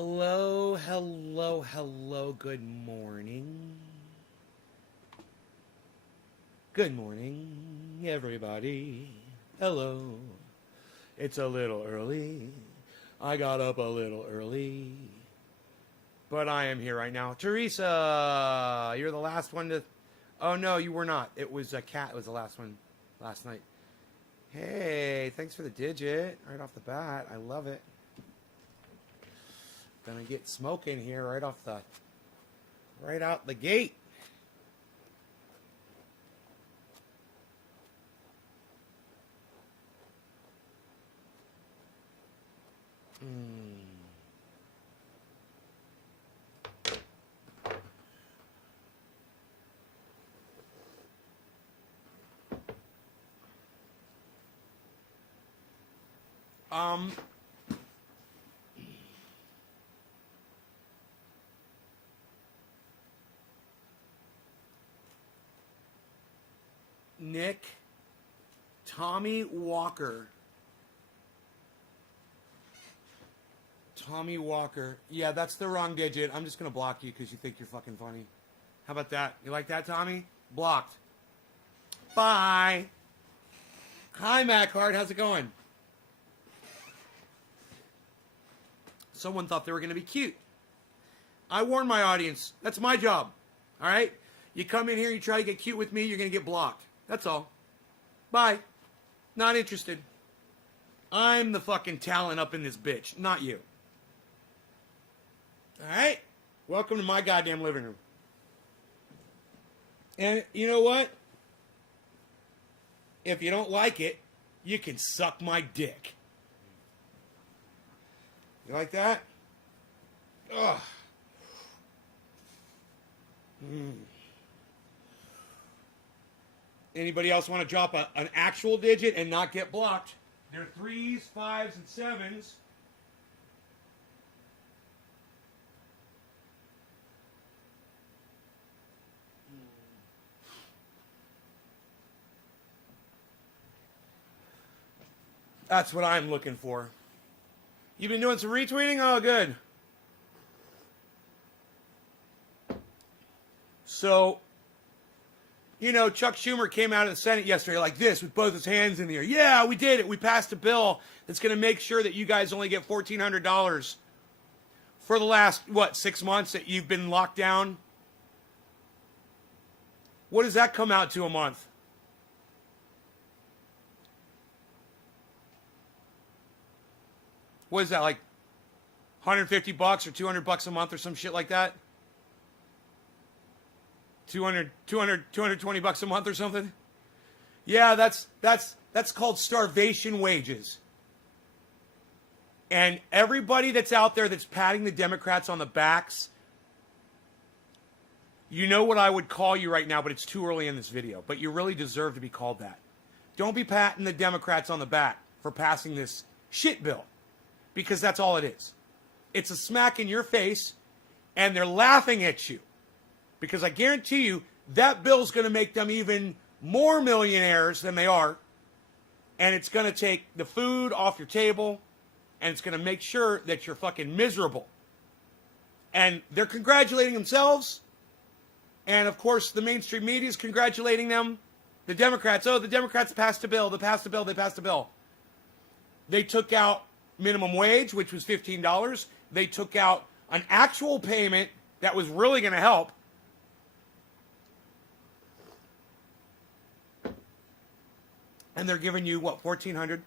Hello, hello, hello, good morning. Good morning, everybody. Hello. It's a little early. I got up a little early. But I am here right now. Teresa, you're the last one to... Oh, no, you were not. It was a cat. It was the last one last night. Hey, thanks for the digit right off the bat. I love it. Gonna get smoking here right out the gate. Nick, Tommy Walker. Tommy Walker. Yeah, that's the wrong digit. I'm just going to block you because you think you're fucking funny. How about that? You like that, Tommy? Blocked. Bye. Hi, Mac Hart. How's it going? Someone thought they were going to be cute. I warn my audience. That's my job. All right? You come in here, you try to get cute with me, you're going to get blocked. That's all. Bye. Not interested. I'm the fucking talent up in this bitch, not you. All right? Welcome to my goddamn living room. And you know what? If you don't like it, you can suck my dick. You like that? Ugh. Anybody else want to drop an actual digit and not get blocked? They're 3s, 5s, and 7s. That's what I'm looking for. You've been doing some retweeting? Oh, good. So, you know, Chuck Schumer came out of the Senate yesterday like this with both his hands in the air. Yeah, we did it. We passed a bill that's going to make sure that you guys only get $1,400 for the last, 6 months that you've been locked down? What does that come out to a month? What is that, like $150 or $200 a month or some shit like that? 220 bucks a month or something? Yeah, that's called starvation wages. And everybody that's out there that's patting the Democrats on the backs, you know what I would call you right now, but it's too early in this video. But you really deserve to be called that. Don't be patting the Democrats on the back for passing this shit bill. Because that's all it is. It's a smack in your face, and they're laughing at you. Because I guarantee you, that bill's going to make them even more millionaires than they are. And it's going to take the food off your table. And it's going to make sure that you're fucking miserable. And they're congratulating themselves. And, of course, the mainstream media is congratulating them. The Democrats, the Democrats passed a bill. They passed a bill. They passed a bill. They took out minimum wage, which was $15. They took out an actual payment that was really going to help. And they're giving you, $1,400?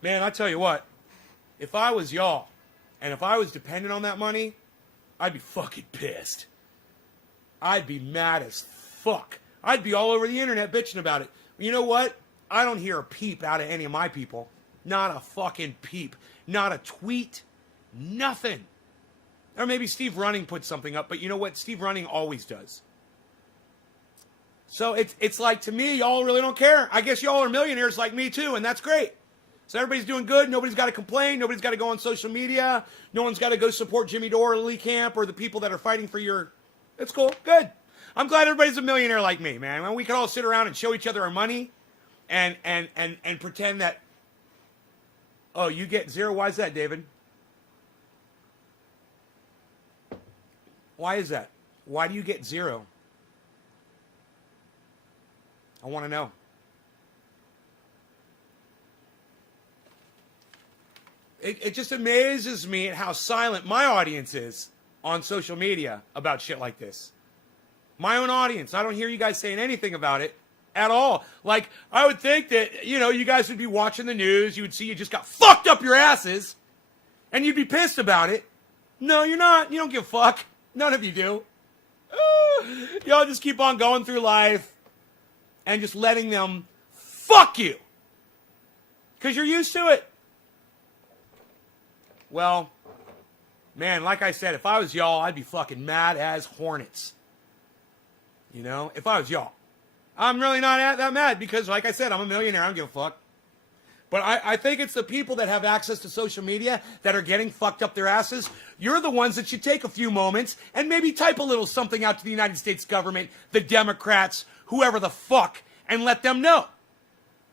Man, I tell you what, if I was y'all, and if I was dependent on that money, I'd be fucking pissed. I'd be mad as fuck. I'd be all over the internet bitching about it. You know what? I don't hear a peep out of any of my people. Not a fucking peep. Not a tweet. Nothing. Or maybe Steve Running put something up, but you know what? Steve Running always does. So it's like, to me, y'all really don't care. I guess y'all are millionaires like me too, and that's great. So everybody's doing good. Nobody's got to complain. Nobody's got to go on social media. No one's got to go support Jimmy Dore or Lee Camp or the people that are fighting for your... It's cool. Good. I'm glad everybody's a millionaire like me, man. When we can all sit around and show each other our money and pretend that... Oh, you get zero? Why is that, David? Why is that? Why do you get 0? I want to know. It just amazes me at how silent my audience is on social media about shit like this. My own audience. I don't hear you guys saying anything about it at all. Like, I would think that, you guys would be watching the news. You would see you just got fucked up your asses. And you'd be pissed about it. No, you're not. You don't give a fuck. None of you do. Y'all just keep on going through life and just letting them fuck you. Because you're used to it. Well, man, like I said, if I was y'all, I'd be fucking mad as hornets. If I was y'all. I'm really not that mad because, like I said, I'm a millionaire. I don't give a fuck. But I think it's the people that have access to social media that are getting fucked up their asses. You're the ones that should take a few moments and maybe type a little something out to the United States government, the Democrats, whoever the fuck, and let them know.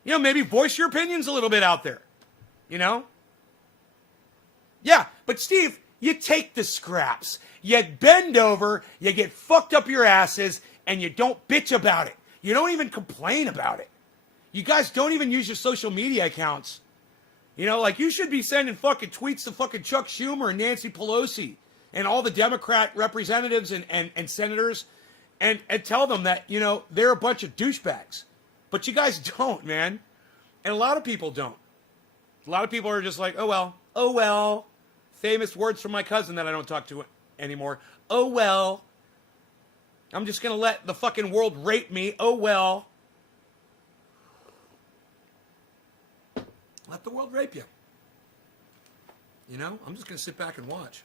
Maybe voice your opinions a little bit out there. Yeah, but Steve, you take the scraps. You bend over, you get fucked up your asses, and you don't bitch about it. You don't even complain about it. You guys don't even use your social media accounts. You should be sending fucking tweets to fucking Chuck Schumer and Nancy Pelosi and all the Democrat representatives and senators and tell them that, they're a bunch of douchebags. But you guys don't, man. And a lot of people don't. A lot of people are just like, oh well. Famous words from my cousin that I don't talk to anymore. Oh well. I'm just going to let the fucking world rape me. Oh well. Let the world rape you. I'm just going to sit back and watch.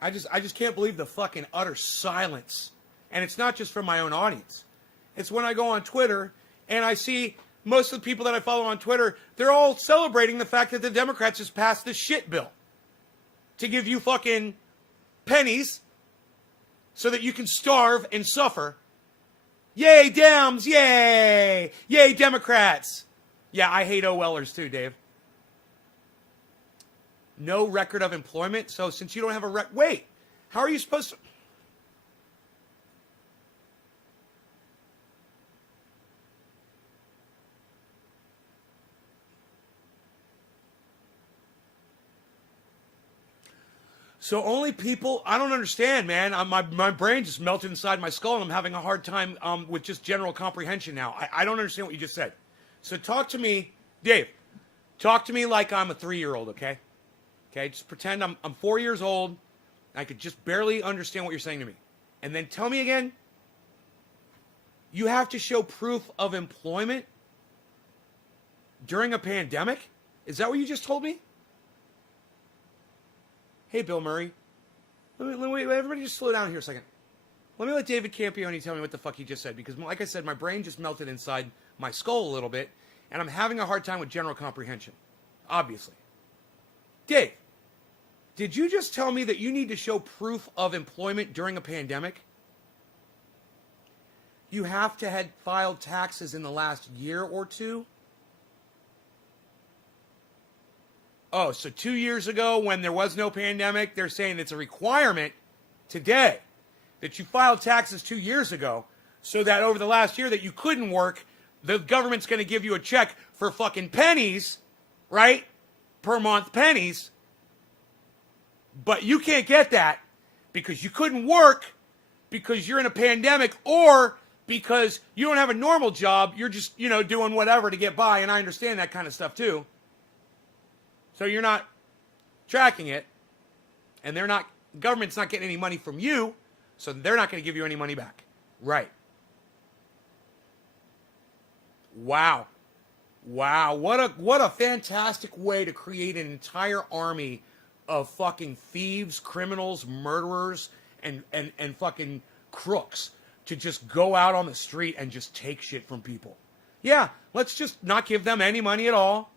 I just can't believe the fucking utter silence. And it's not just from my own audience. It's when I go on Twitter and I see most of the people that I follow on Twitter, they're all celebrating the fact that the Democrats just passed this shit bill to give you fucking pennies so that you can starve and suffer. Yay, Dems! Yay! Yay, Democrats! Yeah, I hate OLers too, Dave. No record of employment? So since you don't have a wait, how are you supposed to... So only people, I don't understand, man. My brain just melted inside my skull, and I'm having a hard time with just general comprehension now. I don't understand what you just said. So talk to me, Dave. Talk to me like I'm a 3-year-old, okay? Okay, just pretend I'm 4 years old. I could just barely understand what you're saying to me. And then tell me again, you have to show proof of employment during a pandemic? Is that what you just told me? Hey, Bill Murray. Let me everybody just slow down here a second. Let me let David Campione tell me what the fuck he just said, because like I said, my brain just melted inside my skull a little bit, and I'm having a hard time with general comprehension, obviously. Dave, did you just tell me that you need to show proof of employment during a pandemic? You have to have filed taxes in the last year or two? Oh, so 2 years ago when there was no pandemic, they're saying it's a requirement today that you filed taxes 2 years ago so that over the last year that you couldn't work, the government's going to give you a check for fucking pennies, right? Per month pennies. But you can't get that because you couldn't work because you're in a pandemic or because you don't have a normal job. You're just, doing whatever to get by. And I understand that kind of stuff too. So you're not tracking it, and government's not getting any money from you, so they're not going to give you any money back. Right. Wow. What a fantastic way to create an entire army of fucking thieves, criminals, murderers, and fucking crooks to just go out on the street and just take shit from people. Yeah, let's just not give them any money at all.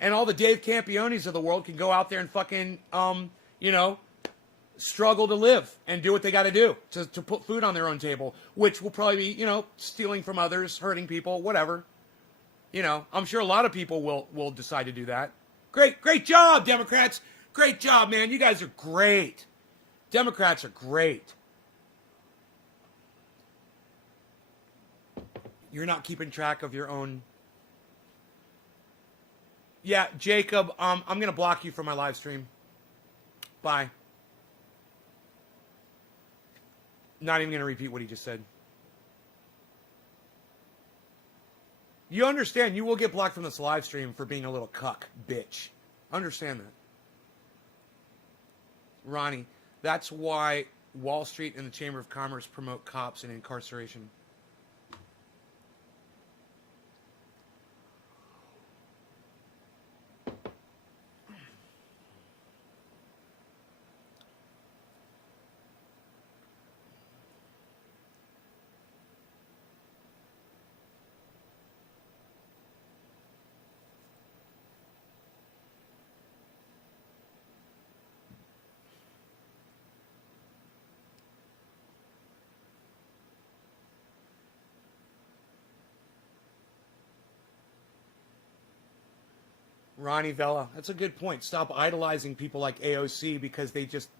And all the Dave Campiones of the world can go out there and fucking, struggle to live and do what they got to do to put food on their own table, which will probably be, stealing from others, hurting people, whatever. I'm sure a lot of people will decide to do that. Great job, Democrats. Great job, man. You guys are great. Democrats are great. You're not keeping track of your own. Yeah, Jacob, I'm going to block you from my live stream. Bye. Not even going to repeat what he just said. You understand, you will get blocked from this live stream for being a little cuck, bitch. Understand that. Ronnie, that's why Wall Street and the Chamber of Commerce promote cops and incarceration. Ronnie Vella, that's a good point. Stop idolizing people like AOC because they just,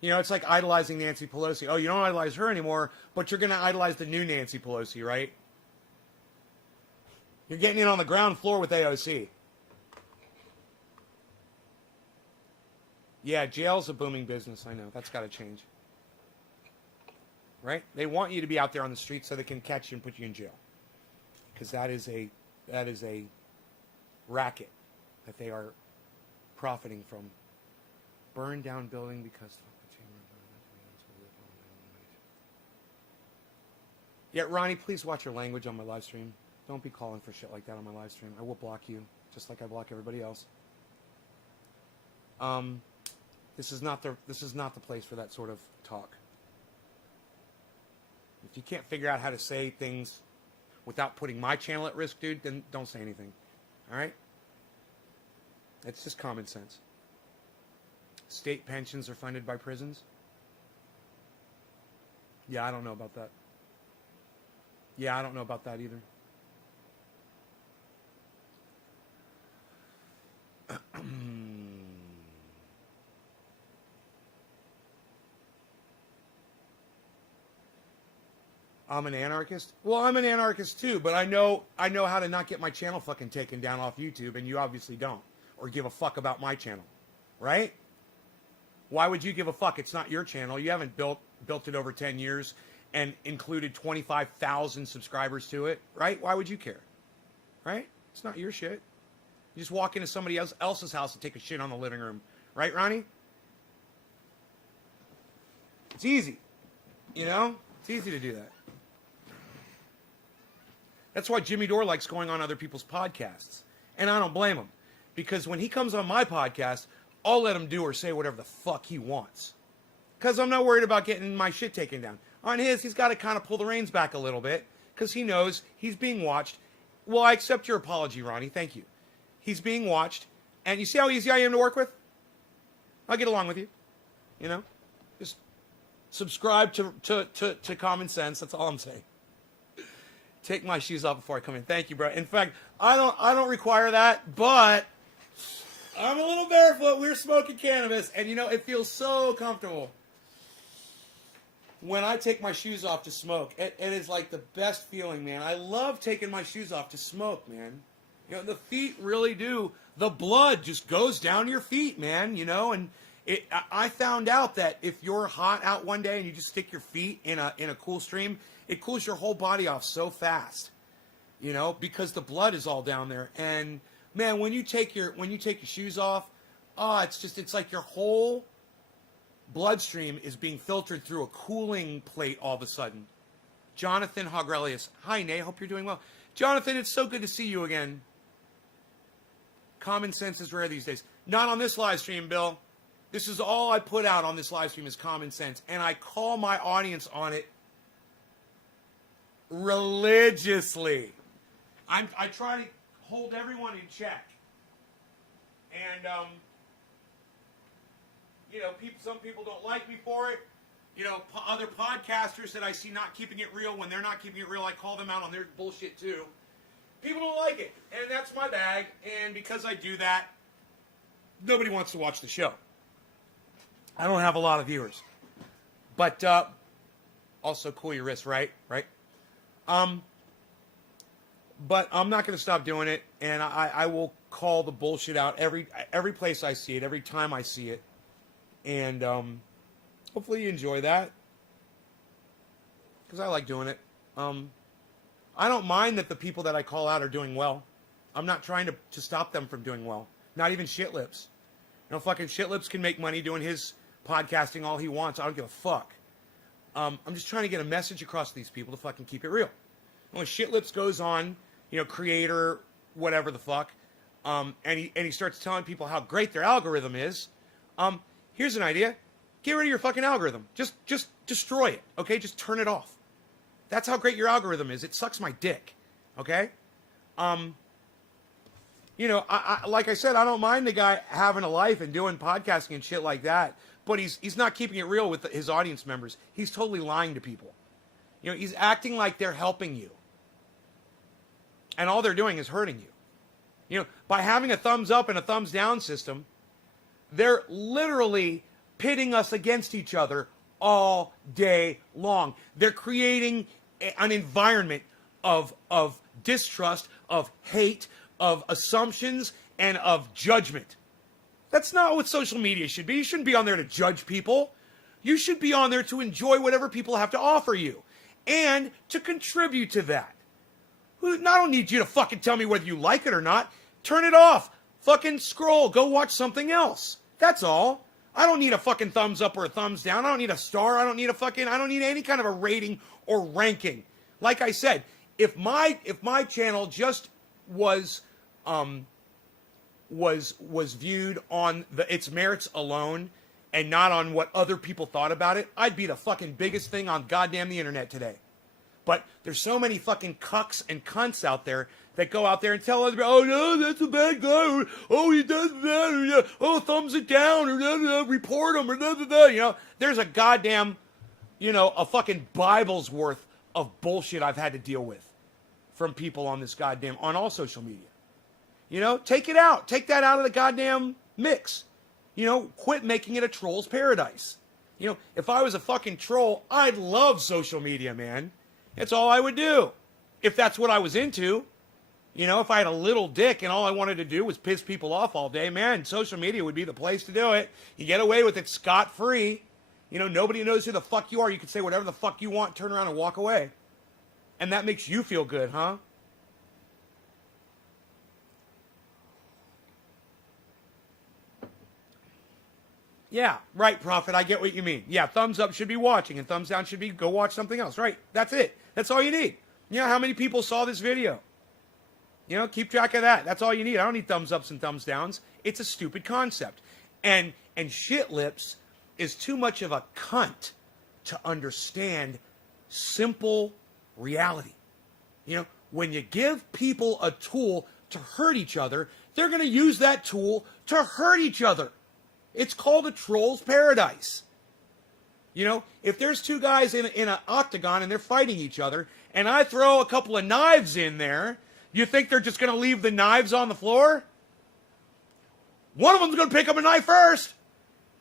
it's like idolizing Nancy Pelosi. Oh, you don't idolize her anymore, but you're going to idolize the new Nancy Pelosi, right? You're getting in on the ground floor with AOC. Yeah, jail's a booming business. I know. That's got to change. Right? They want you to be out there on the street so they can catch you and put you in jail. Because that is a racket that they are profiting from. Burn down building because... Yeah, Ronnie, please watch your language on my live stream. Don't be calling for shit like that on my live stream. I will block you, just like I block everybody else. This is not the place for that sort of talk. If you can't figure out how to say things without putting my channel at risk, dude, then don't say anything. All right? It's just common sense. State pensions are funded by prisons? Yeah, I don't know about that. Yeah, I don't know about that either. I'm an anarchist? Well, I'm an anarchist too, but I know how to not get my channel fucking taken down off YouTube, and you obviously don't. Or give a fuck about my channel. Right? Why would you give a fuck? It's not your channel. You haven't built it over 10 years and included 25,000 subscribers to it. Right? Why would you care? Right? It's not your shit. You just walk into somebody else's house and take a shit on the living room. Right, Ronnie? It's easy. It's easy to do that. That's why Jimmy Dore likes going on other people's podcasts. And I don't blame him. Because when he comes on my podcast, I'll let him do or say whatever the fuck he wants. Because I'm not worried about getting my shit taken down. On his, he's got to kind of pull the reins back a little bit. Because he knows he's being watched. Well, I accept your apology, Ronnie. Thank you. He's being watched. And you see how easy I am to work with? I'll get along with you. Just subscribe to common sense. That's all I'm saying. Take my shoes off before I come in. Thank you, bro. In fact, I don't require that, but I'm a little barefoot. We're smoking cannabis, and it feels so comfortable when I take my shoes off to smoke. It is like the best feeling, man. I love taking my shoes off to smoke, man. The feet really do. The blood just goes down your feet, man. And I found out that if you're hot out one day and you just stick your feet in a cool stream, it cools your whole body off so fast, because the blood is all down there. And man, when you take your shoes off, it's like your whole bloodstream is being filtered through a cooling plate all of a sudden. Jonathan Hogrelius. Hi, Nate. Hope you're doing well. Jonathan, it's so good to see you again. Common sense is rare these days. Not on this live stream, Bill. This is all I put out on this live stream is common sense. And I call my audience on it religiously. I try to hold everyone in check. And, some people don't like me for it. Other podcasters that I see not keeping it real, when they're not keeping it real, I call them out on their bullshit too. People don't like it, and that's my bag. And because I do that, nobody wants to watch the show. I don't have a lot of viewers. But also cool your wrist, right? Right? But I'm not going to stop doing it, and I will call the bullshit out every place I see it, every time I see it. And hopefully you enjoy that, because I like doing it. I don't mind that the people that I call out are doing well. I'm not trying to stop them from doing well. Not even Shitlips. You know, fucking Shitlips can make money doing his podcasting all he wants. I don't give a fuck. I'm just trying to get a message across to these people to fucking keep it real. And when Shitlips goes on, you know, creator, whatever the fuck, and he starts telling people how great their algorithm is, here's an idea. Get rid of your fucking algorithm. Just destroy it, okay? Just turn it off. That's how great your algorithm is. It sucks my dick, okay? You know, I like I said, I don't mind the guy having a life and doing podcasting and shit like that, but he's not keeping it real with his audience members. He's totally lying to people. You know, he's acting like they're helping you. And all they're doing is hurting you. You know, by having a thumbs up and a thumbs down system, they're literally pitting us against each other all day long. They're creating an environment of distrust, of hate, of assumptions, and of judgment. That's not what social media should be. You shouldn't be on there to judge people. You should be on there to enjoy whatever people have to offer you and to contribute to that. I don't need you to fucking tell me whether you like it or not. Turn it off. Fucking scroll. Go watch something else. That's all. I don't need a fucking thumbs up or a thumbs down. I don't need a star. I don't need any kind of a rating or ranking. Like I said, if my channel just was viewed on its merits alone and not on what other people thought about it, I'd be the fucking biggest thing on goddamn the internet today. But there's so many fucking cucks and cunts out there that go out there and tell other people, oh no, that's a bad guy, or oh he does that, or oh thumbs it down, or report him, or you know, there's a goddamn, you know, a fucking Bible's worth of bullshit I've had to deal with from people on this goddamn, on all social media. You know, take it out. Take that out of the goddamn mix. You know, quit making it a troll's paradise. You know, if I was a fucking troll, I'd love social media, man. It's all I would do. If that's what I was into. You know, if I had a little dick and all I wanted to do was piss people off all day, man, social media would be the place to do it. You get away with it scot-free. You know, nobody knows who the fuck you are. You can say whatever the fuck you want, turn around and walk away. And that makes you feel good, huh? Yeah, right, Prophet. I get what you mean. Yeah, thumbs up should be watching, and thumbs down should be go watch something else. Right, that's it. That's all you need. You know how many people saw this video? You know, keep track of that. That's all you need. I don't need thumbs ups and thumbs downs. It's a stupid concept. And Shitlips is too much of a cunt to understand simple reality. You know, when you give people a tool to hurt each other, they're going to use that tool to hurt each other. It's called a troll's paradise. You know, if there's two guys in an octagon and they're fighting each other, and I throw a couple of knives in there, you think they're just going to leave the knives on the floor? One of them's going to pick up a knife first.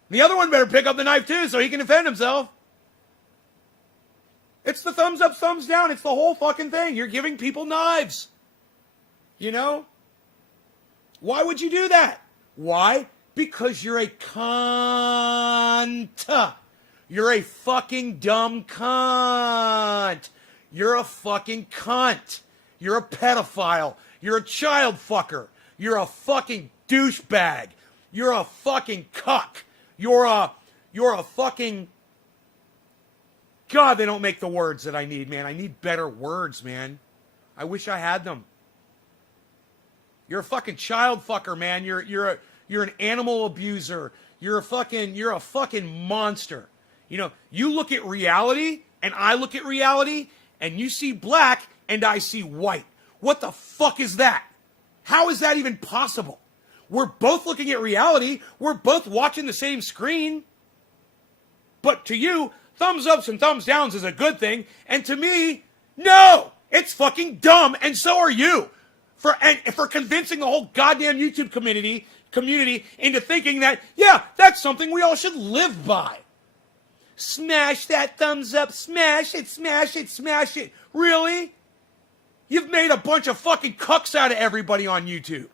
The other one better pick up the knife too so he can defend himself. It's the thumbs up, thumbs down. It's the whole fucking thing. You're giving people knives. You know? Why would you do that? Why? Because you're a cunt. You're a fucking dumb cunt. You're a fucking cunt. You're a pedophile. You're a child fucker. You're a fucking douchebag. You're a fucking cuck. You're a fucking... God, they don't make the words that I need, man. I need better words, man. I wish I had them. You're a fucking child fucker, man. You're an animal abuser. You're a fucking monster. You know, you look at reality, and I look at reality, and you see black, and I see white. What the fuck is that? How is that even possible? We're both looking at reality. We're both watching the same screen. But to you, thumbs ups and thumbs downs is a good thing. And to me, no! It's fucking dumb, and so are you. For convincing the whole goddamn YouTube community community into thinking that, yeah, that's something we all should live by. Smash that thumbs up, smash it, smash it, smash it. Really? You've made a bunch of fucking cucks out of everybody on YouTube.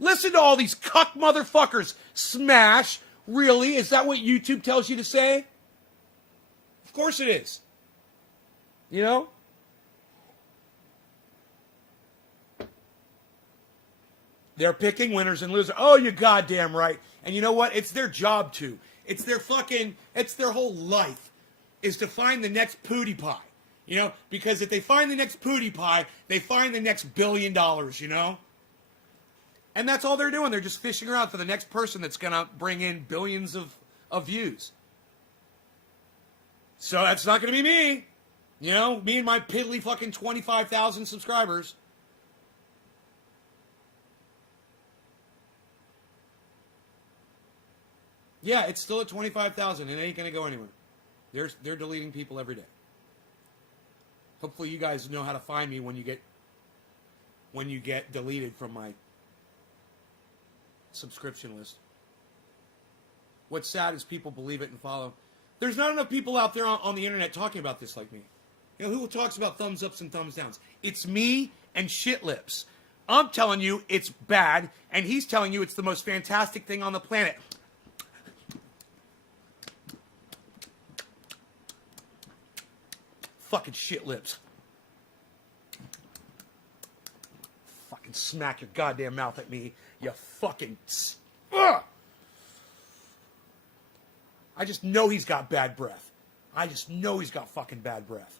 Listen to all these cuck motherfuckers. Smash. Really? Is that what YouTube tells you to say? Of course it is. You know? They're picking winners and losers. Oh, you're goddamn right. And you know what? It's their job to. It's their whole life is to find the next PewDiePie. You know? Because if they find the next PewDiePie, they find the next $1 billion, you know? And that's all they're doing. They're just fishing around for the next person that's going to bring in billions of views. So that's not going to be me. You know, me and my piddly fucking 25,000 subscribers. Yeah, it's still at 25,000. It ain't going to go anywhere. They're deleting people every day. Hopefully you guys know how to find me when you get deleted from my subscription list. What's sad is people believe it and follow. There's not enough people out there on the internet talking about this like me. You know, who talks about thumbs ups and thumbs downs? It's me and Shit Lips. I'm telling you it's bad, and he's telling you it's the most fantastic thing on the planet. Fucking Shit Lips. Fucking smack your goddamn mouth at me, you fucking... Ugh! I just know he's got bad breath. I just know he's got fucking bad breath.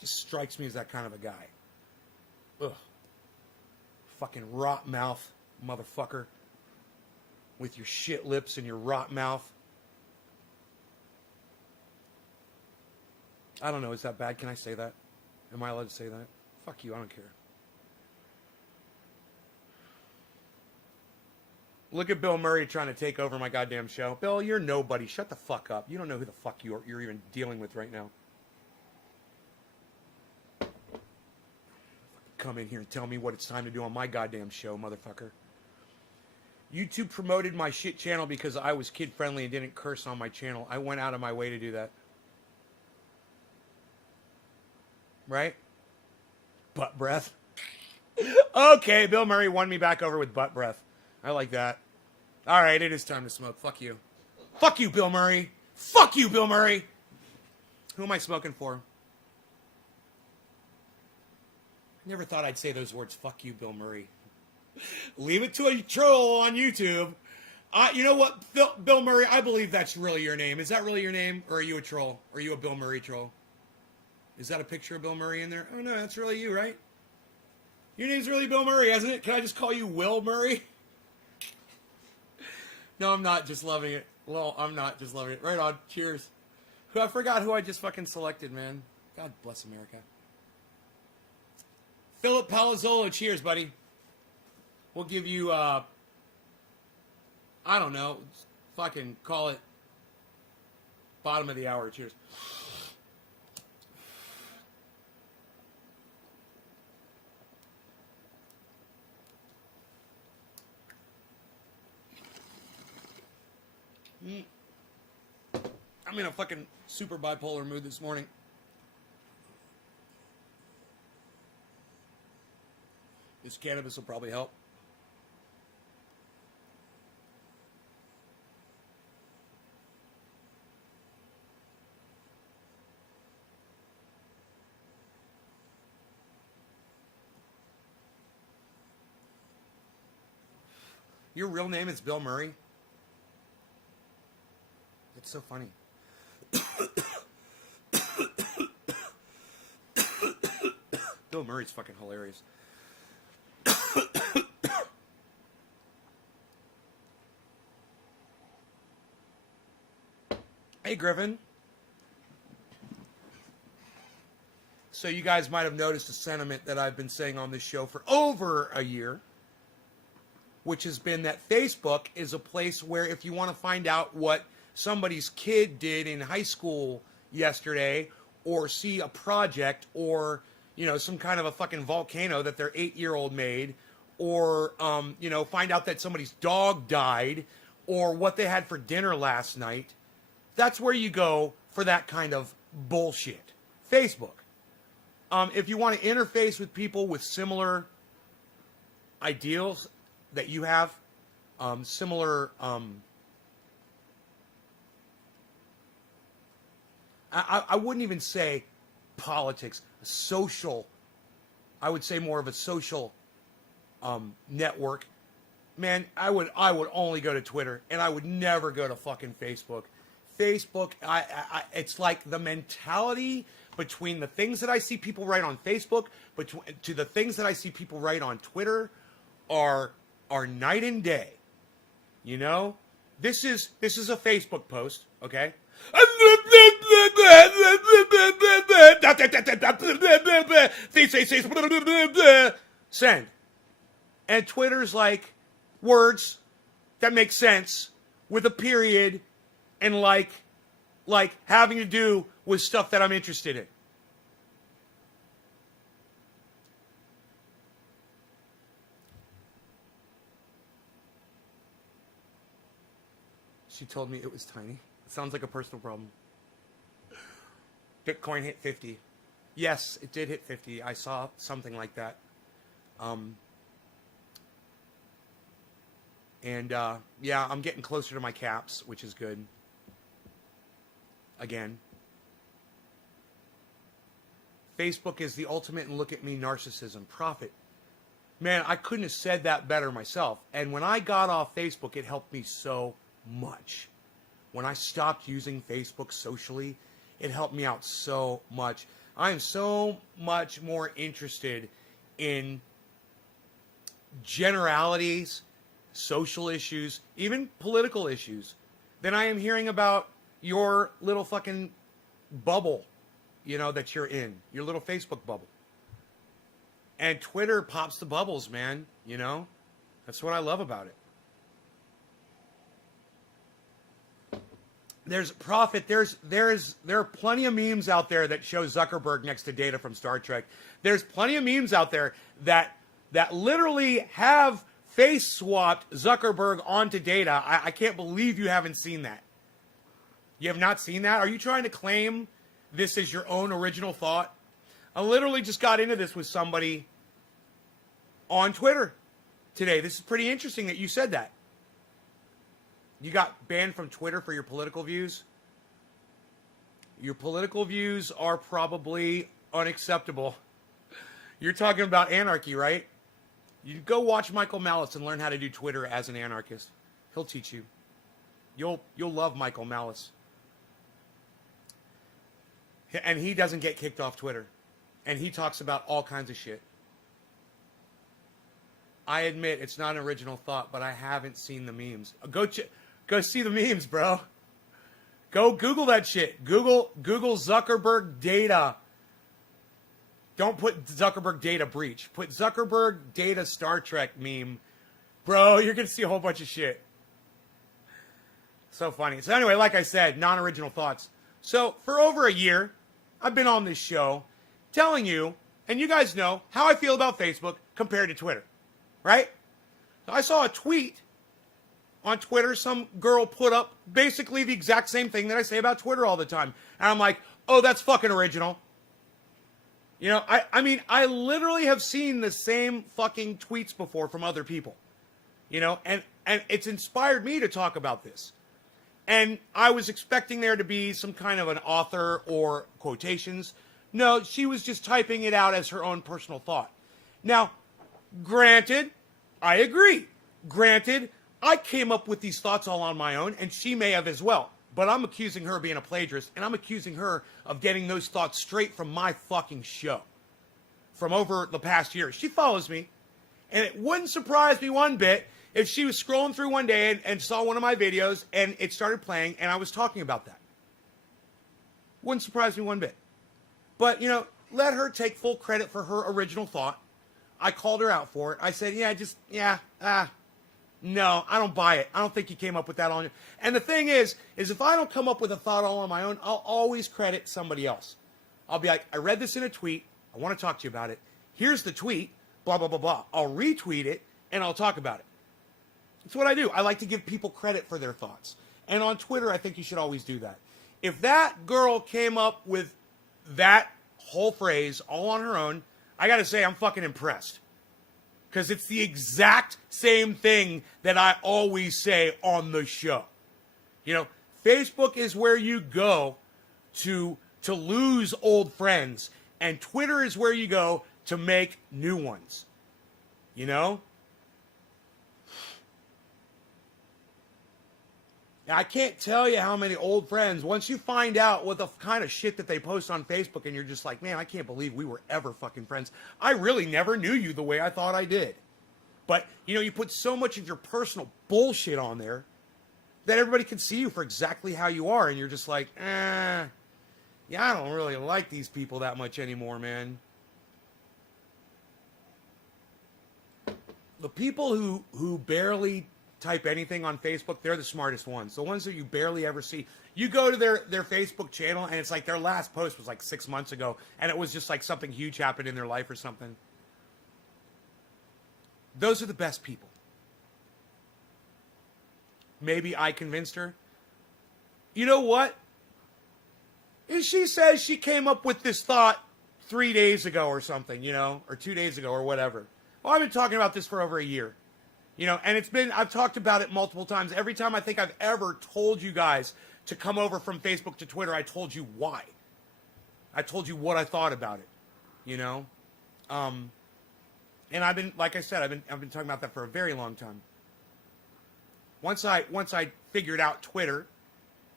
Just strikes me as that kind of a guy. Ugh. Fucking rot mouth, motherfucker. With your shit lips and your rot mouth. I don't know, is that bad? Can I say that? Am I allowed to say that? Fuck you, I don't care. Look at Bill Murray trying to take over my goddamn show. Bill, you're nobody. Shut the fuck up. You don't know who the fuck you're even dealing with right now. Come in here and tell me what it's time to do on my goddamn show, motherfucker. YouTube promoted my shit channel because I was kid-friendly and didn't curse on my channel. I went out of my way to do that. Right? Butt breath. Okay, Bill Murray won me back over with butt breath. I like that. All right, it is time to smoke. Fuck you. Fuck you, Bill Murray. Fuck you, Bill Murray. Who am I smoking for? Never thought I'd say those words. Fuck you, Bill Murray. Leave it to a troll on YouTube. You know what, Bill Murray, I believe that's really your name. Is that really your name, or are you a troll? Are you a Bill Murray troll? Is that a picture of Bill Murray in there? Oh, no, that's really you, right? Your name's really Bill Murray, isn't it? Can I just call you Will Murray? No, I'm not just loving it. Well, I'm not just loving it. Right on. Cheers. I forgot who I just fucking selected, man. God bless America. Philip Palazzolo, cheers, buddy. We'll give you, I don't know, fucking call it bottom of the hour. Cheers. I'm in a fucking super bipolar mood this morning. This cannabis will probably help. Your real name is Bill Murray? It's so funny. Bill Murray's fucking hilarious. Hey, Griffin. So you guys might have noticed a sentiment that I've been saying on this show for over a year, which has been that Facebook is a place where if you want to find out what somebody's kid did in high school yesterday, or see a project, or, you know, some kind of a fucking volcano that their 8-year-old made, or find out that somebody's dog died, or what they had for dinner last night. That's where you go for that kind of bullshit. Facebook. If you want to interface with people with similar ideals that you have, similar, I wouldn't even say politics, social, I would say more of a social network. Man, I would only go to Twitter, and I would never go to fucking Facebook. Facebook, it's like the mentality between the things that I see people write on Facebook, to the things that I see people write on Twitter, are night and day. You know, this is a Facebook post, okay? Send. And Twitter's like words that make sense with a period and like having to do with stuff that I'm interested in. She told me it was tiny. It sounds like a personal problem. Bitcoin hit 50. Yes, it did hit 50. I saw something like that. Yeah, I'm getting closer to my caps, which is good. Again. Facebook is the ultimate in look at me narcissism. Profit. Man, I couldn't have said that better myself. And when I got off Facebook, it helped me so much. When I stopped using Facebook socially, it helped me out so much. I am so much more interested in generalities, social issues, even political issues, than I am hearing about your little fucking bubble, that you're in, your little Facebook bubble. And Twitter pops the bubbles, man, That's what I love about it. There's profit. There are plenty of memes out there that show Zuckerberg next to Data from Star Trek. There's plenty of memes out there that literally have face swapped Zuckerberg onto Data. I can't believe you haven't seen that. You have not seen that? Are you trying to claim this is your own original thought? I literally just got into this with somebody on Twitter today. This is pretty interesting that you said that. You got banned from Twitter for your political views? Your political views are probably unacceptable. You're talking about anarchy, right? You go watch Michael Malice and learn how to do Twitter as an anarchist. He'll teach you. You'll love Michael Malice. And he doesn't get kicked off Twitter. And he talks about all kinds of shit. I admit it's not an original thought, but I haven't seen the memes. Go see the memes, bro. Go Google that shit. Google Zuckerberg Data. Don't put Zuckerberg Data breach. Put Zuckerberg Data Star Trek meme. Bro, you're going to see a whole bunch of shit. So funny. So anyway, like I said, non-original thoughts. So for over a year, I've been on this show telling you, and you guys know, how I feel about Facebook compared to Twitter. Right? So I saw a tweet on Twitter. Some girl put up basically the exact same thing that I say about Twitter all the time. And I'm like, oh, that's fucking original. I mean, I literally have seen the same fucking tweets before from other people. And it's inspired me to talk about this. And I was expecting there to be some kind of an author or quotations. No, she was just typing it out as her own personal thought. Now, granted, I agree. Granted, I came up with these thoughts all on my own, and she may have as well. But I'm accusing her of being a plagiarist, and I'm accusing her of getting those thoughts straight from my fucking show. From over the past year. She follows me, and it wouldn't surprise me one bit if she was scrolling through one day and saw one of my videos, and it started playing, and I was talking about that. Wouldn't surprise me one bit. But, let her take full credit for her original thought. I called her out for it. I said, no, I don't buy it. I don't think you came up with that on your... And the thing is if I don't come up with a thought all on my own, I'll always credit somebody else. I'll be like, I read this in a tweet. I want to talk to you about it. Here's the tweet. blah, blah, blah, blah. I'll retweet it and I'll talk about it. That's what I do. I like to give people credit for their thoughts. And on Twitter, I think you should always do that. If that girl came up with that whole phrase all on her own, I got to say I'm fucking impressed. Because it's the exact same thing that I always say on the show. You know, Facebook is where you go to lose old friends, and Twitter is where you go to make new ones. You know? Now, I can't tell you how many old friends, once you find out what the kind of shit that they post on Facebook, and you're just like, man, I can't believe we were ever fucking friends. I really never knew you the way I thought I did. But, you know, you put so much of your personal bullshit on there that everybody can see you for exactly how you are, and you're just like, yeah, I don't really like these people that much anymore, man. The people who barely type anything on Facebook, they're the smartest ones. The ones that you barely ever see. You go to their Facebook channel, and it's like their last post was like 6 months ago, and it was just like something huge happened in their life or something. Those are the best people. Maybe I convinced her. You know what? And she says she came up with this thought 3 days ago or something, you know, or 2 days ago or whatever. Well, I've been talking about this for over a year. You know, and I've talked about it multiple times. Every time I think I've ever told you guys to come over from Facebook to Twitter, I told you why. I told you what I thought about it, you know? And I've been, like I said, I've been talking about that for a very long time. Once I figured out Twitter,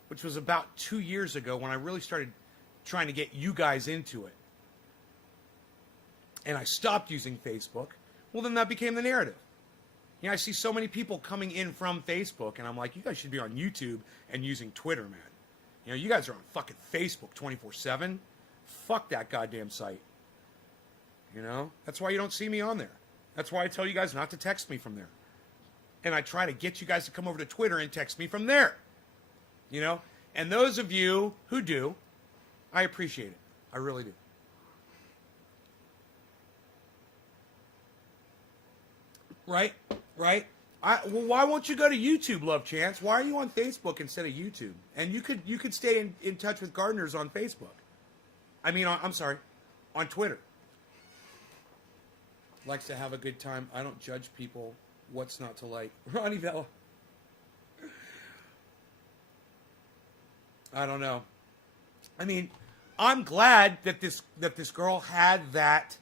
which was about 2 years ago when I really started trying to get you guys into it, and I stopped using Facebook, well, then that became the narrative. You know, I see so many people coming in from Facebook, and I'm like, you guys should be on YouTube and using Twitter, man. You know, you guys are on fucking Facebook 24/7. Fuck that goddamn site. You know, that's why you don't see me on there. That's why I tell you guys not to text me from there. And I try to get you guys to come over to Twitter and text me from there. You know, and those of you who do, I appreciate it. I really do. Right? Right? Well, why won't you go to YouTube, Love Chance? Why are you on Facebook instead of YouTube? And you could stay in touch with gardeners on Facebook. I mean, I'm sorry, on Twitter. Likes to have a good time. I don't judge people. What's not to like? Ronnie Vella. I don't know. I mean, I'm glad that this girl had that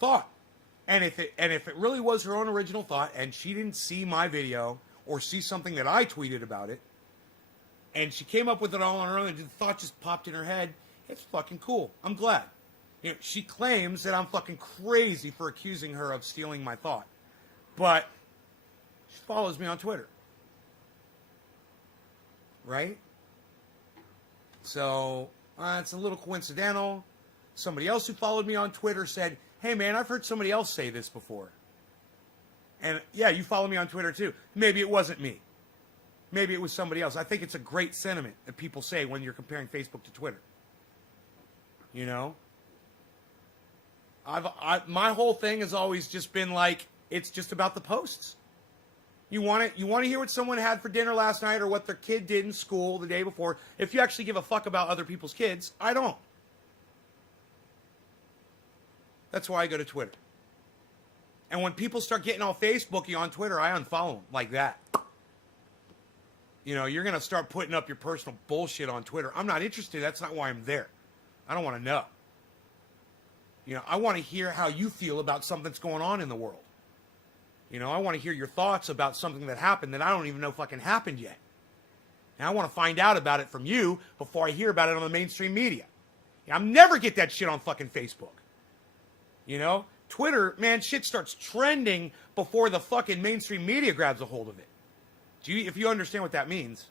thought. And if it really was her own original thought, and she didn't see my video or see something that I tweeted about it, and she came up with it all on her own, and the thought just popped in her head, it's fucking cool. I'm glad. You know, she claims that I'm fucking crazy for accusing her of stealing my thought, but she follows me on Twitter, right? So it's a little coincidental. Somebody else who followed me on Twitter said, hey, man, I've heard somebody else say this before. And, yeah, you follow me on Twitter, too. Maybe it wasn't me. Maybe it was somebody else. I think it's a great sentiment that people say when you're comparing Facebook to Twitter. You know? My whole thing has always just been like, it's just about the posts. You want to hear what someone had for dinner last night or what their kid did in school the day before. If you actually give a fuck about other people's kids, I don't. That's why I go to Twitter. And when people start getting all Facebooky on Twitter, I unfollow them like that. You know, you're going to start putting up your personal bullshit on Twitter. I'm not interested. That's not why I'm there. I don't want to know. You know, I want to hear how you feel about something that's going on in the world. You know, I want to hear your thoughts about something that happened that I don't even know fucking happened yet. And I want to find out about it from you before I hear about it on the mainstream media. I'll never get that shit on fucking Facebook. You know? Twitter, man, shit starts trending before the fucking mainstream media grabs a hold of it. If you understand what that means.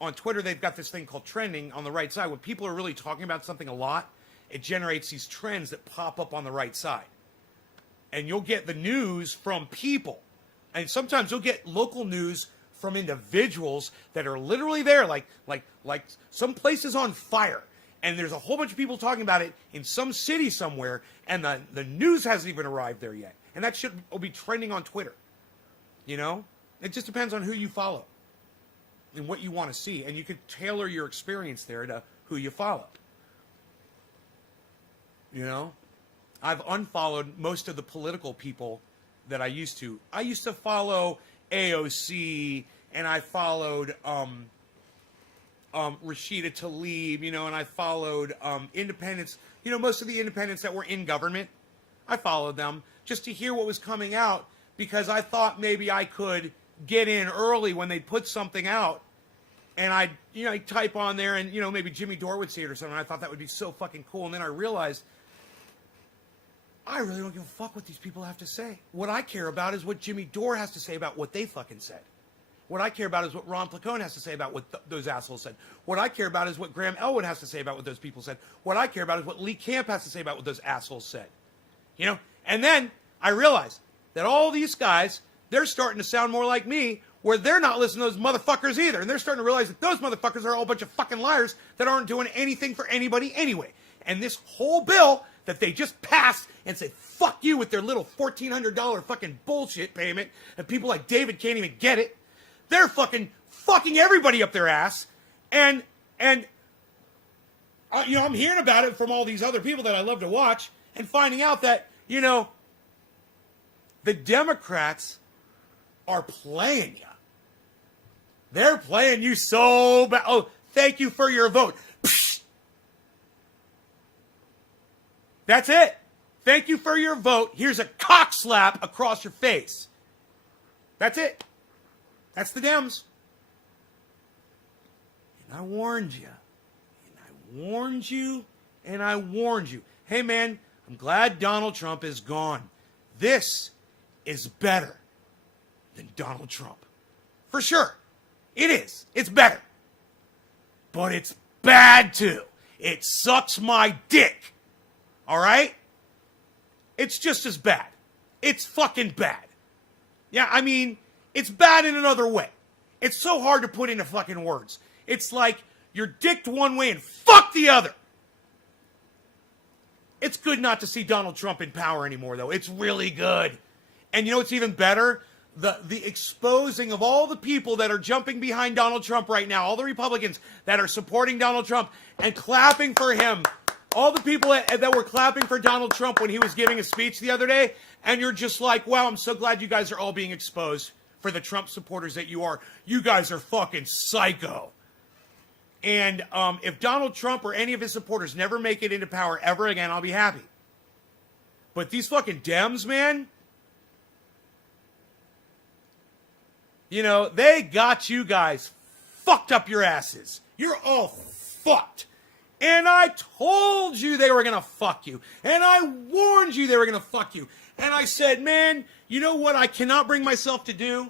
On Twitter, they've got this thing called trending on the right side. When people are really talking about something a lot, it generates these trends that pop up on the right side. And you'll get the news from people. And sometimes you'll get local news from individuals that are literally there. Like some place is on fire. And there's a whole bunch of people talking about it in some city somewhere, and the news hasn't even arrived there yet. And that shit will be trending on Twitter. You know? It just depends on who you follow and what you want to see. And you can tailor your experience there to who you follow. You know? I've unfollowed most of the political people that I used to. I used to follow AOC, and I followed Rashida Tlaib, you know, and I followed independents. You know, most of the independents that were in government, I followed them just to hear what was coming out, because I thought maybe I could get in early when they put something out, and I'd, you know, I'd type on there, and, you know, maybe Jimmy Dore would see it or something. I thought that would be so fucking cool, and then I realized I really don't give a fuck what these people have to say. What I care about is what Jimmy Dore has to say about what they fucking said. What I care about is what Ron Placone has to say about what those assholes said. What I care about is what Graham Elwood has to say about what those people said. What I care about is what Lee Camp has to say about what those assholes said. You know? And then I realized that all these guys, they're starting to sound more like me, where they're not listening to those motherfuckers either. And they're starting to realize that those motherfuckers are all a bunch of fucking liars that aren't doing anything for anybody anyway. And this whole bill that they just passed and said, fuck you, with their little $1,400 fucking bullshit payment, and people like David can't even get it. They're fucking everybody up their ass. And you know, I'm hearing about it from all these other people that I love to watch, and finding out that, you know, the Democrats are playing you. They're playing you so bad. Oh, thank you for your vote. Psh! That's it. Thank you for your vote. Here's a cock slap across your face. That's it. That's the Dems. And I warned you. And I warned you. And I warned you. Hey, man, I'm glad Donald Trump is gone. This is better than Donald Trump. For sure. It is. It's better. But it's bad, too. It sucks my dick. All right? It's just as bad. It's fucking bad. Yeah, I mean, it's bad in another way. It's so hard to put into fucking words. It's like you're dicked one way and fuck the other. It's good not to see Donald Trump in power anymore, though. It's really good. And you know what's even better? The exposing of all the people that are jumping behind Donald Trump right now, all the Republicans that are supporting Donald Trump and clapping for him, all the people that were clapping for Donald Trump when he was giving a speech the other day, and you're just like, wow, I'm so glad you guys are all being exposed for the Trump supporters that you are. You guys are fucking psycho. And if Donald Trump or any of his supporters never make it into power ever again, I'll be happy. But these fucking Dems, man, you know, they got you guys fucked up your asses. You're all fucked. And I told you they were going to fuck you. And I warned you they were going to fuck you. And I said, man, you know what I cannot bring myself to do?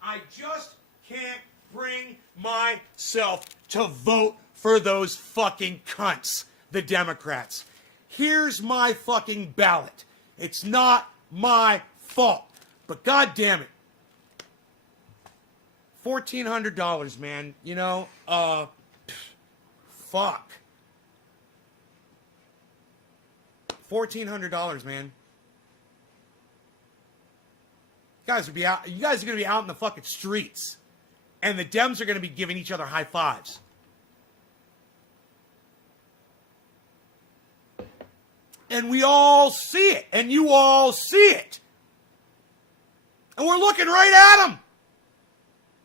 I just can't bring myself to vote for those fucking cunts, the Democrats. Here's my fucking ballot. It's not my fault. But God damn it. $1,400, man. You know, fuck. $1,400, man. You guys are going to be out in the fucking streets. And the Dems are going to be giving each other high fives. And we all see it. And you all see it. And we're looking right at them.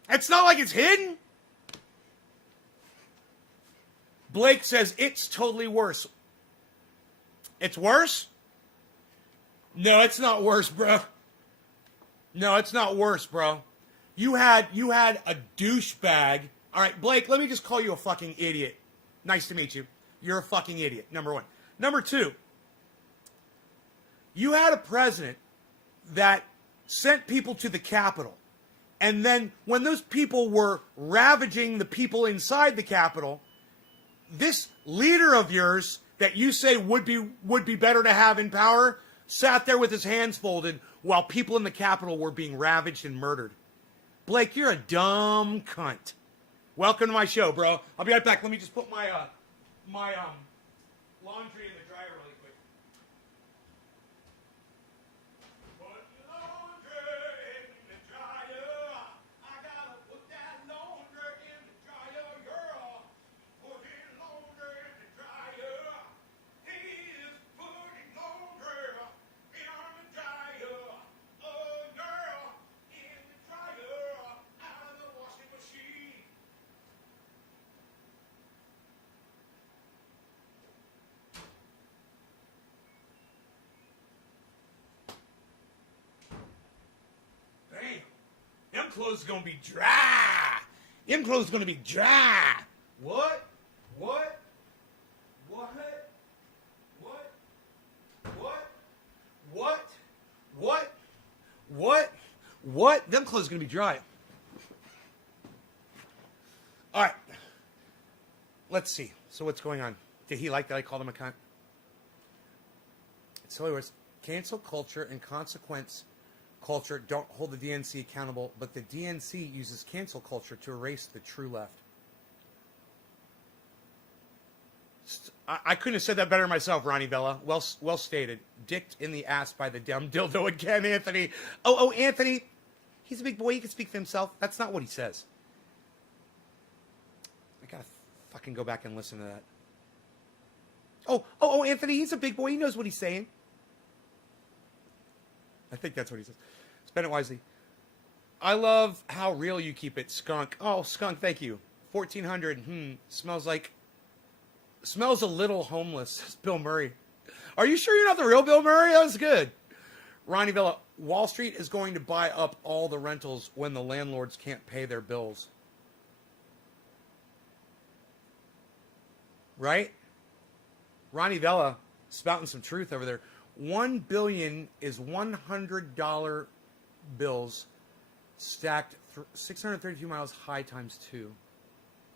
It's not like it's hidden. Blake says it's totally worse. It's worse? No, it's not worse, bro. No, it's not worse, bro. You had a douchebag. All right, Blake, let me just call you a fucking idiot. Nice to meet you. You're a fucking idiot, number one. Number two, you had a president that sent people to the Capitol. And then when those people were ravaging the people inside the Capitol, this leader of yours that you say would be better to have in power sat there with his hands folded while people in the Capitol were being ravaged and murdered. Blake, you're a dumb cunt. Welcome to my show, bro. I'll be right back. Let me just put my my laundry in the dryer really quick. Put laundry in the dryer. I gotta put that laundry in the dryer, girl. Putting laundry in the dryer. He's putting laundry in the dryer. Oh, girl, in the dryer. Out of the washing machine. Them clothes are gonna be dry. Them clothes are gonna be dry. What? What? What? What? What? What? What? What? What? Them clothes are gonna be dry. All right. Let's see. So what's going on? Did he like that I called him a cunt? It's hilarious. Cancel culture and consequence culture don't hold the DNC accountable, but the DNC uses cancel culture to erase the true left. I couldn't have said that better myself, Ronnie Vella. Well stated. Dicked in the ass by the dumb dildo again, Anthony. Oh, Anthony. He's a big boy. He can speak for himself. That's not what he says. I gotta fucking go back and listen to that. Oh, Anthony. He's a big boy. He knows what he's saying. I think that's what he says. Spend it wisely. I love how real you keep it, Skunk. Oh, Skunk, thank you. 1400. Smells a little homeless. Bill Murray. Are you sure you're not the real Bill Murray? That was good. Ronnie Villa. Wall Street is going to buy up all the rentals when the landlords can't pay their bills. Right? Ronnie Vella spouting some truth over there. $1 billion is $100 bills stacked 632 miles high times 2.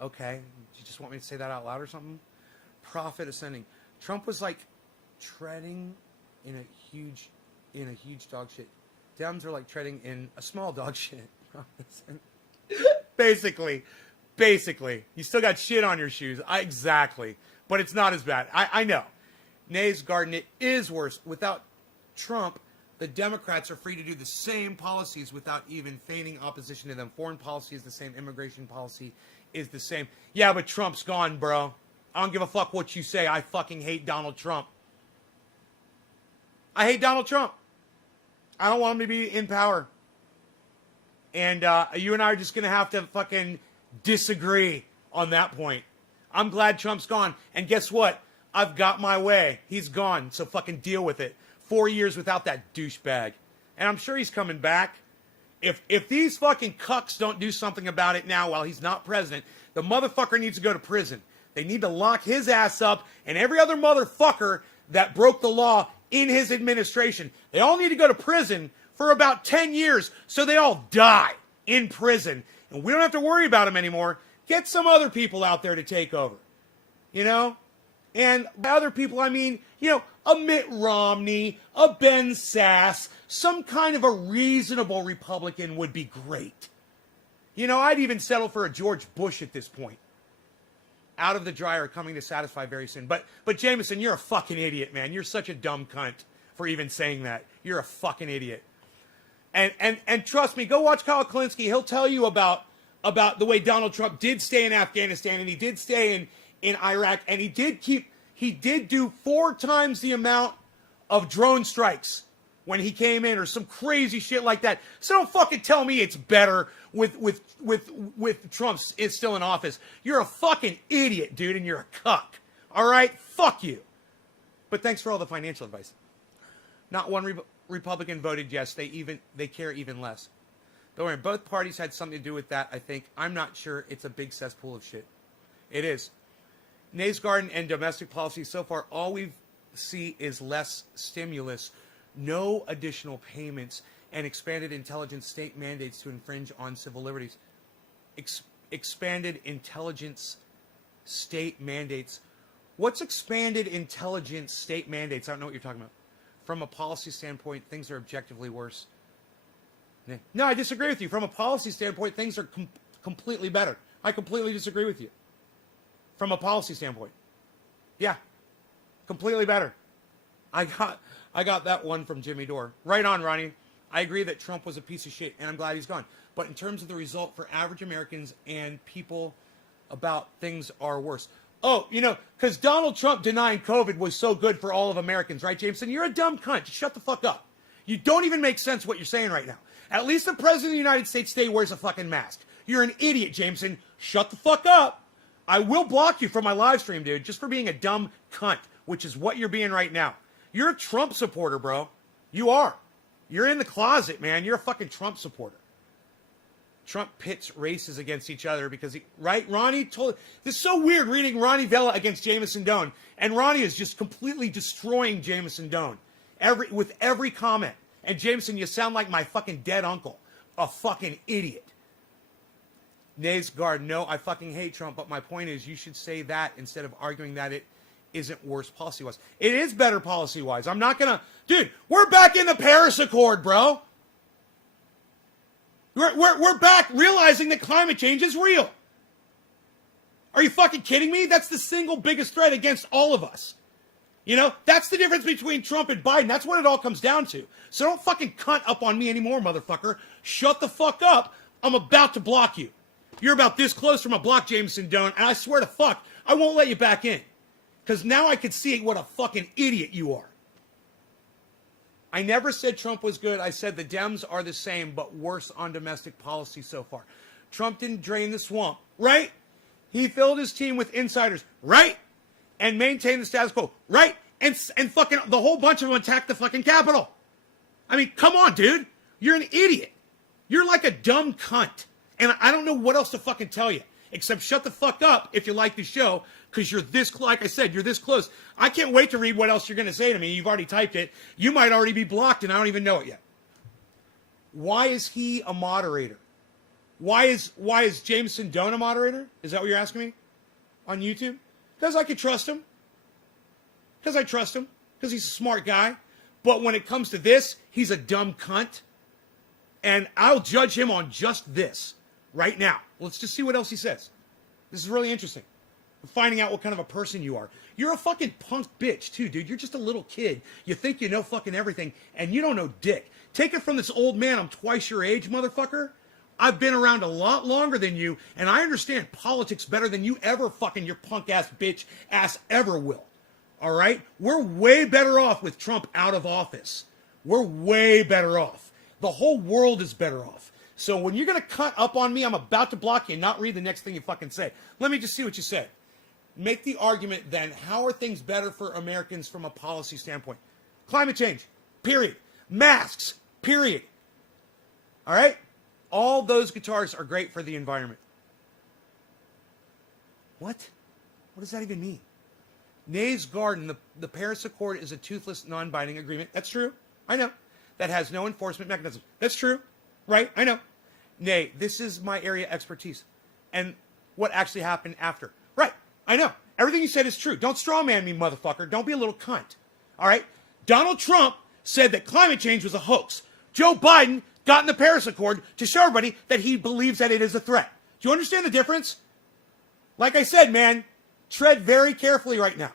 Okay. You just want me to say that out loud or something? Profit ascending. Trump was like treading in a huge dog shit. Dems are like treading in a small dog shit. Basically. You still got shit on your shoes. Exactly. But it's not as bad. I know. Nay's Garden, it is worse. Without Trump, the Democrats are free to do the same policies without even feigning opposition to them. Foreign policy is the same. Immigration policy is the same. Yeah, but Trump's gone, bro. I don't give a fuck what you say. I fucking hate Donald Trump. I hate Donald Trump. I don't want him to be in power. And you and I are just going to have to fucking disagree on that point. I'm glad Trump's gone. And guess what? I've got my way. He's gone, so fucking deal with it. 4 years without that douchebag. And I'm sure he's coming back. If these fucking cucks don't do something about it now while he's not president, the motherfucker needs to go to prison. They need to lock his ass up and every other motherfucker that broke the law in his administration. They all need to go to prison for about 10 years so they all die in prison. And we don't have to worry about them anymore. Get some other people out there to take over. You know? And by other people, I mean, a Mitt Romney, a Ben Sass, some kind of a reasonable Republican would be great. I'd even settle for a George Bush at this point. Out of the dryer, coming to satisfy very soon. But Jameson, you're a fucking idiot, man. You're such a dumb cunt for even saying that. You're a fucking idiot. And trust me, go watch Kyle Klinsky. He'll tell you about the way Donald Trump did stay in Afghanistan and he did stay in Iraq, and he did do 4 times the amount of drone strikes when he came in, or some crazy shit like that. So don't fucking tell me it's better with Trump is still in office. You're a fucking idiot, dude, and you're a cuck. All right, fuck you. But thanks for all the financial advice. Not one Republican voted yes. They care even less. Don't worry, both parties had something to do with that. I think. I'm not sure. It's a big cesspool of shit. It is. Nay's Garden and domestic policy, so far, all we see is less stimulus, no additional payments, and expanded intelligence state mandates to infringe on civil liberties. Expanded intelligence state mandates. What's expanded intelligence state mandates? I don't know what you're talking about. From a policy standpoint, things are objectively worse. No, I disagree with you. From a policy standpoint, things are completely better. I completely disagree with you. From a policy standpoint. Yeah. Completely better. I got that one from Jimmy Dore. Right on, Ronnie. I agree that Trump was a piece of shit, and I'm glad he's gone. But in terms of the result for average Americans and people about things are worse. Oh, because Donald Trump denying COVID was so good for all of Americans, right, Jameson? You're a dumb cunt. Just shut the fuck up. You don't even make sense what you're saying right now. At least the President of the United States today wears a fucking mask. You're an idiot, Jameson. Shut the fuck up. I will block you from my live stream, dude, just for being a dumb cunt, which is what you're being right now. You're a Trump supporter, bro. You are. You're in the closet, man. You're a fucking Trump supporter. Trump pits races against each other because right? Ronnie told, this is so weird reading Ronnie Vela against Jameson Doan. And Ronnie is just completely destroying Jameson Doan with every comment. And Jameson, you sound like my fucking dead uncle. A fucking idiot. Nays Guard, no, I fucking hate Trump, but my point is you should say that instead of arguing that it isn't worse policy-wise. It is better policy-wise. I'm not gonna, dude, we're back in the Paris Accord, bro. We're back realizing that climate change is real. Are you fucking kidding me? That's the single biggest threat against all of us. That's the difference between Trump and Biden. That's what it all comes down to. So don't fucking cunt up on me anymore, motherfucker. Shut the fuck up. I'm about to block you. You're about this close from a block, Jameson Doan, and I swear to fuck, I won't let you back in. Because now I can see what a fucking idiot you are. I never said Trump was good. I said the Dems are the same, but worse on domestic policy so far. Trump didn't drain the swamp, right? He filled his team with insiders, right? And maintained the status quo, right? And fucking the whole bunch of them attacked the fucking Capitol. I mean, come on, dude. You're an idiot. You're like a dumb cunt. And I don't know what else to fucking tell you, except shut the fuck up if you like the show, because you're this, like I said, you're this close. I can't wait to read what else you're going to say to me. You've already typed it. You might already be blocked, and I don't even know it yet. Why is he a moderator? Why is Jameson Doan a moderator? Is that what you're asking me? On YouTube? Because I can trust him. Because I trust him. Because he's a smart guy. But when it comes to this, he's a dumb cunt. And I'll judge him on just this right now. Let's just see what else he says. This is really interesting. I'm finding out what kind of a person you are. You're a fucking punk bitch, too, dude. You're just a little kid. You think you know fucking everything, and you don't know dick. Take it from this old man. I'm twice your age, motherfucker. I've been around a lot longer than you, and I understand politics better than you ever fucking your punk-ass bitch ass ever will. All right? We're way better off with Trump out of office. We're way better off. The whole world is better off. So when you're going to cut up on me, I'm about to block you and not read the next thing you fucking say. Let me just see what you say. Make the argument then, how are things better for Americans from a policy standpoint? Climate change, period. Masks, period. All right? All those guitars are great for the environment. What? What does that even mean? Nays Garden, the Paris Accord is a toothless, non-binding agreement. That's true. I know. That has no enforcement mechanism. That's true. Right? I know. Nay, this is my area of expertise. And what actually happened after. Right. I know. Everything you said is true. Don't straw man me, motherfucker. Don't be a little cunt. All right? Donald Trump said that climate change was a hoax. Joe Biden got in the Paris Accord to show everybody that he believes that it is a threat. Do you understand the difference? Like I said, man, tread very carefully right now.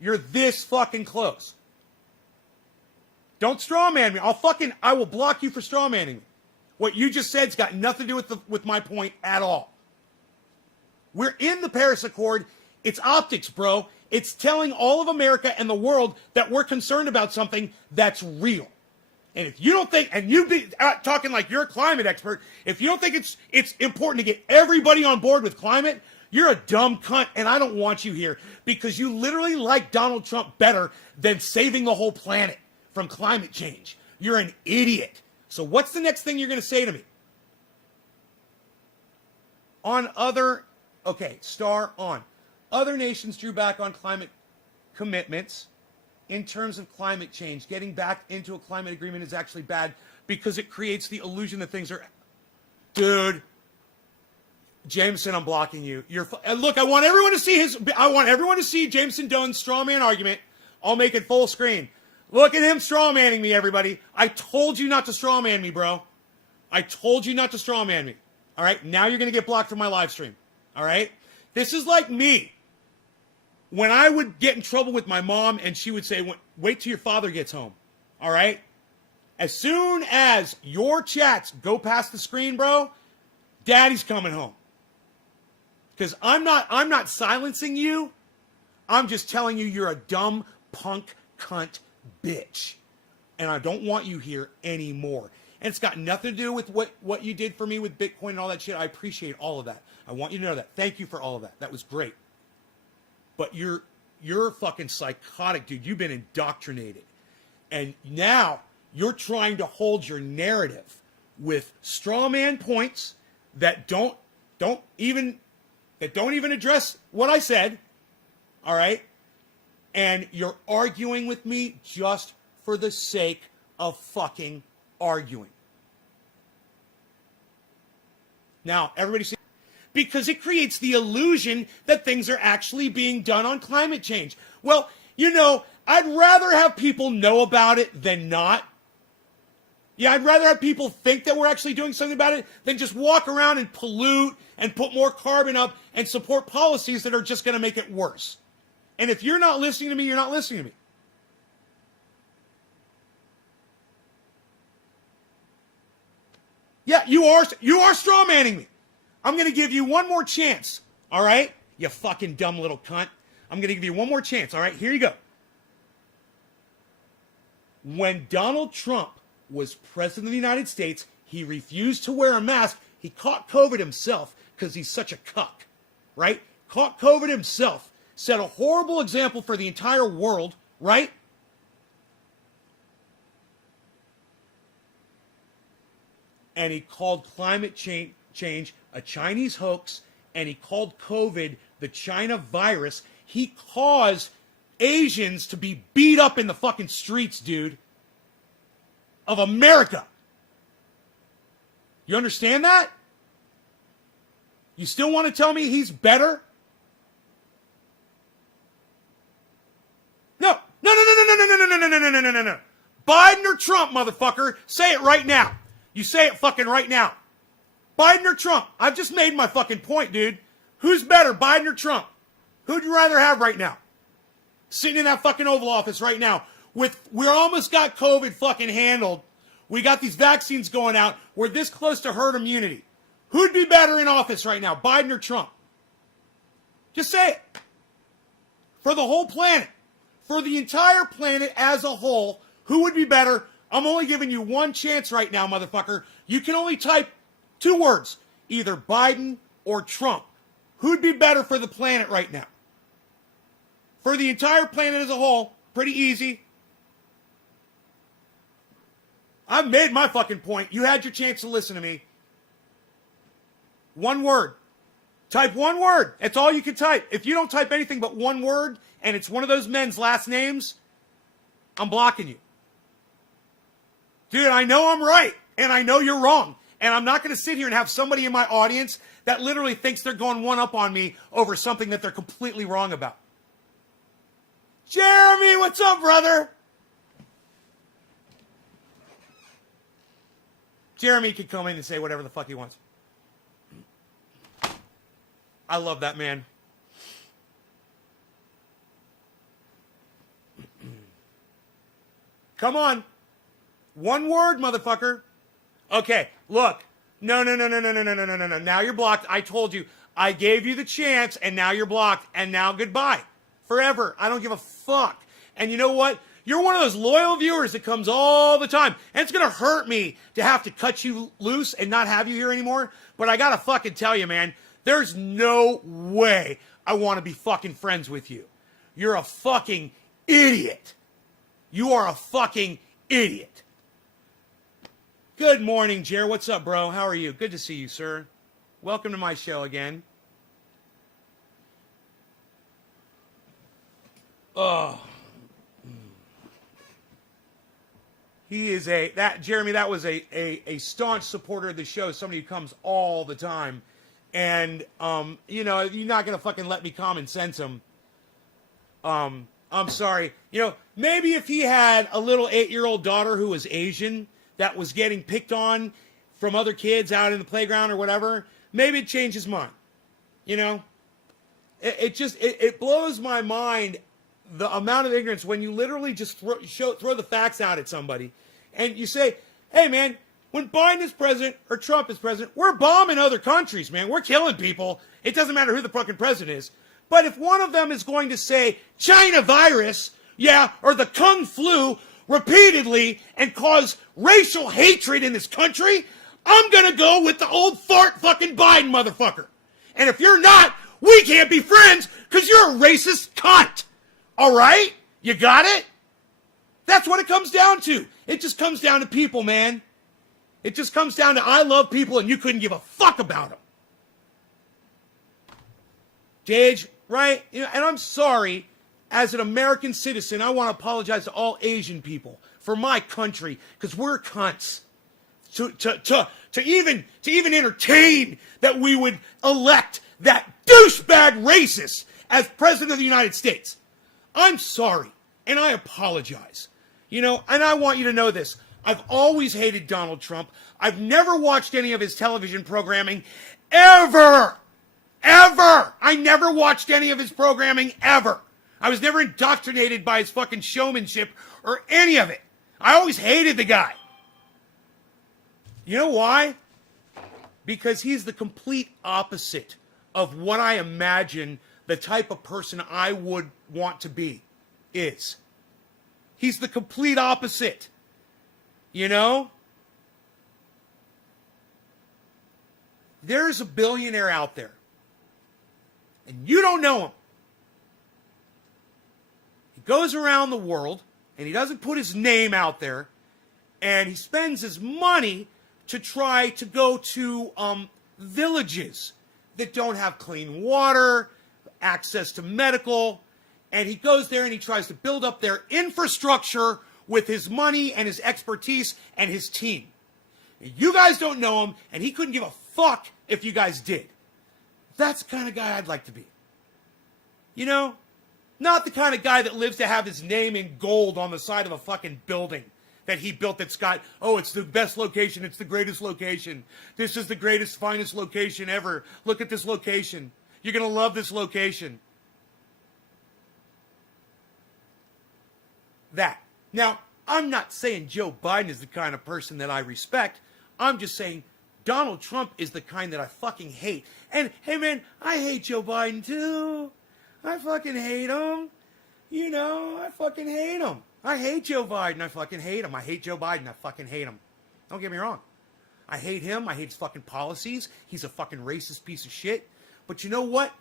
You're this fucking close. Don't straw man me. I will block you for straw manning me. What you just said's got nothing to do with my point at all. We're in the Paris Accord. It's optics, bro. It's telling all of America and the world that we're concerned about something that's real. And if you don't think, and you be talking like you're a climate expert, if you don't think it's important to get everybody on board with climate, you're a dumb cunt, and I don't want you here because you literally like Donald Trump better than saving the whole planet from climate change. You're an idiot. So what's the next thing you're going to say to me? Other nations drew back on climate commitments in terms of climate change. Getting back into a climate agreement is actually bad because it creates the illusion that things are... Dude, Jameson, I'm blocking you. Look, I want everyone to see Jameson Doan's straw man argument. I'll make it full screen. Look at him straw manning me, everybody. I told you not to straw man me, bro. I told you not to straw man me. All right? Now you're going to get blocked from my live stream. All right? This is like me. when I would get in trouble with my mom and she would say, wait till your father gets home. All right? As soon as your chats go past the screen, bro, daddy's coming home. Because I'm not silencing you. I'm just telling you you're a dumb punk cunt bitch. And I don't want you here anymore. And it's got nothing to do with what you did for me with Bitcoin and all that shit. I appreciate all of that. I want you to know that. Thank you for all of that. That was great. But you're fucking psychotic, dude. You've been indoctrinated. And now you're trying to hold your narrative with straw man points that don't even address what I said. All right? And you're arguing with me just for the sake of fucking arguing. Now, everybody see, because it creates the illusion that things are actually being done on climate change. Well, you know, I'd rather have people know about it than not. Yeah, I'd rather have people think that we're actually doing something about it than just walk around and pollute and put more carbon up and support policies that are just going to make it worse. And if you're not listening to me, you're not listening to me. Yeah, you are straw manning me. I'm going to give you one more chance, all right? You fucking dumb little cunt. I'm going to give you one more chance, all right? Here you go. When Donald Trump was president of the United States, he refused to wear a mask. He caught COVID himself because he's such a cuck, right? Caught COVID himself. Set a horrible example for the entire world, right? And he called climate change a Chinese hoax, and he called COVID the China virus. He caused Asians to be beat up in the fucking streets, dude, of America. You understand that? You still want to tell me he's better? No. No. Biden or Trump, motherfucker. Say it right now. You say it fucking right now. Biden or Trump? I've just made my fucking point, dude. Who's better, Biden or Trump? Who'd you rather have right now? Sitting in that fucking Oval Office right now we're almost got COVID fucking handled. We got these vaccines going out. We're this close to herd immunity. Who'd be better in office right now, Biden or Trump? Just say it. For the whole planet. For the entire planet as a whole, who would be better? I'm only giving you one chance right now, motherfucker. You can only type 2 words. Either Biden or Trump. Who'd be better for the planet right now? For the entire planet as a whole, pretty easy. I've made my fucking point. You had your chance to listen to me. 1 word. Type 1 word. That's all you can type. If you don't type anything but 1 word, and it's one of those men's last names, I'm blocking you. Dude, I know I'm right, and I know you're wrong. And I'm not going to sit here and have somebody in my audience that literally thinks they're going one up on me over something that they're completely wrong about. Jeremy, what's up, brother? Jeremy can come in and say whatever the fuck he wants. I love that man. Come on. 1 word, motherfucker. Okay, look. No. Now you're blocked. I told you. I gave you the chance, and now you're blocked. And now goodbye. Forever. I don't give a fuck. And you know what? You're one of those loyal viewers that comes all the time. And it's going to hurt me to have to cut you loose and not have you here anymore. But I got to fucking tell you, man, there's no way I want to be fucking friends with you. You're a fucking idiot. You are a fucking idiot. Good morning, Jer. What's up, bro? How are you? Good to see you, sir. Welcome to my show again. Oh. He is Jeremy, that was a staunch supporter of the show, somebody who comes all the time. And, you know, you're not going to fucking let me common sense him. I'm sorry. You know, maybe if he had a little 8-year-old daughter who was Asian that was getting picked on from other kids out in the playground or whatever, maybe it'd change his mind. You know? It blows my mind the amount of ignorance when you literally just throw the facts out at somebody and you say, hey, man, when Biden is president or Trump is president, we're bombing other countries, man. We're killing people. It doesn't matter who the fucking president is. But if one of them is going to say China virus, yeah, or the Kung flu repeatedly and cause racial hatred in this country, I'm going to go with the old fart fucking Biden motherfucker. And if you're not, we can't be friends because you're a racist cunt. All right? You got it? That's what it comes down to. It just comes down to people, man. It just comes down to I love people and you couldn't give a fuck about them. Gage, right? You know, and I'm sorry, as an American citizen, I want to apologize to all Asian people for my country because we're cunts. To even entertain that we would elect that douchebag racist as president of the United States. I'm sorry, and I apologize. You know, and I want you to know this. I've always hated Donald Trump. I've never watched any of his television programming, ever. Ever. I never watched any of his programming, ever. I was never indoctrinated by his fucking showmanship or any of it. I always hated the guy. You know why? Because he's the complete opposite of what I imagine the type of person I would want to be is. He's the complete opposite. You know? There's a billionaire out there. And you don't know him. He goes around the world and he doesn't put his name out there. And he spends his money to try to go to villages that don't have clean water, access to medical, and he goes there and he tries to build up their infrastructure with his money and his expertise and his team. You guys don't know him, and he couldn't give a fuck if you guys did. That's the kind of guy I'd like to be. You know? Not the kind of guy that lives to have his name in gold on the side of a fucking building that he built that's got, oh, it's the best location, it's the greatest location. This is the greatest, finest location ever. Look at this location. You're going to love this location. That. Now, I'm not saying Joe Biden is the kind of person that I respect. I'm just saying Donald Trump is the kind that I fucking hate. And, hey, man, I hate Joe Biden, too. I fucking hate him. You know, I fucking hate him. I hate Joe Biden. I fucking hate him. I hate Joe Biden. I fucking hate him. Don't get me wrong. I hate him. I hate his fucking policies. He's a fucking racist piece of shit. But you know what?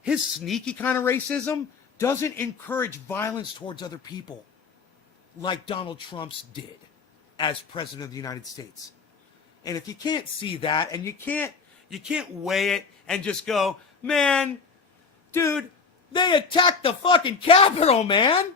His sneaky kind of racism doesn't encourage violence towards other people like Donald Trump's did as president of the United States. And if you can't see that and you can't weigh it and just go, man, dude, they attacked the fucking Capitol, man.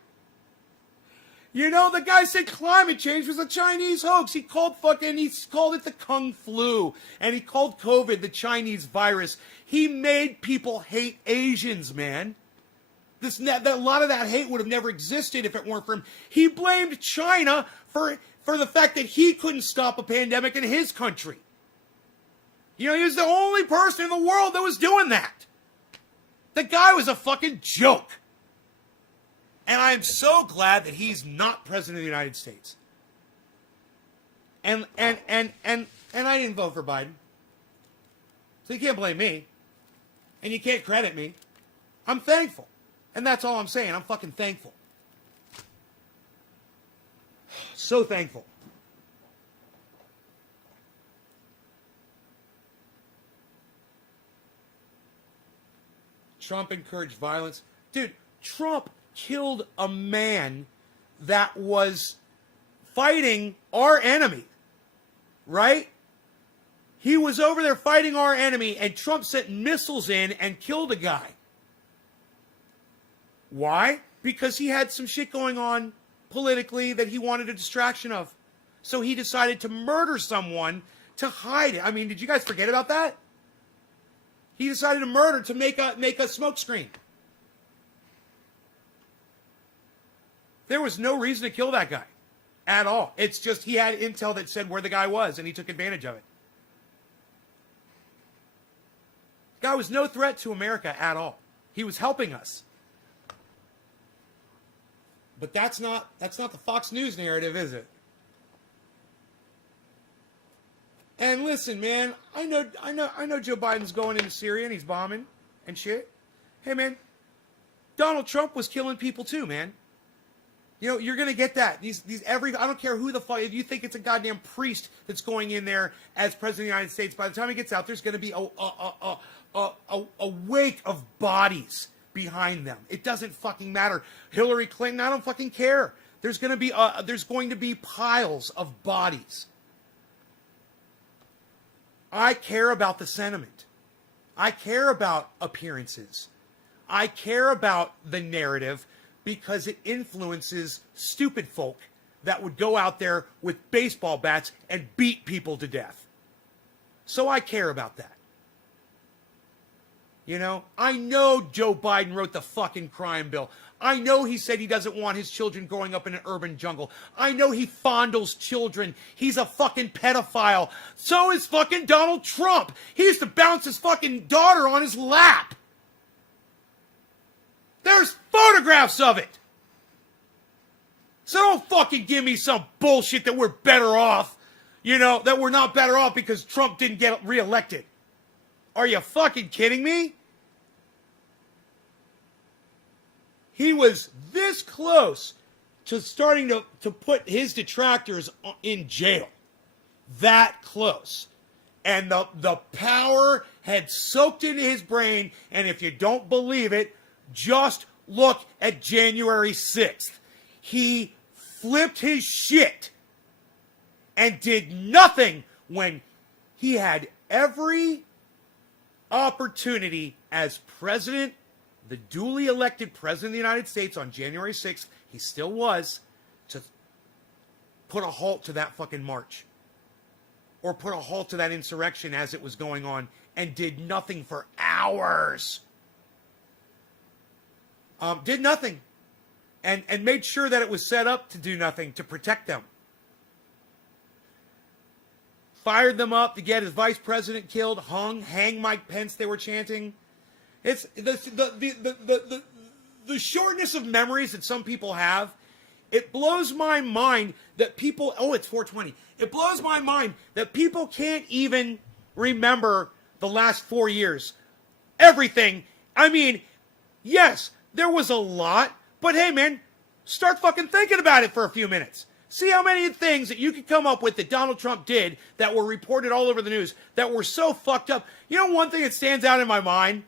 You know, the guy said climate change was a Chinese hoax. He called it the Kung flu. And he called COVID the Chinese virus. He made people hate Asians, man. A lot of that hate would have never existed if it weren't for him. He blamed China for the fact that he couldn't stop a pandemic in his country. You know, he was the only person in the world that was doing that. The guy was a fucking joke. And I'm so glad that he's not president of the United States. And I didn't vote for Biden. So you can't blame me. And you can't credit me. I'm thankful. And that's all I'm saying. I'm fucking thankful. So thankful. Trump encouraged violence. Dude, Trump killed a man that was fighting our enemy, right? He was over there fighting our enemy, and Trump sent missiles in and killed a guy. Why? Because he had some shit going on politically that he wanted a distraction of. So he decided to murder someone to hide it. I mean, did you guys forget about that? He decided to murder to make a smokescreen. There was no reason to kill that guy at all. It's just he had intel that said where the guy was, and he took advantage of it. The guy was no threat to America at all. He was helping us. But that's not the Fox News narrative, is it? And listen, man, I know Joe Biden's going into Syria and he's bombing and shit. Hey, man, Donald Trump was killing people too, man. You know, you're gonna get that. I don't care who the fuck. If you think it's a goddamn priest that's going in there as president of the United States, by the time he gets out, there's gonna be a wake of bodies behind them. It doesn't fucking matter. Hillary Clinton, I don't fucking care. There's going to be piles of bodies. I care about the sentiment. I care about appearances. I care about the narrative because it influences stupid folk that would go out there with baseball bats and beat people to death. So I care about that. You know, I know Joe Biden wrote the fucking crime bill. I know he said he doesn't want his children growing up in an urban jungle. I know he fondles children. He's a fucking pedophile. So is fucking Donald Trump. He used to bounce his fucking daughter on his lap. There's photographs of it. So don't fucking give me some bullshit that we're better off. You know, that we're not better off because Trump didn't get reelected. Are you fucking kidding me? He was this close to starting to put his detractors in jail. That close. And the power had soaked into his brain. And if you don't believe it, just look at January 6th. He flipped his shit and did nothing when he had every opportunity as president, the duly elected president of the United States on January 6th, he still was, to put a halt to that fucking march. Or put a halt to that insurrection as it was going on, and did nothing for hours. Did nothing. And made sure that it was set up to do nothing, to protect them. Fired them up to get his vice president killed, hang Mike Pence, they were chanting. It's the shortness of memories that some people have. It blows my mind that people, it's 420. It blows my mind that people can't even remember the last 4 years. Everything. I mean, yes, there was a lot, but hey, man, start fucking thinking about it for a few minutes. See how many things that you could come up with that Donald Trump did that were reported all over the news that were so fucked up. You know one thing that stands out in my mind?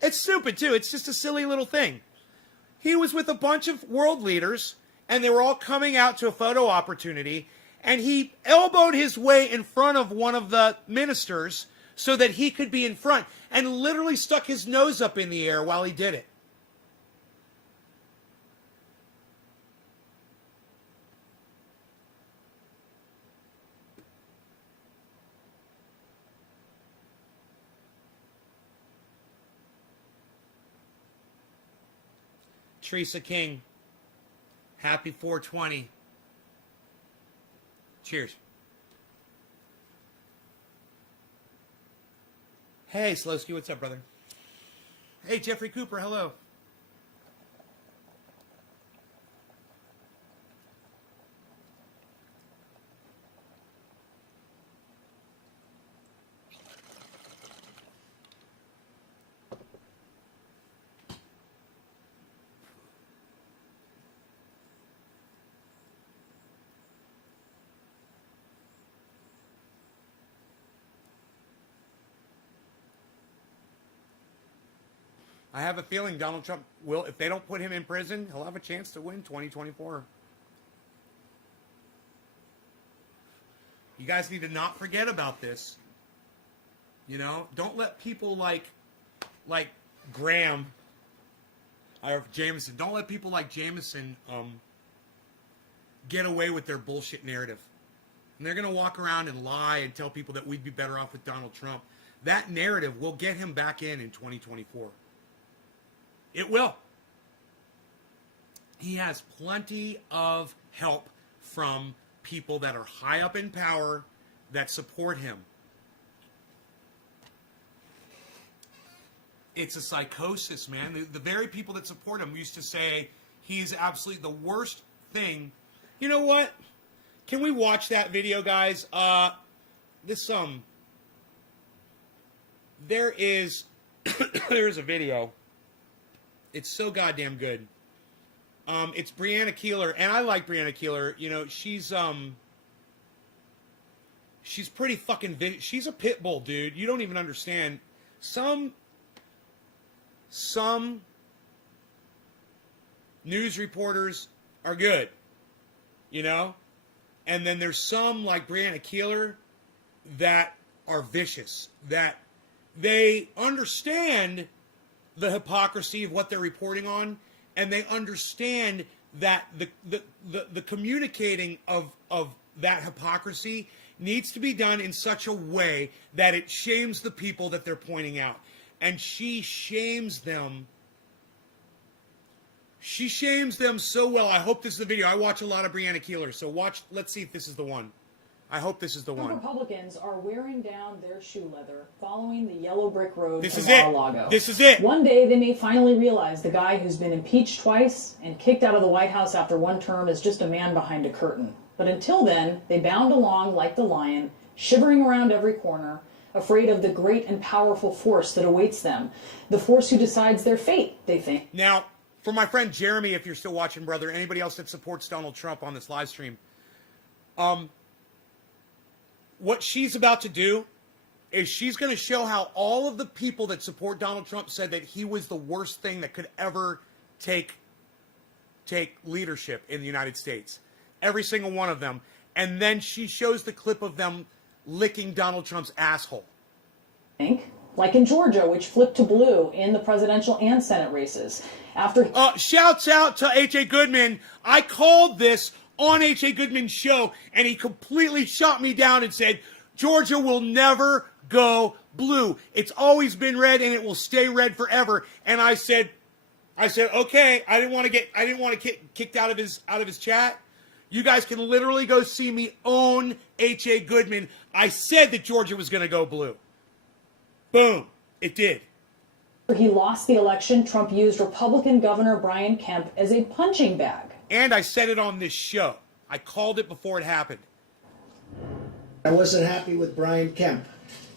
It's stupid, too. It's just a silly little thing. He was with a bunch of world leaders, and they were all coming out to a photo opportunity, and he elbowed his way in front of one of the ministers so that he could be in front, and literally stuck his nose up in the air while he did it. Teresa King, happy 420. Cheers. Hey, Slowski, what's up, brother? Hey, Jeffrey Cooper, hello. I have a feeling Donald Trump will, if they don't put him in prison, he'll have a chance to win 2024. You guys need to not forget about this. You know, don't let people like Graham or Jameson, don't let people like Jameson get away with their bullshit narrative. And they're going to walk around and lie and tell people that we'd be better off with Donald Trump. That narrative will get him back in 2024. It will. He has plenty of help from people that are high up in power that support him. It's a psychosis, man. The very people that support him used to say he's absolutely the worst thing. You know what? Can we watch that video, guys? There is there's a video. It's so goddamn good. It's Brianna Keeler, and I like Brianna Keeler. You know, she's pretty fucking she's a pit bull, dude. You don't even understand. Some news reporters are good, you know? And then there's some like Brianna Keeler that are vicious, that they understand the hypocrisy of what they're reporting on, and they understand that the communicating of that hypocrisy needs to be done in such a way that it shames the people that they're pointing out. And she shames them. She shames them so well. I hope this is the video. I watch a lot of Brianna Keeler, so watch. Let's see if this is the one. I hope this is the one. Republicans are wearing down their shoe leather following the yellow brick road to Mar-a-Lago. This is it. One day they may finally realize the guy who's been impeached twice and kicked out of the White House after one term is just a man behind a curtain. But until then, they bound along like the lion, shivering around every corner, afraid of the great and powerful force that awaits them, the force who decides their fate, they think. Now, for my friend Jeremy, if you're still watching, brother, anybody else that supports Donald Trump on this live stream, what she's about to do is she's going to show how all of the people that support Donald Trump said that he was the worst thing that could ever take leadership in the United States. Every single one of them. And then she shows the clip of them licking Donald Trump's asshole. Like in Georgia, which flipped to blue in the presidential and Senate races. After shouts out to H.A. Goodman. I called this on H.A. Goodman's show, and he completely shot me down and said, Georgia will never go blue. It's always been red, and it will stay red forever. And I said, okay. I didn't want to get kicked out of his chat. You guys can literally go see me own H.A. Goodman. I said that Georgia was going to go blue. Boom. It did. He lost the election. Trump used Republican Governor Brian Kemp as a punching bag. And I said it on this show. I called it before it happened. I wasn't happy with Brian Kemp.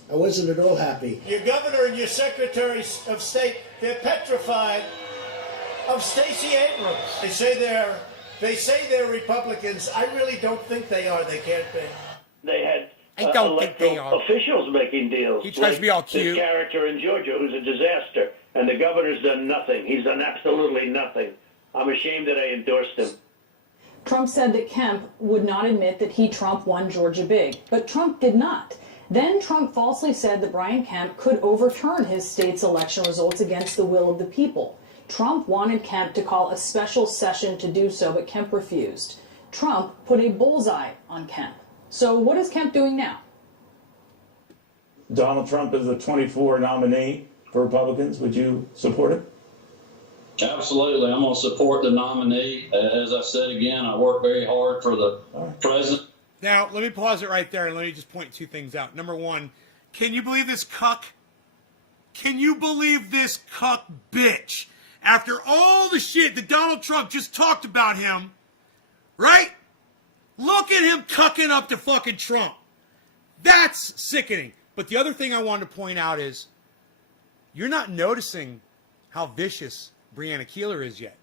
I wasn't at all happy. Your governor and your secretary of state, they're petrified of Stacey Abrams. They say they're Republicans. I really don't think they are. They can't be. They had I don't think they are. officials making deals. He tries to be all cute. This character in Georgia who's a disaster, and the governor's done nothing. He's done absolutely nothing. I'm ashamed that I endorsed him. Trump said that Kemp would not admit that he, Trump, won Georgia big, but Trump did not. Then Trump falsely said that Brian Kemp could overturn his state's election results against the will of the people. Trump wanted Kemp to call a special session to do so, but Kemp refused. Trump put a bullseye on Kemp. So what is Kemp doing now? Donald Trump is the 24 nominee for Republicans. Would you support him? Absolutely. I'm going to support the nominee. As I said again, I work very hard for the president. Now, let me pause it right there and let me just point two things out. Number one, can you believe this cuck? Can you believe this cuck bitch? After all the shit that Donald Trump just talked about him, right? Look at him cucking up to fucking Trump. That's sickening. But the other thing I wanted to point out is you're not noticing how vicious Brianna Keeler is yet.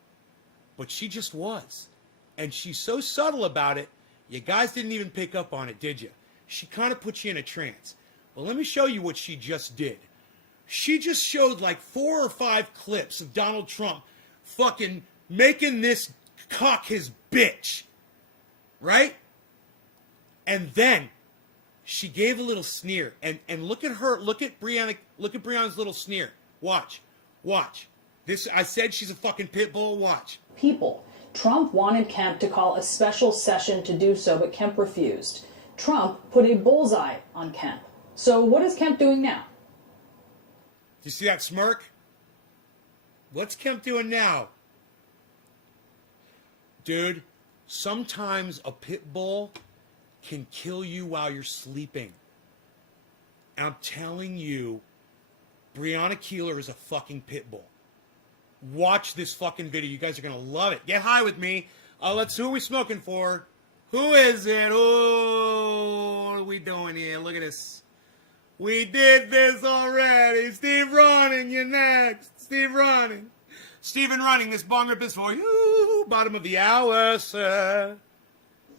But she just was. And she's so subtle about it, you guys didn't even pick up on it, did you? She kind of put you in a trance. Well, let me show you what she just did. She just showed like 4 or 5 clips of Donald Trump fucking making this cock his bitch. Right? And then she gave a little sneer. And look at her, look at Brianna's little sneer. Watch. This, I said she's a fucking pit bull. Watch. People. Trump wanted Kemp to call a special session to do so, but Kemp refused. Trump put a bullseye on Kemp. So what is Kemp doing now? Do you see that smirk? What's Kemp doing now? Dude, sometimes a pit bull can kill you while you're sleeping. And I'm telling you, Breonna Keeler is a fucking pit bull. Watch this fucking video. You guys are going to love it. Get high with me. Who are we smoking for? Who is it? Oh, what are we doing here? Look at this. We did this already. Steve Running, you're next. Steve Running. Stephen Running, this bong rip is for you. Bottom of the hour, sir.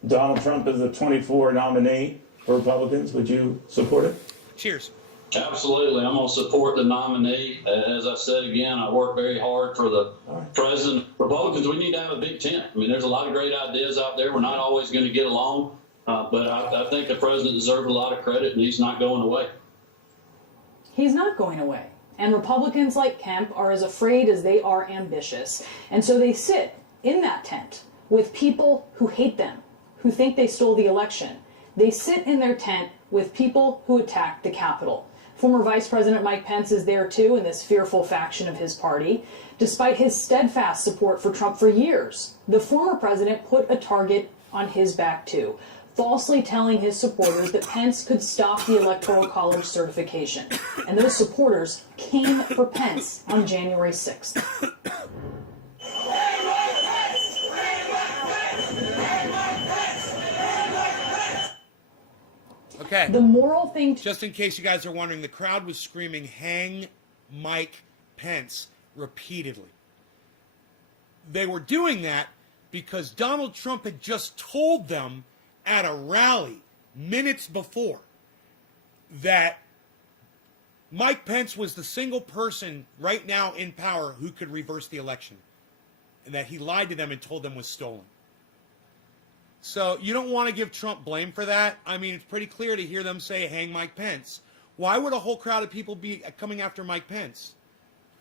Donald Trump is the 24 nominee for Republicans. Would you support it? Cheers. Absolutely. I'm going to support the nominee. As I said again, I work very hard for the president. Republicans, we need to have a big tent. I mean, there's a lot of great ideas out there. We're not always going to get along. But I think the president deserves a lot of credit, and he's not going away. He's not going away. And Republicans like Kemp are as afraid as they are ambitious. And so they sit in that tent with people who hate them, who think they stole the election. They sit in their tent with people who attacked the Capitol. Former Vice President Mike Pence is there too in this fearful faction of his party. Despite his steadfast support for Trump for years, the former president put a target on his back too, falsely telling his supporters that Pence could stop the Electoral College certification. And those supporters came for Pence on January 6th. Okay. The moral thing to Just in case you guys are wondering, the crowd was screaming, "Hang Mike Pence," repeatedly. They were doing that because Donald Trump had just told them at a rally minutes before that Mike Pence was the single person right now in power who could reverse the election, and that he lied to them and told them was stolen. So you don't want to give Trump blame for that. I mean, it's pretty clear to hear them say, "Hang Mike Pence." Why would a whole crowd of people be coming after Mike Pence?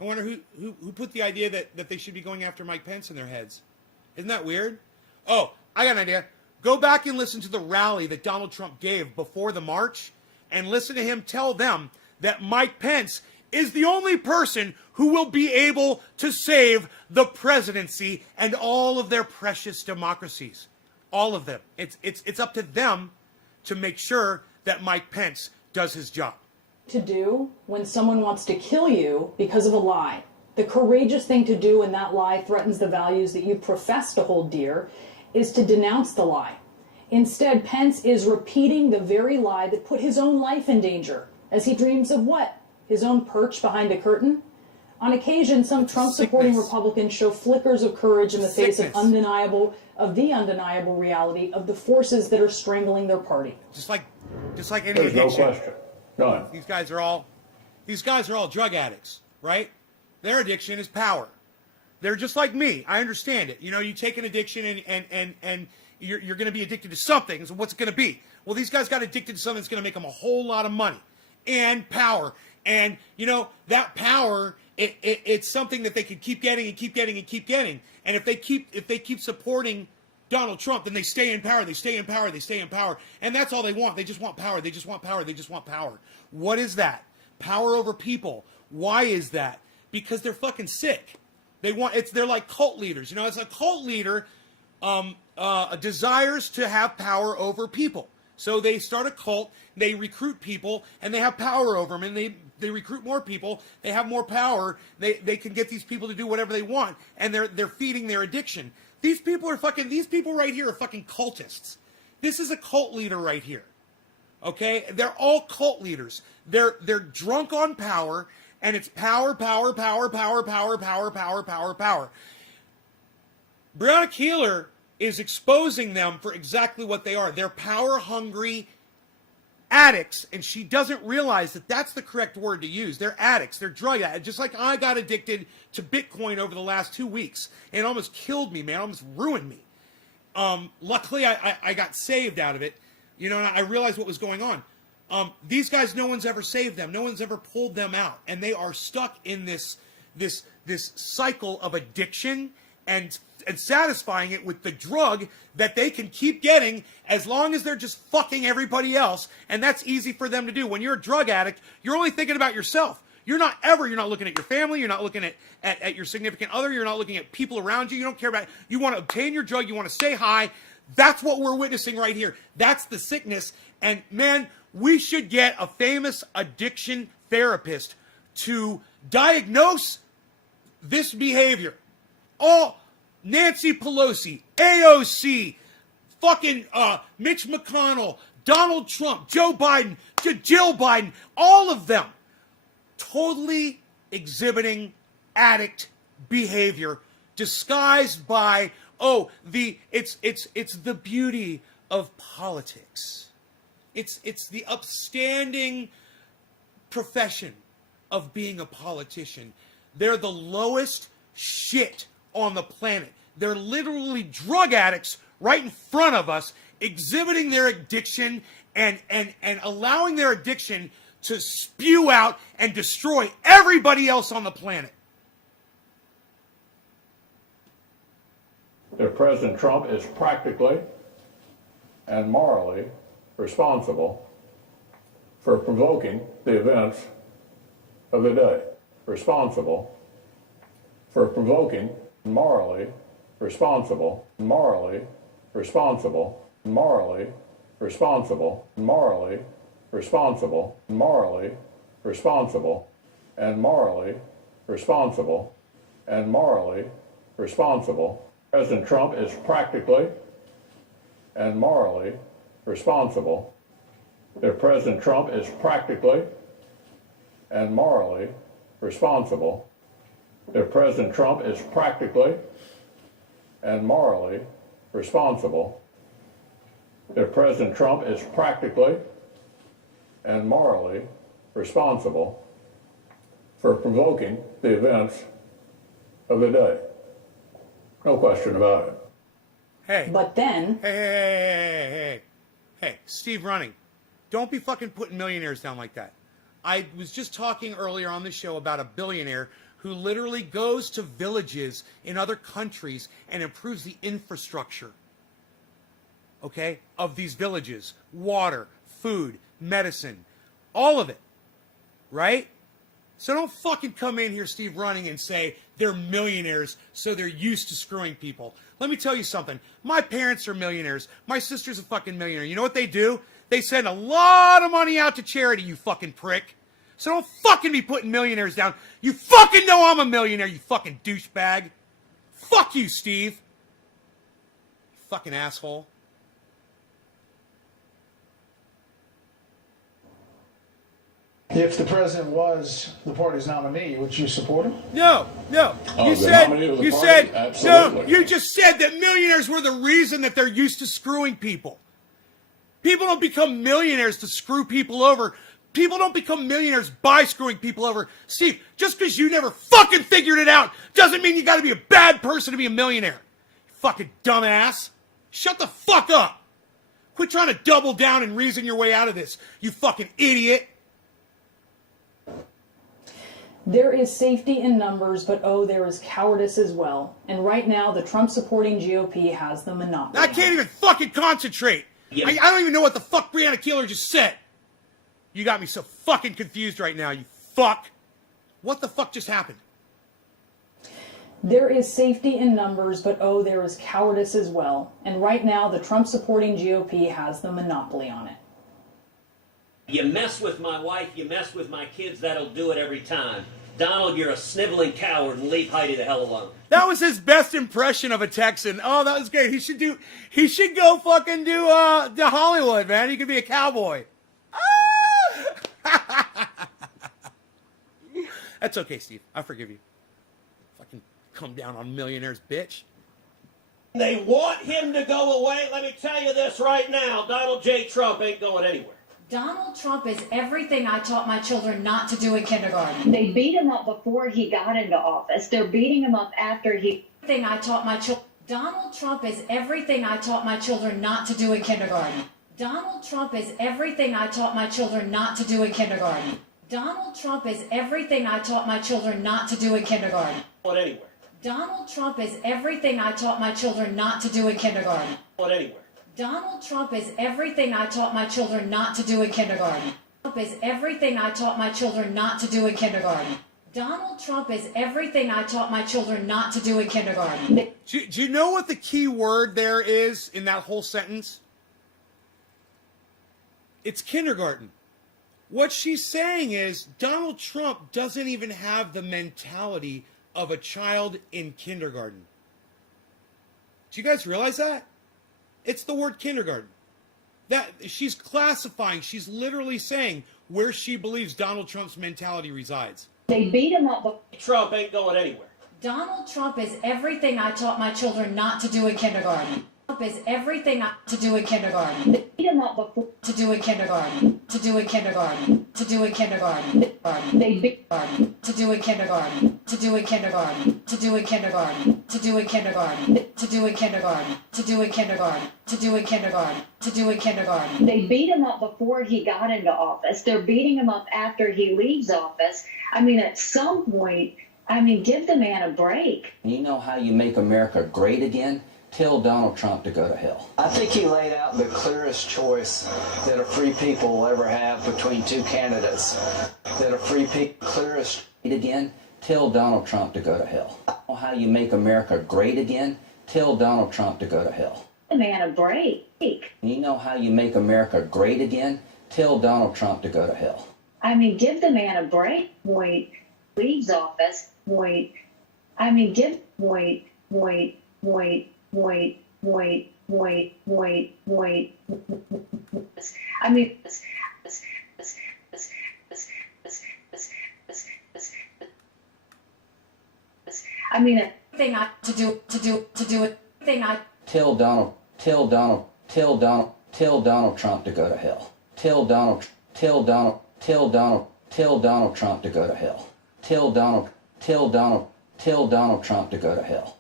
I wonder who put the idea that they should be going after Mike Pence in their heads. Isn't that weird? Oh, I got an idea. Go back and listen to the rally that Donald Trump gave before the march and listen to him tell them that Mike Pence is the only person who will be able to save the presidency and all of their precious democracies. All of them. It's up to them to make sure that Mike Pence does his job. to do when someone wants to kill you because of a lie. The courageous thing to do when that lie threatens the values that you profess to hold dear is to denounce the lie. Instead, Pence is repeating the very lie that put his own life in danger as he dreams of what? His own perch behind a curtain? On occasion, some Trump-supporting Republicans show flickers of courage in the face of the undeniable reality of the forces that are strangling their party. Just like any There's no addiction. question. None. These guys are all drug addicts, right? Their addiction is power. They're just like me. I understand it. You know, you take an addiction and you're going to be addicted to something. So what's it going to be? Well, these guys got addicted to something that's going to make them a whole lot of money and power. And, you know, that power, it's something that they can keep getting and keep getting and keep getting. And if they keep supporting Donald Trump, then they stay in power, they stay in power, they stay in power. And that's all they want. They just want power. They just want power. They just want power. What is that? Power over people. Why is that? Because they're fucking sick. They're like cult leaders. You know, it's a cult leader desires to have power over people. So they start a cult, they recruit people, and they have power over them, and they recruit more people, they have more power, they can get these people to do whatever they want, and they're feeding their addiction. These people right here are fucking cultists. This is a cult leader right here. Okay? They're all cult leaders. They're drunk on power, and it's power, power, power, power, power, power, power, power, power. Breonna Keeler is exposing them for exactly what they are. They're power-hungry addicts, and she doesn't realize that that's the correct word to use. They're addicts. They're drug addicts. Just like I got addicted to Bitcoin over the last 2 weeks. It almost killed me, man. It almost ruined me. Luckily, I got saved out of it. You know, and I realized what was going on. These guys, no one's ever saved them. No one's ever pulled them out. And they are stuck in this cycle of addiction and satisfying it with the drug that they can keep getting as long as they're just fucking everybody else. And that's easy for them to do. When you're a drug addict, you're only thinking about yourself. You're not looking at your family. You're not looking at your significant other. You're not looking at people around you. You don't care about it. You want to obtain your drug. You want to say hi. That's what we're witnessing right here. That's the sickness. And man, we should get a famous addiction therapist to diagnose this behavior. All Nancy Pelosi, AOC, fucking Mitch McConnell, Donald Trump, Joe Biden, Jill Biden, all of them totally exhibiting addict behavior disguised by it's the beauty of politics. It's the upstanding profession of being a politician. They're the lowest shit on the planet. They're literally drug addicts right in front of us, exhibiting their addiction and allowing their addiction to spew out and destroy everybody else on the planet. That President Trump is practically and morally responsible for provoking the events of the day. Responsible for provoking, morally responsible, morally responsible, morally responsible, morally responsible, morally responsible, and morally responsible, and morally responsible. President Trump is practically and morally responsible. That President Trump is practically and morally responsible. That President Trump is practically and morally responsible. That President Trump is practically and morally responsible for provoking the events of the day. No question about it. Hey. But then, Hey, Steve Running, don't be fucking putting millionaires down like that. I was just talking earlier on the show about a billionaire who literally goes to villages in other countries and improves the infrastructure, okay, of these villages. Water, food, medicine, all of it, right? So don't fucking come in here, Steve Running, and say they're millionaires, so they're used to screwing people. Let me tell you something. My parents are millionaires. My sister's a fucking millionaire. You know what they do? They send a lot of money out to charity, you fucking prick. So don't fucking be putting millionaires down. You fucking know I'm a millionaire, you fucking douchebag. Fuck you, Steve. You fucking asshole. If the president was the party's nominee, would you support him? No. Oh, You the said, nominee of the you party? said, no, Absolutely. you just said that millionaires were the reason that they're used to screwing people. People don't become millionaires to screw people over. People don't become millionaires by screwing people over. Steve, just because you never fucking figured it out doesn't mean you gotta be a bad person to be a millionaire. You fucking dumbass. Shut the fuck up. Quit trying to double down and reason your way out of this, you fucking idiot. there is safety in numbers, but there is cowardice as well. And right now, the Trump-supporting GOP has the monopoly. I can't even fucking concentrate. I don't even know what the fuck Breonna Taylor just said. You got me so fucking confused right now, you fuck. What the fuck just happened? There is safety in numbers, but there is cowardice as well. And right now, the Trump-supporting GOP has the monopoly on it. You mess with my wife, you mess with my kids, that'll do it every time. Donald, you're a sniveling coward, and leave Heidi the hell alone. That was his best impression of a Texan. Oh, that was great. He should go fucking do Hollywood, man. He could be a cowboy. That's okay, Steve. I forgive you. Fucking come down on millionaires, bitch. They want him to go away. Let me tell you this right now. Donald J. Trump ain't going anywhere. Donald Trump is everything I taught my children not to do in kindergarten. They beat him up before he got into office. They're beating him up after he... Everything I taught my children. Donald Trump is everything I taught my children not to do in kindergarten. Donald Trump is everything I taught my children not to do in kindergarten. Donald Trump is everything I taught my children not to do in kindergarten. Going anywhere. Donald Trump is everything I taught my children not to do in kindergarten. Going anywhere. Donald Trump is everything I taught my children not to do in kindergarten. Trump is everything I taught my children not to do in kindergarten. Donald Trump is everything I taught my children not to do in kindergarten. Do you know what the key word there is in that whole sentence? It's kindergarten. What she's saying is Donald Trump doesn't even have the mentality of a child in kindergarten. Do you guys realize that? It's the word kindergarten. That she's classifying, she's literally saying where she believes Donald Trump's mentality resides. They beat him up. Trump ain't going anywhere. Donald Trump is everything I taught my children not to do in kindergarten. Trump is everything to do in kindergarten. They beat him up before. To do in kindergarten. To do in kindergarten. To do in kindergarten. They beat. To do in kindergarten. To do in kindergarten. To do in kindergarten. To do in kindergarten. To do in kindergarten. To do in kindergarten. To do in kindergarten. To do in kindergarten. They beat him up before he got into office. They're beating him up after he leaves office. I mean, at some point, I mean, give the man a break. You know how you make America great again? Tell Donald Trump to go to hell. I think he laid out the clearest choice that a free people will ever have between two candidates. That a free people clearest again? Tell Donald Trump to go to hell. You know how you make America great again? Tell Donald Trump to go to hell. Give the man a break. You know how you make America great again? Tell Donald Trump to go to hell. I mean, give the man a break. Wait, leaves office. Wait. I mean, give. Wait. I mean, I mean, thing I to do it. Thing I Tell Donald Trump to go to hell. Tell Donald Trump to go to hell. Tell Donald Trump to go to hell.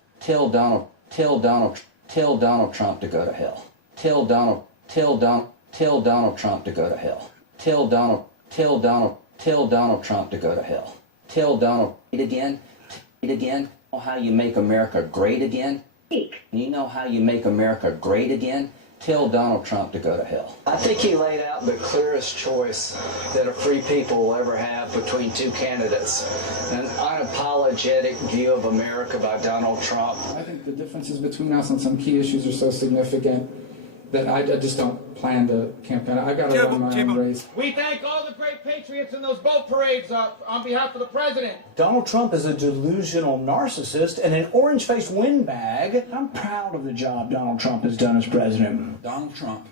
Tell Donald Trump to go to hell. Tell Donald Trump to go to hell. Tell Donald Trump to go to hell. Tell Donald again. How you make America great again? You know how you make America great again? Tell Donald Trump to go to hell. I think he laid out the clearest choice that a free people will ever have between two candidates. An unapologetic view of America by Donald Trump. I think the differences between us on some key issues are so significant that I just don't plan to campaign. I got to run my own race. We thank all the great patriots in those boat parades on behalf of the president. Donald Trump is a delusional narcissist and an orange-faced windbag. I'm proud of the job Donald Trump has done as president. Donald Trump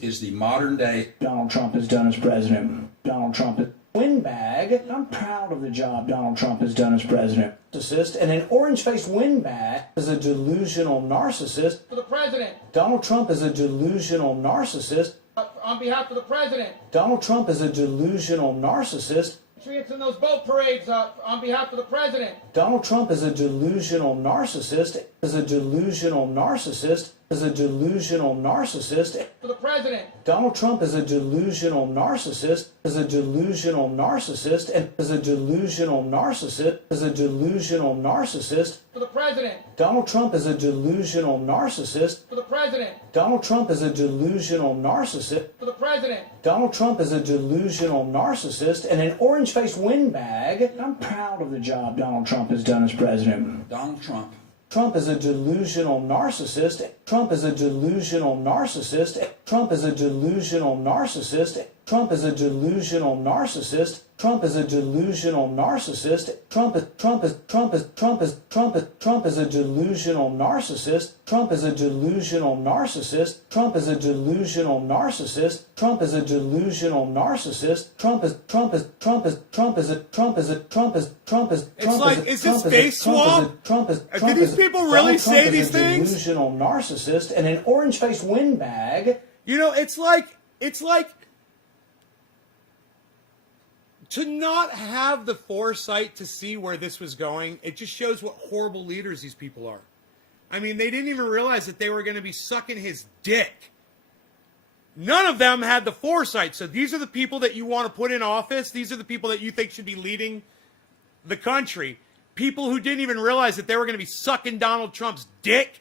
is the modern day. Donald Trump has done as president. Donald Trump is windbag. I'm proud of the job Donald Trump has done as president. Narcissist and an orange-faced windbag is a delusional narcissist. For the president. Donald Trump is a delusional narcissist. On behalf of the president. Donald Trump is a delusional narcissist. Patriots in those boat parades on behalf of the president. Donald Trump is a delusional narcissist. Is a delusional narcissist. Is a delusional narcissist. For the president. Donald Trump is a delusional narcissist. Is a delusional narcissist. And is a delusional narcissist. Is a delusional narcissist. For the president. Donald Trump is a delusional narcissist. For the president. Donald Trump is a delusional narcissist. For the president. Donald Trump is a delusional narcissist and an orange-faced windbag. I'm proud of the job Donald Trump has done as president. Donald Trump. Trump is a delusional narcissist. Trump is a delusional narcissist. Trump is a delusional narcissist. Trump is a delusional narcissist. Trump is a delusional narcissist. Trump is a delusional narcissist. Trump is a delusional narcissist. Trump is a delusional narcissist. Trump is a delusional narcissist. It's like, is this face swap? Did these people really say these things? Delusional narcissist and an orange-faced windbag. You know, it's like to not have the foresight to see where this was going. It just shows what horrible leaders these people are. I mean, they didn't even realize that they were going to be sucking his dick. None of them had the foresight. So these are the people that you want to put in office. These are the people that you think should be leading the country. People who didn't even realize that they were going to be sucking Donald Trump's dick.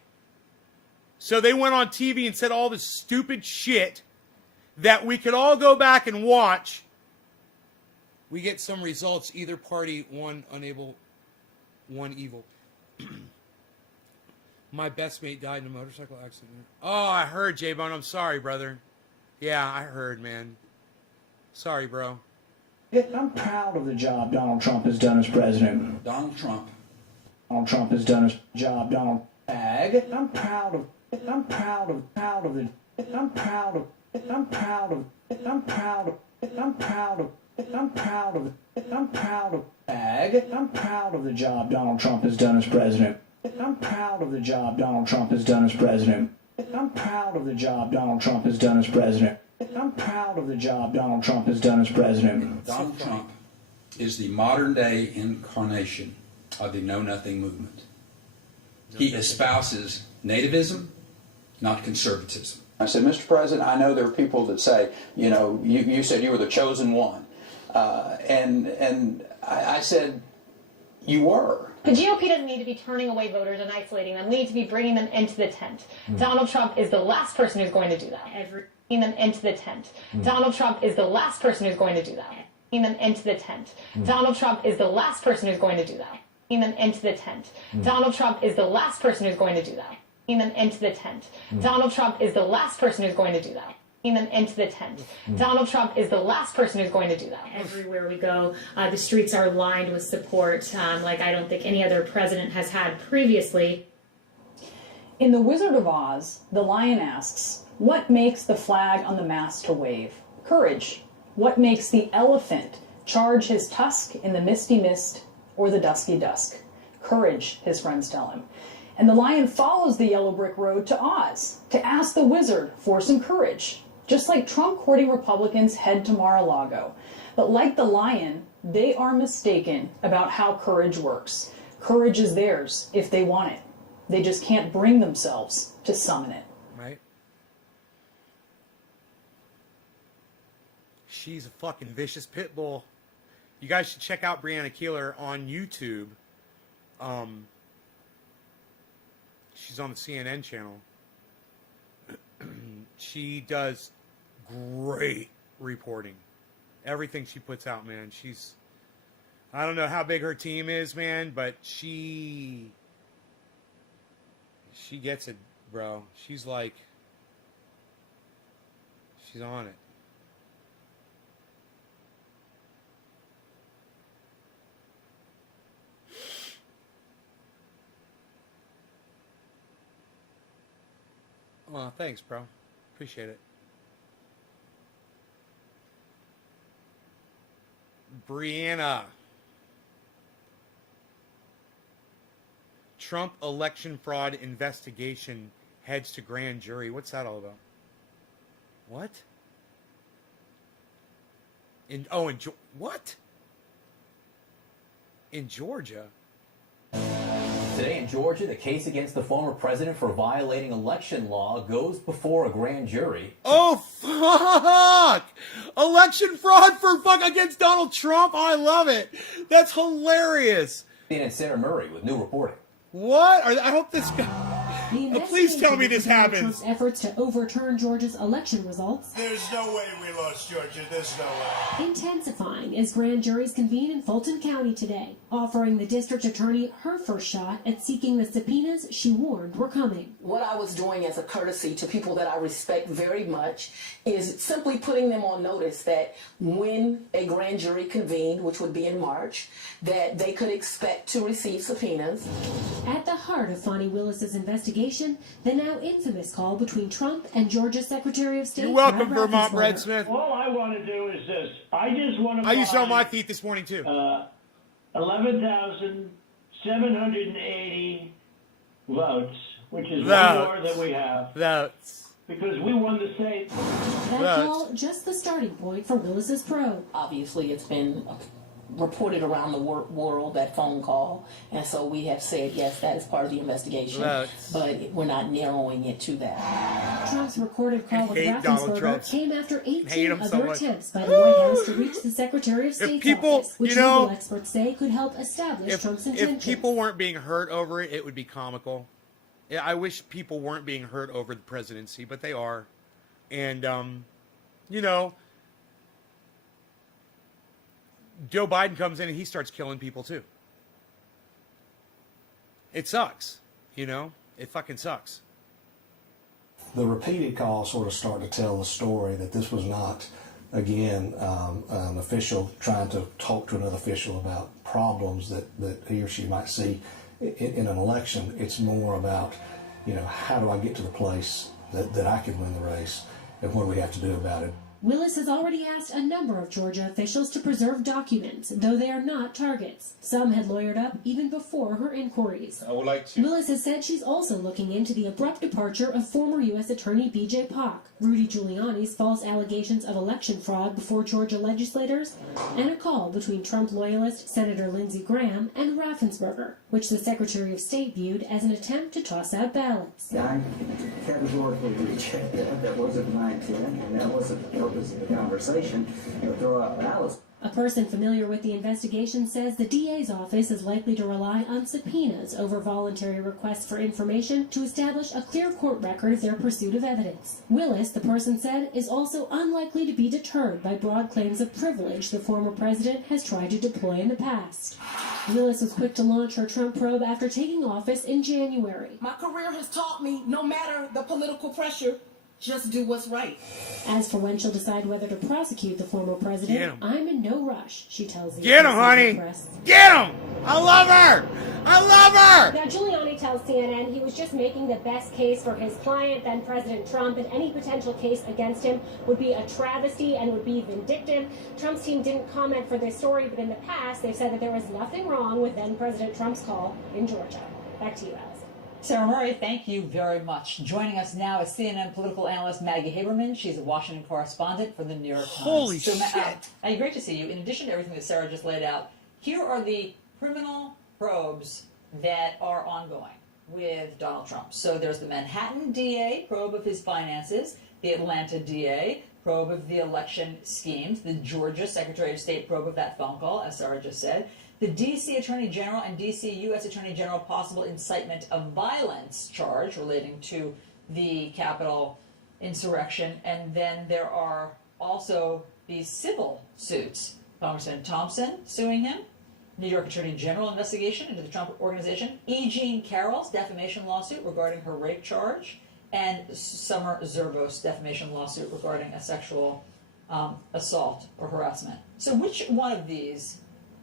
So they went on TV and said all this stupid shit that we could all go back and watch. We get some results. Either party, one unable, one evil. My best mate died in a motorcycle accident. Oh, I heard, J-Bone. I'm sorry, brother. Yeah, I heard, man. Sorry, bro. I'm proud of the job Donald Trump has done as president. Donald Trump. Donald Trump has done his job. Donald Ag. I'm proud of the. I'm proud of. I'm proud of. I'm proud of. I'm proud of. I'm proud of. I'm proud of Ag. I'm proud of the job Donald Trump has done as president. I'm proud of the job Donald Trump has done as president. I'm proud of the job Donald Trump has done as president. I'm proud of the job Donald Trump has done as president. Donald Trump is the modern day incarnation of the Know Nothing movement. He espouses nativism, not conservatism. I said, Mr. President, I know there are people that say, you know, you said you were the chosen one. And I said, you were. The GOP doesn't need to be turning away voters and isolating them. We need to be bringing them into the tent. Donald Trump is the last person who's going to do that. Bringing them into the tent. Donald Trump is the last person who's going to do that. Bringing them into the tent. Donald Trump is the last person who's going to do that. Bringing them into the tent. Donald Trump is the last person who's going to do that. Bringing them into the tent. Donald Trump is the last person who's going to do that. Bringing them into the tent. Donald Trump is the last person who's going to do that. Everywhere we go, the streets are lined with support, like I don't think any other president has had previously. In The Wizard of Oz, the lion asks, what makes the flag on the mast to wave? Courage. What makes the elephant charge his tusk in the misty mist or the dusky dusk? Courage, his friends tell him. And the lion follows the yellow brick road to Oz to ask the wizard for some courage. Just like Trump-courting Republicans head to Mar-a-Lago. But like the lion, they are mistaken about how courage works. Courage is theirs if they want it. They just can't bring themselves to summon it. Right? She's a fucking vicious pit bull. You guys should check out Brianna Keeler on YouTube. She's on the CNN channel. She does great reporting. Everything she puts out, man. I don't know how big her team is, man, but she gets it, bro. She's on it. Well, thanks, bro. Appreciate it. Brianna. Trump election fraud investigation heads to grand jury. What's that all about? What? What? In Georgia? Today in Georgia, the case against the former president for violating election law goes before a grand jury. Oh, fuck! Election fraud against Donald Trump? I love it. That's hilarious. And Senator Murray with new reporting. What? I hope this guy... Please tell me this happens. Trump's efforts to overturn Georgia's election results. There's no way we lost Georgia. There's no way. Intensifying as grand juries convene in Fulton County today, offering the district attorney her first shot at seeking the subpoenas she warned were coming. What I was doing as a courtesy to people that I respect very much is simply putting them on notice that when a grand jury convened, which would be in March, that they could expect to receive subpoenas. At the heart of Fani Willis's investigation, the now infamous call between Trump and Georgia's Secretary of State. You're welcome, Vermont Red Smith. All I want to do is this. I just want to I used it on my feet this morning, too. 11,780 votes, which is one more than we have. Votes. Because we won the state. That call, just the starting point for Willis's probe. Obviously, it's been reported around the world, that phone call, and so we have said, yes, that is part of the investigation, but we're not narrowing it to that. Trump's recorded call with Raffensperger came after 18 other attempts by the Woo! White House to reach the Secretary of State's office, which legal experts say could help establish Trump's intentions. If people weren't being hurt over it, it would be comical. I wish people weren't being hurt over the presidency, but they are. And, Joe Biden comes in and he starts killing people too. It sucks, It fucking sucks. The repeated calls sort of start to tell the story that this was not again, an official trying to talk to another official about problems that he or she might see in an election. It's more about, how do I get to the place that I can win the race, and what do we have to do about it? Willis has already asked a number of Georgia officials to preserve documents, though they are not targets. Some had lawyered up even before her inquiries. I would like to. Willis has said she's also looking into the abrupt departure of former U.S. Attorney B.J. Pak, Rudy Giuliani's false allegations of election fraud before Georgia legislators, and a call between Trump loyalist Senator Lindsey Graham and Raffensperger, which the Secretary of State viewed as an attempt to toss out ballots. I categorically reject that. That wasn't my intent, and that wasn't the purpose of the conversation, to throw out ballots. A person familiar with the investigation says the DA's office is likely to rely on subpoenas over voluntary requests for information to establish a clear court record of their pursuit of evidence. Willis, the person said, is also unlikely to be deterred by broad claims of privilege the former president has tried to deploy in the past. Willis was quick to launch her Trump probe after taking office in January. My career has taught me, no matter the political pressure, just do what's right. As for when she'll decide whether to prosecute the former president, I'm in no rush, she tells the Get him, honey! Press. Get him! I love her! I love her! Now, Giuliani tells CNN he was just making the best case for his client, then President Trump, and any potential case against him would be a travesty and would be vindictive. Trump's team didn't comment for this story, but in the past, they've said that there was nothing wrong with then President Trump's call in Georgia. Back to you, Allison. Sarah Murray, thank you very much. Joining us now is CNN political analyst Maggie Haberman. She's a Washington correspondent for the New York Times. Holy shit! Maggie, great to see you. In addition to everything that Sarah just laid out, here are the criminal probes that are ongoing with Donald Trump. So there's the Manhattan DA probe of his finances, the Atlanta DA probe of the election schemes, the Georgia Secretary of State probe of that phone call, as Sarah just said, the D.C. Attorney General and D.C. U.S. Attorney General possible incitement of violence charge relating to the Capitol insurrection. And then there are also these civil suits. Congressman Thompson suing him, New York Attorney General investigation into the Trump Organization, E. Jean Carroll's defamation lawsuit regarding her rape charge, and Summer Zervos' defamation lawsuit regarding a sexual assault or harassment. So which one of these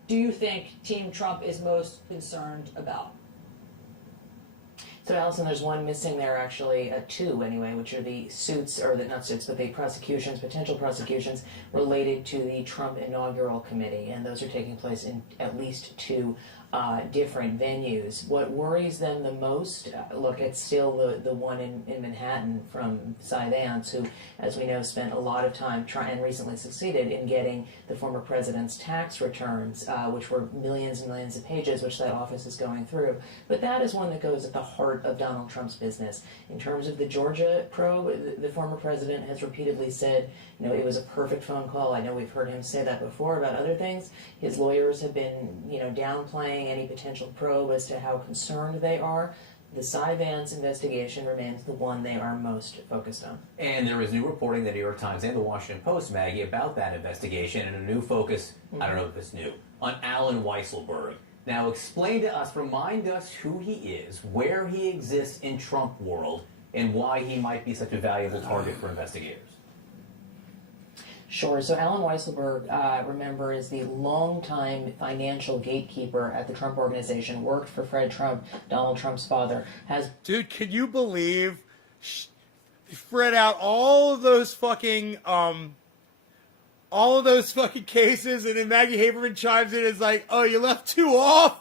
do you think Team Trump is most concerned about? So, Allison, there's one missing there, actually, two anyway, which are the suits, or the not suits, but the prosecutions, potential prosecutions related to the Trump Inaugural Committee, and those are taking place in at least two different venues. What worries them the most, look, it's still the one in Manhattan from Cy Vance, who, as we know, spent a lot of time and recently succeeded in getting the former president's tax returns, which were millions and millions of pages, which that office is going through. But that is one that goes at the heart of Donald Trump's business. In terms of the Georgia probe, the former president has repeatedly said, it was a perfect phone call. I know we've heard him say that before about other things. His lawyers have been, downplaying any potential probe as to how concerned they are. The Cy Vance investigation remains the one they are most focused on. And there is new reporting in the New York Times and the Washington Post, Maggie, about that investigation and a new focus, I don't know if it's new, on Allen Weisselberg. Now explain to us, remind us who he is, where he exists in Trump world, and why he might be such a valuable target for investigators. Sure. So Allen Weisselberg, remember, is the longtime financial gatekeeper at the Trump Organization, worked for Fred Trump, Donald Trump's father. Dude, can you believe spread out all of those fucking cases, and then Maggie Haberman chimes in and is like, oh, you left two off?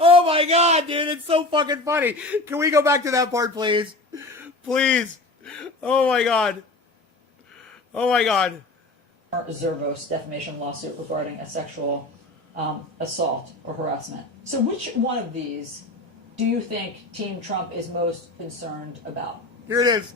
Oh my God, dude, it's so fucking funny. Can we go back to that part, please? Please. Oh my God. Oh my God. Zervos' defamation lawsuit regarding a sexual assault or harassment. So which one of these do you think Team Trump is most concerned about? Here it is.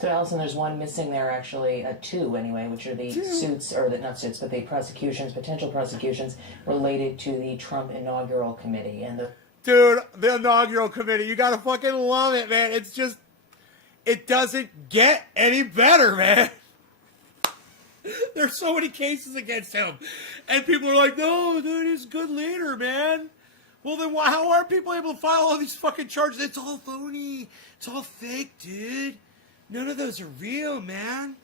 So, Allison, there's one missing there, actually, two anyway, which are the suits, or not suits, but the prosecutions, potential prosecutions related to the Trump Inaugural Committee. And Dude, the Inaugural Committee, you gotta fucking love it, man. It's just, it doesn't get any better, man. There's so many cases against him. And people are like, no, dude, he's a good leader, man. Well, then how are people able to file all these fucking charges? It's all phony. It's all fake, dude. None of those are real, man.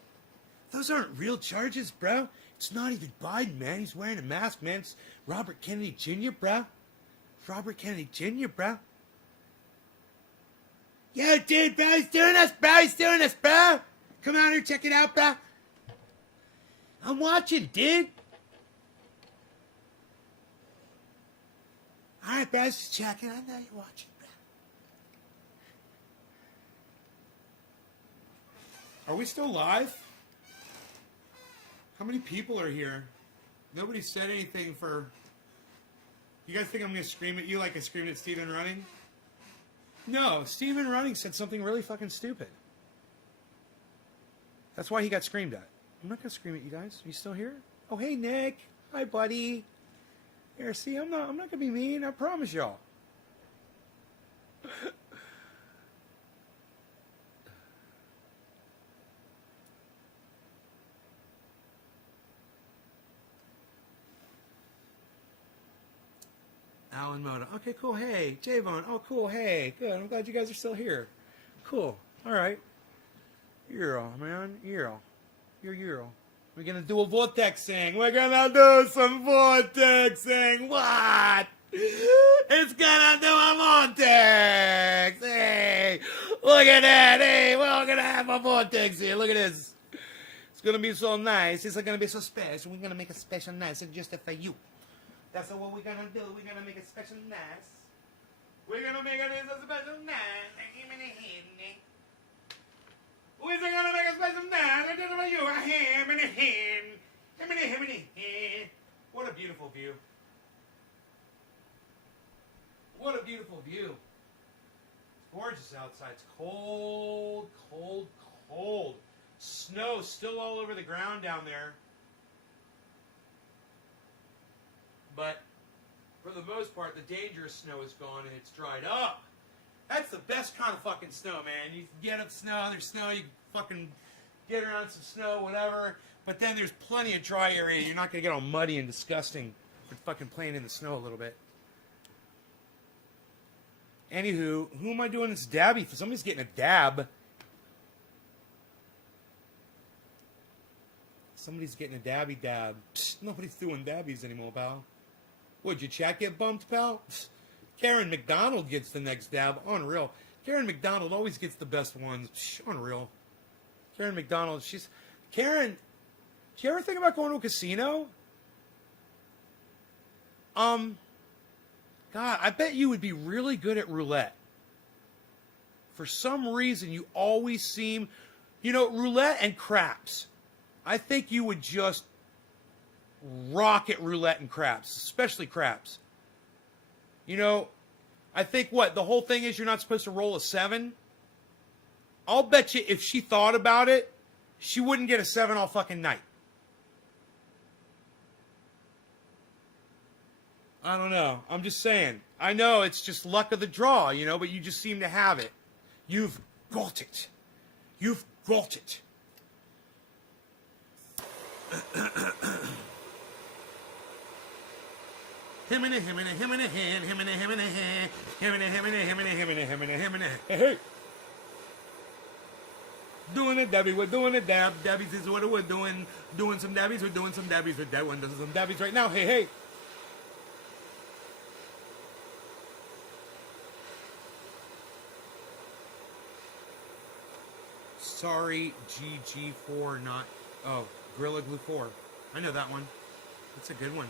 Those aren't real charges, bro. It's not even Biden, man. He's wearing a mask, man. It's Robert Kennedy Jr., bro. It's Robert Kennedy Jr., bro. Yo, dude, bro, he's doing us, bro. He's doing us, bro. Come out here, check it out, bro. I'm watching, dude. All right, bro, just checking. I know you're watching, bro. Are we still live? How many people are here? Nobody said anything for... You guys think I'm going to scream at you like I screamed at Stephen Running? No, Stephen Running said something really fucking stupid. That's why he got screamed at. I'm not going to scream at you guys. Are you still here? Oh, hey, Nick. Hi, buddy. Here, see, I'm not going to be mean. I promise y'all. Alan Moda. Okay, cool. Hey, Javon. Oh, cool. Hey, good. I'm glad you guys are still here. Cool. All right. Euro, man. Euro. You're Euro. We're going to do a vortexing. We're going to do some vortexing. What? It's going to do a vortex. Hey, look at that. Hey, we're going to have a vortex here. Look at this. It's going to be so nice. It's going to be so special. We're going to make it special nice just for you. That's what we're gonna do. We're gonna make it special nice. We're gonna make it a special nice. We're gonna make it special nice. I just want you a ham and a hand. Ham and a ham and a hand. What a beautiful view. What a beautiful view. It's gorgeous outside. It's cold, cold, cold. Snow still all over the ground down there. But for the most part, the dangerous snow is gone and it's dried up. That's the best kind of fucking snow, man. You can get up snow, there's snow, you can fucking get around some snow, whatever. But then there's plenty of dry area. You're not going to get all muddy and disgusting for fucking playing in the snow a little bit. Anywho, who am I doing this dabby for? Somebody's getting a dab. Somebody's getting a dabby dab. Psst, nobody's doing dabbies anymore, pal. Would your chat get bumped, pal? Karen McDonald gets the next dab. Unreal. Karen McDonald always gets the best ones. Unreal. Karen McDonald, she's... Karen, do you ever think about going to a casino? God, I bet you would be really good at roulette. For some reason, you always seem... You know, roulette and craps. I think you would just... rock at roulette and craps, especially craps. You know, I think what the whole thing is, you're not supposed to roll a 7. I'll bet you if she thought about it, she wouldn't get a 7 all fucking night. I don't know. I'm just saying. I know it's just luck of the draw, you know, but you just seem to have it. You've got it. You've got it. Him and a him and a him and a hand, him and a him and a hand, him and a him and a him and a him and a him and a him and a hey. Doing a dabby, we're doing a dab. Dabbies is what we're doing. Doing some dabbies, we're doing some dabbies with that one. Doing some dabbies right now. Hey, hey. Sorry, GG4, not... Oh, Gorilla Glue 4. I know that one. That's a good one.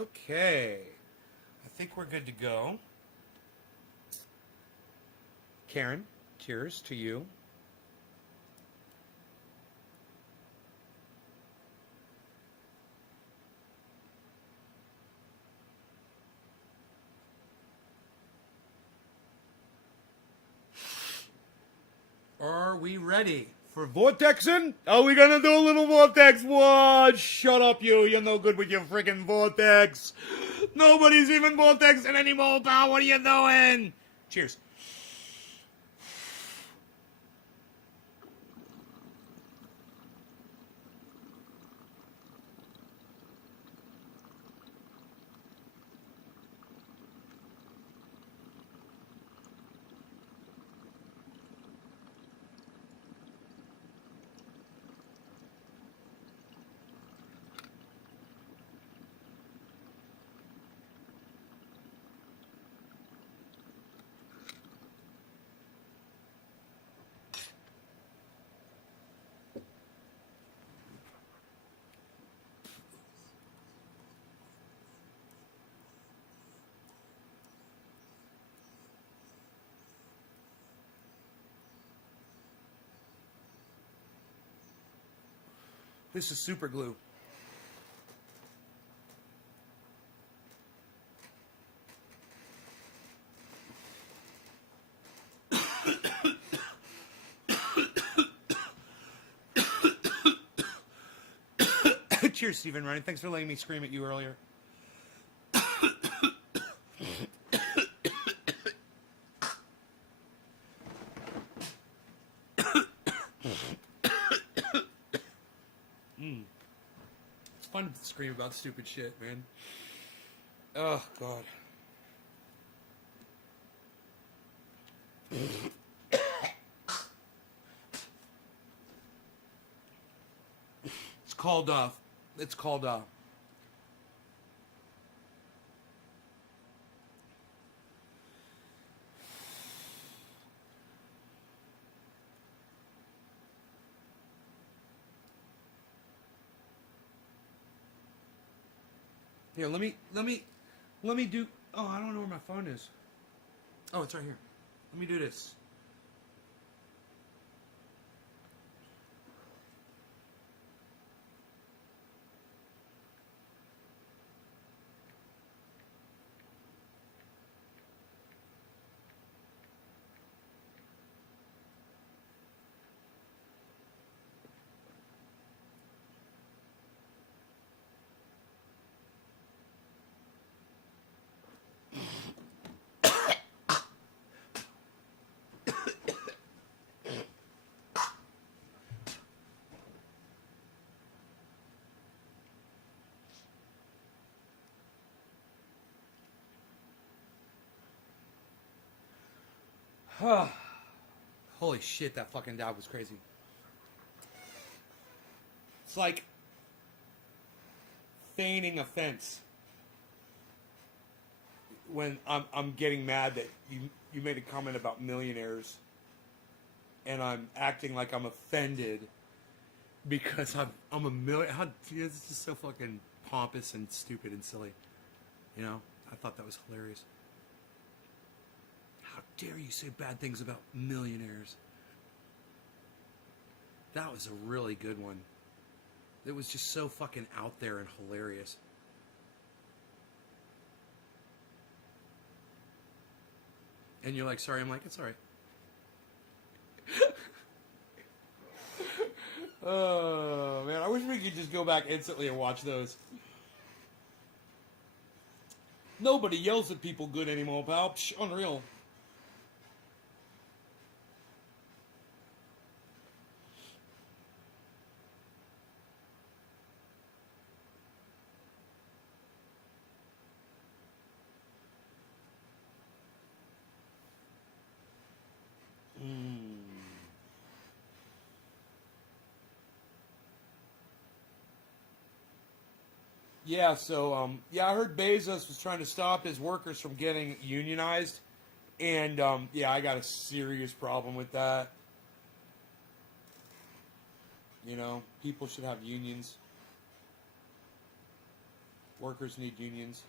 Okay. I think we're good to go. Karen, cheers to you. Are we ready for vortexing? Are we gonna do a little vortex? What? Shut up, you. You're no good with your freaking vortex. Nobody's even vortexing anymore, pal. What are you doing? Cheers. This is super glue. Cheers, Stephen Ryan. Thanks for letting me scream at you earlier. It's fun to scream about stupid shit, man. Oh, God. It's called here, let me do, oh, I don't know where my phone is. Oh, it's right here. Let me do this. Holy shit, that fucking dog was crazy. It's like feigning offense when I'm getting mad that you made a comment about millionaires, and I'm acting like I'm offended because I'm a million. It's just so fucking pompous and stupid and silly. You know, I thought that was hilarious. How dare you say bad things about millionaires? That was a really good one. It was just so fucking out there and hilarious. And you're like, sorry. I'm like, it's all right. Oh, man. I wish we could just go back instantly and watch those. Nobody yells at people good anymore, pal. Psh, unreal. Yeah, so, I heard Bezos was trying to stop his workers from getting unionized. And, I got a serious problem with that. You know, people should have unions. Workers need unions.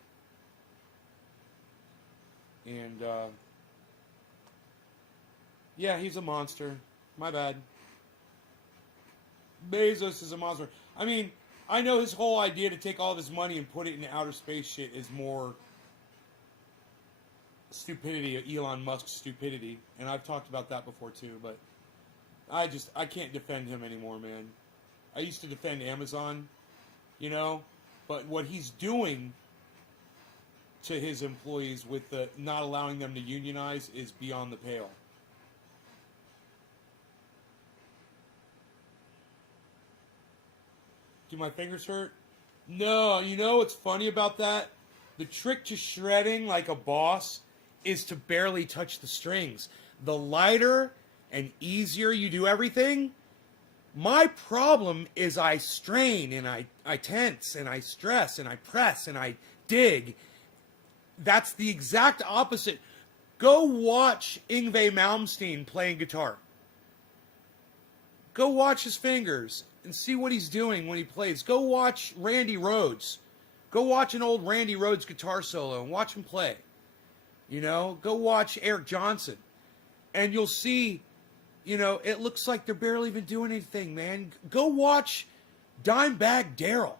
And, he's a monster. My bad. Bezos is a monster. I mean, I know his whole idea to take all of his money and put it in outer space shit is more stupidity, Elon Musk's stupidity. And I've talked about that before too, but I can't defend him anymore, man. I used to defend Amazon, you know, but what he's doing to his employees with the not allowing them to unionize is beyond the pale. Do my fingers hurt? No, you know what's funny about that? The trick to shredding like a boss is to barely touch the strings. The lighter and easier you do everything, my problem is I strain and I tense and I stress and I press and I dig. That's the exact opposite. Go watch Yngwie Malmsteen playing guitar. Go watch his fingers and see what he's doing when he plays. Go watch Randy Rhoads. Go watch an old Randy Rhoads guitar solo and watch him play. You know, go watch Eric Johnson. And you'll see, you know, it looks like they're barely even doing anything, man. Go watch Dimebag Darrell.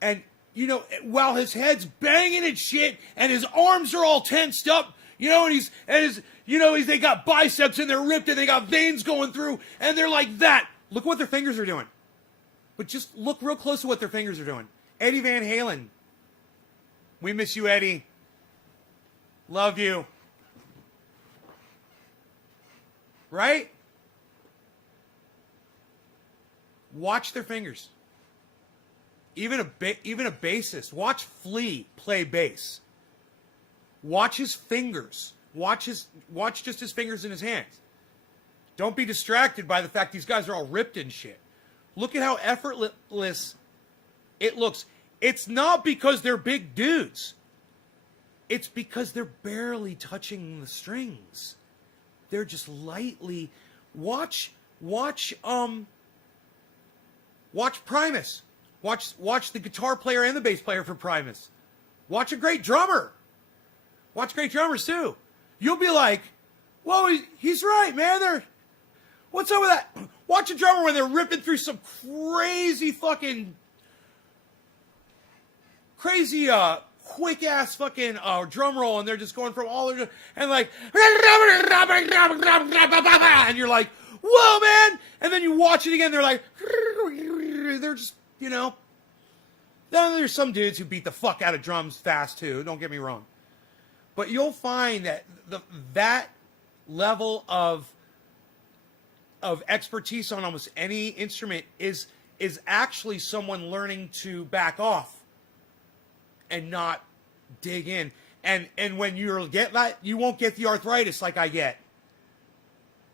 And, you know, while his head's banging and shit, and his arms are all tensed up, you know, they got biceps and they're ripped and they got veins going through, and they're like that. Look what their fingers are doing. But just look real close to what their fingers are doing. Eddie Van Halen. We miss you, Eddie. Love you. Right? Watch their fingers. Even a bassist. Watch Flea play bass. Watch his fingers. Watch just his fingers in his hands. Don't be distracted by the fact these guys are all ripped and shit. Look at how effortless it looks. It's not because they're big dudes. It's because they're barely touching the strings. They're just lightly. Watch Primus. Watch the guitar player and the bass player for Primus. Watch a great drummer. Watch great drummers too. You'll be like, whoa, he's right, man. What's up with that? Watch a drummer when they're ripping through some crazy quick ass fucking drum roll, and they're just going from all their, and like, and you're like, whoa, man. And then you watch it again, they're like, they're just, you know. Now, there's some dudes who beat the fuck out of drums fast too, don't get me wrong. But you'll find that that level of expertise on almost any instrument is actually someone learning to back off and not dig in. And when you'll get that, you won't get the arthritis like I get.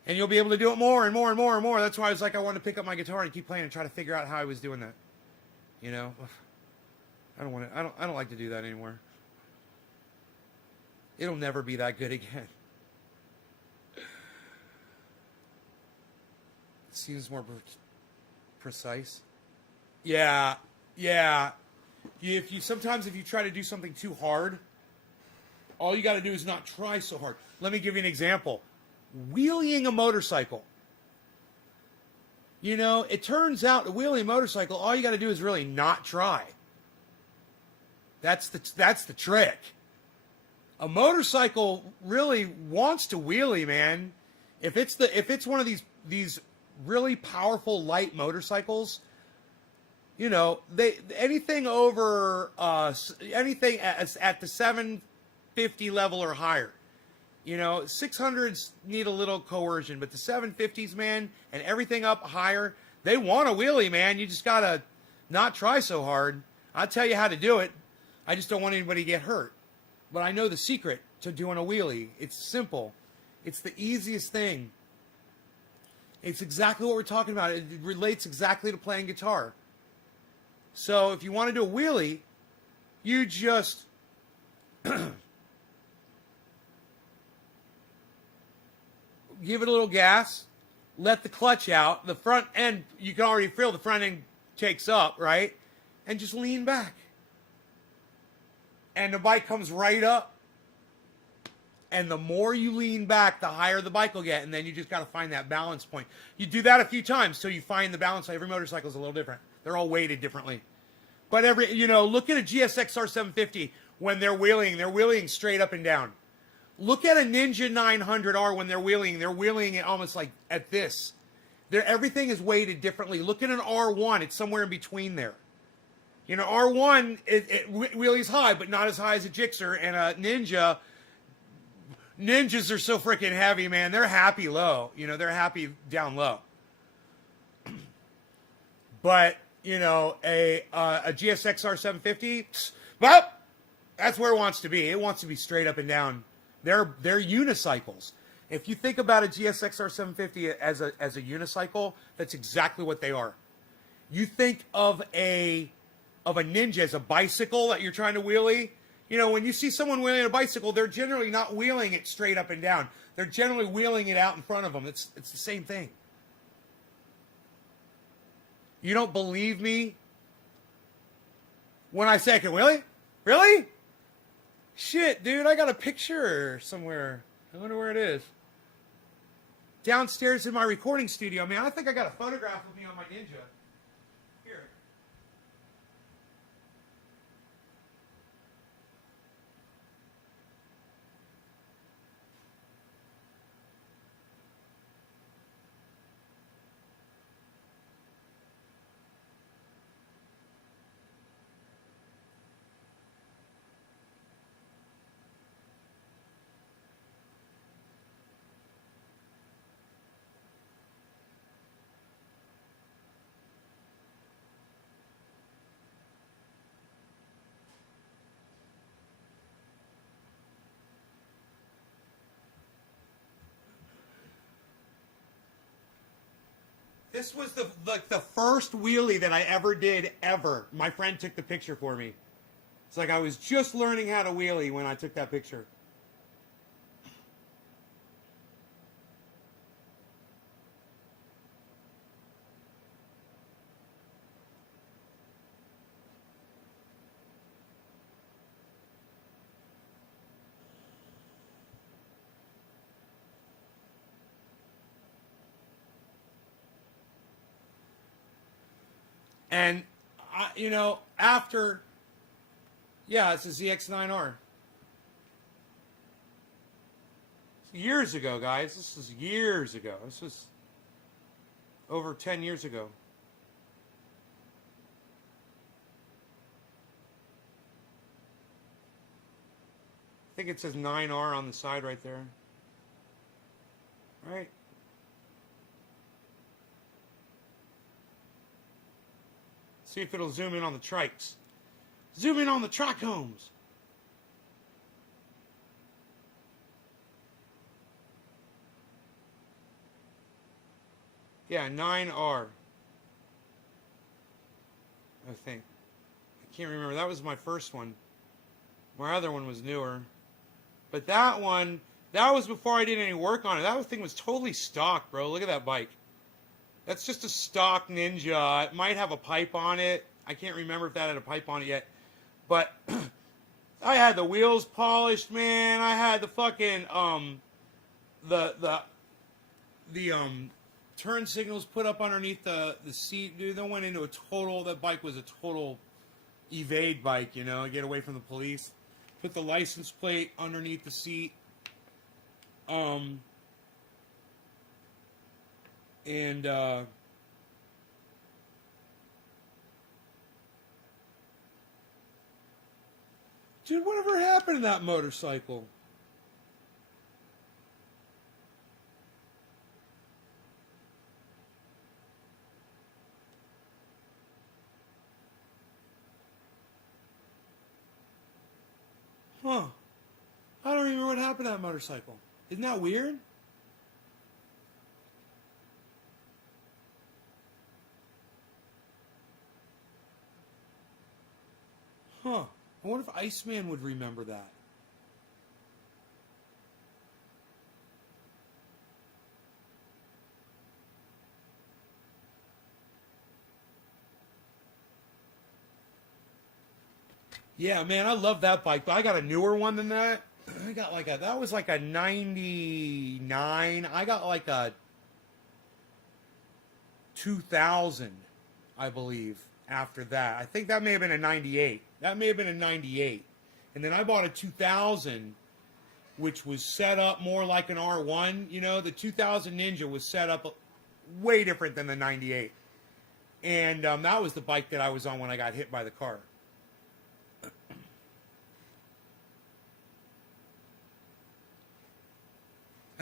And you'll be able to do it more and more and more and more. That's why I was like, I wanted to pick up my guitar and keep playing and try to figure out how I was doing that. You know, I don't like to do that anymore. It'll never be that good again. It seems more precise. Yeah. If you try to do something too hard, all you got to do is not try so hard. Let me give you an example. Wheeling a motorcycle. You know, it turns out wheeling a motorcycle, all you got to do is really not try. That's the trick. A motorcycle really wants to wheelie, man. If it's one of these really powerful light motorcycles, you know, anything over anything at the 750 level or higher. You know, 600s need a little coercion, but the 750s, man, and everything up higher, they want a wheelie, man. You just gotta not try so hard. I'll tell you how to do it. I just don't want anybody to get hurt. But I know the secret to doing a wheelie. It's simple. It's the easiest thing. It's exactly what we're talking about. It relates exactly to playing guitar. So if you want to do a wheelie, you just give it a little gas, let the clutch out. The front end, you can already feel the front end takes up, right? And just lean back. And the bike comes right up. And the more you lean back, the higher the bike will get. And then you just got to find that balance point. You do that a few times till you find the balance. Every motorcycle is a little different. They're all weighted differently. But look at a GSX-R 750 when they're wheeling straight up and down. Look at a Ninja 900R when they're wheeling it almost like at this. Everything is weighted differently. Look at an R1, it's somewhere in between there. You know, R1, it wheelies high, but not as high as a Gixxer, and a Ninjas are so freaking heavy, man. They're happy low. You know, they're happy down low. But, you know, a GSX-R 750, well, that's where it wants to be. It wants to be straight up and down. They're unicycles. If you think about a GSX-R 750 as a unicycle, that's exactly what they are. You think of a Ninja as a bicycle that you're trying to wheelie. You know, when you see someone wheeling a bicycle, they're generally not wheeling it straight up and down. They're generally wheeling it out in front of them. It's the same thing. You don't believe me when I say I can wheelie? Really? Shit, dude, I got a picture somewhere. I wonder where it is. downstairs in my recording studio. Man, I think I got a photograph of me on my Ninja. Here. This was the first wheelie that I ever did, ever. My friend took the picture for me. It's like I was just learning how to wheelie when I took that picture. And, you know, after, yeah, it's a ZX9R. Years ago, guys. This was years ago. This was over 10 years ago. I think it says 9R on the side right there. Right? See if it'll zoom in on the trikes. Zoom in on the trichomes. Yeah, 9R. I think. I can't remember. That was my first one. My other one was newer. But that one, that was before I did any work on it. That thing was totally stock, bro. Look at that bike. That's just a stock Ninja. It might have a pipe on it. I can't remember if that had a pipe on it yet. But I had the wheels polished, man. I had the fucking the turn signals put up underneath the seat. Dude, that went into a total, that bike was a total evade bike, you know, get away from the police. Put the license plate underneath the seat. And dude, whatever happened to that motorcycle? Huh. I don't remember what happened to that motorcycle. Isn't that weird? Huh. I wonder if Iceman would remember that. Yeah, man, I love that bike, but I got a newer one than that. I got like that was like a 99. I got like a 2000, I believe, after that. I think that may have been a 98. That may have been a 98. And then I bought a 2000, which was set up more like an R1. You know, the 2000 Ninja was set up way different than the 98. And that was the bike that I was on when I got hit by the car.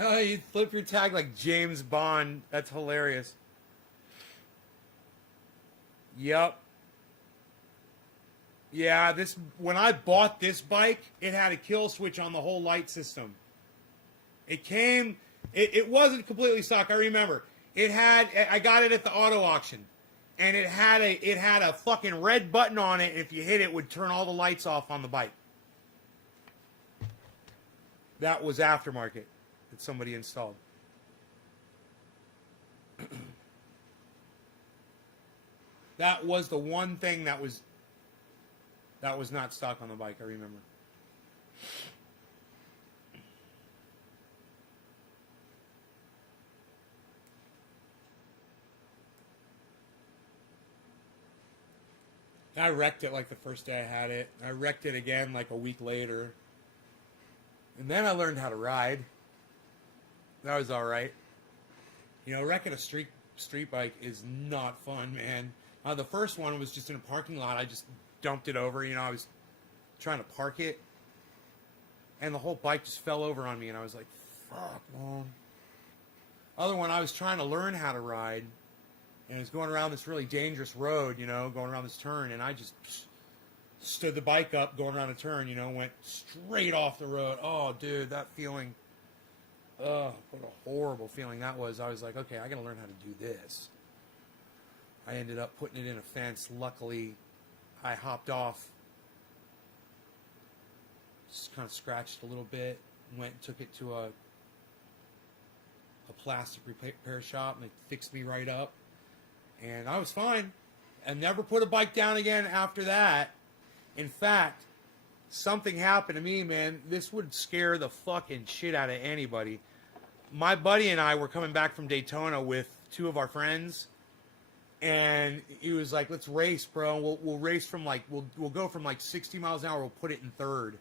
Oh, you flip your tag like James Bond. That's hilarious. Yep. Yeah, when I bought this bike, it had a kill switch on the whole light system. It came, it wasn't completely stock, I remember. I got it at the auto auction. And it had a fucking red button on it, and if you hit it, it would turn all the lights off on the bike. That was aftermarket that somebody installed. That was the one thing that was not stock on the bike, I remember. I wrecked it like the first day I had it. I wrecked it again like a week later. And then I learned how to ride. That was all right. You know, wrecking a street bike is not fun, man. The first one was just in a parking lot. I just dumped it over. You know, I was trying to park it, and the whole bike just fell over on me, and I was like, fuck, man. Other one, I was trying to learn how to ride, and I was going around this really dangerous road, you know, going around this turn, and I just stood the bike up going around a turn, you know, went straight off the road. Oh, dude, that feeling. Oh, what a horrible feeling that was. I was like, okay, I got to learn how to do this. I ended up putting it in a fence. Luckily, I hopped off. Just kind of scratched a little bit. Went and took it to a plastic repair shop, and they fixed me right up. And I was fine. I never put a bike down again after that. In fact, something happened to me, man. This would scare the fucking shit out of anybody. My buddy and I were coming back from Daytona with two of our friends, and he was like, "Let's race, bro. We'll race from like we'll go from like 60 miles an hour. We'll put it in third."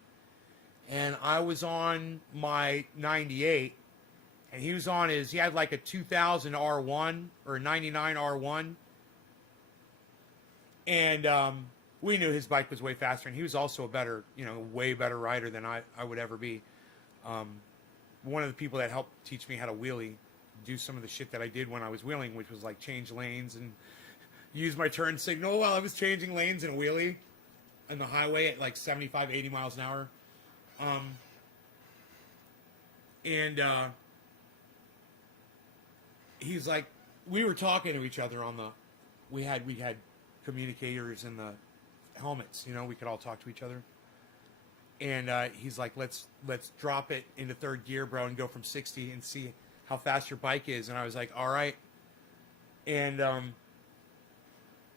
And I was on my 98, and he was on his. He had like a 2000 R1 or a 99 R1, and we knew his bike was way faster, and he was also a better, you know, way better rider than I would ever be. One of the people that helped teach me how to wheelie, do some of the shit that I did when I was wheeling, which was like change lanes and use my turn signal while I was changing lanes in a wheelie on the highway at like 75, 80 miles an hour. He's like, we were talking to each other on the, we had communicators in the helmets, you know, we could all talk to each other. And he's like, let's drop it into third gear, bro, and go from 60 and see how fast your bike is. And I was like, all right. And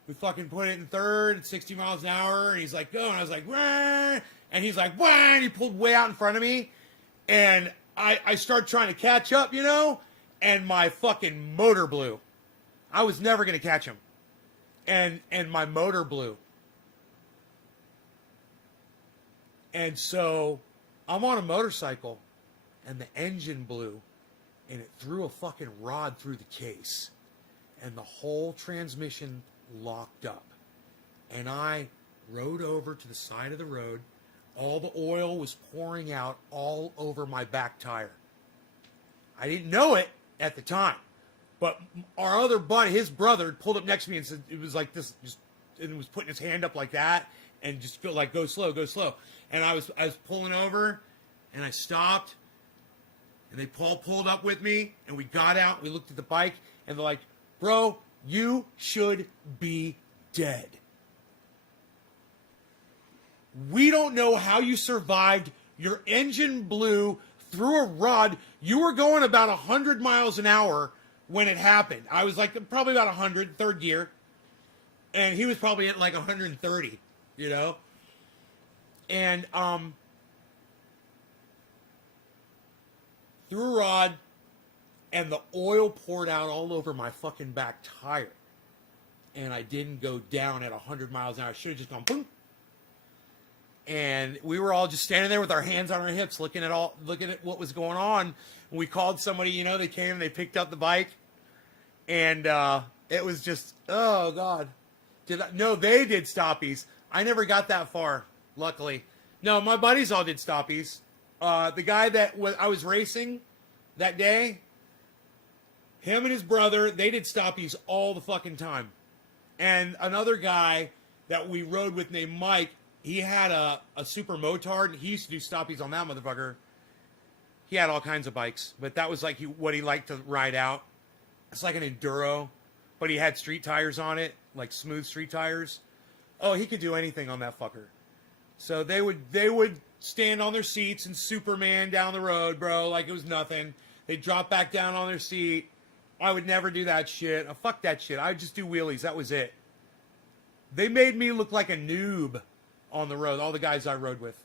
we fucking put it in third at 60 miles an hour. And he's like, go. And I was like, wah! And he's like, wah! And he pulled way out in front of me. And I started trying to catch up, you know, and my fucking motor blew. I was never going to catch him. And my motor blew. And so I'm on a motorcycle, and the engine blew, and it threw a fucking rod through the case, and the whole transmission locked up. And I rode over to the side of the road. All the oil was pouring out all over my back tire. I didn't know it at the time, but our other buddy, his brother, pulled up next to me and said, it was like this, just, and was putting his hand up like that, and just feel like, go slow, go slow. And I was pulling over, and I stopped, and they pulled up with me, and we got out, we looked at the bike, and they're like, bro, you should be dead. We don't know how you survived. Your engine blew through a rod. You were going about 100 miles an hour when it happened. I was like probably about 100, third gear, and he was probably at like 130, you know? And threw a rod, and the oil poured out all over my fucking back tire. And I didn't go down at 100 miles an hour. I should have just gone boom. And we were all just standing there with our hands on our hips, looking at what was going on. And we called somebody, you know, they came, they picked up the bike, and it was just, oh God. No, they did stoppies. I never got that far, luckily. No, my buddies all did stoppies. The guy that I was racing that day, him and his brother, they did stoppies all the fucking time. And another guy that we rode with named Mike, he had a super motard, and he used to do stoppies on that motherfucker. He had all kinds of bikes, but that was like what he liked to ride out. It's like an enduro, but he had street tires on it, like smooth street tires. Oh, he could do anything on that fucker. So they would stand on their seats and Superman down the road, bro, like it was nothing. They'd drop back down on their seat. I would never do that shit. Oh, fuck that shit. I would just do wheelies. That was it. They made me look like a noob on the road, all the guys I rode with.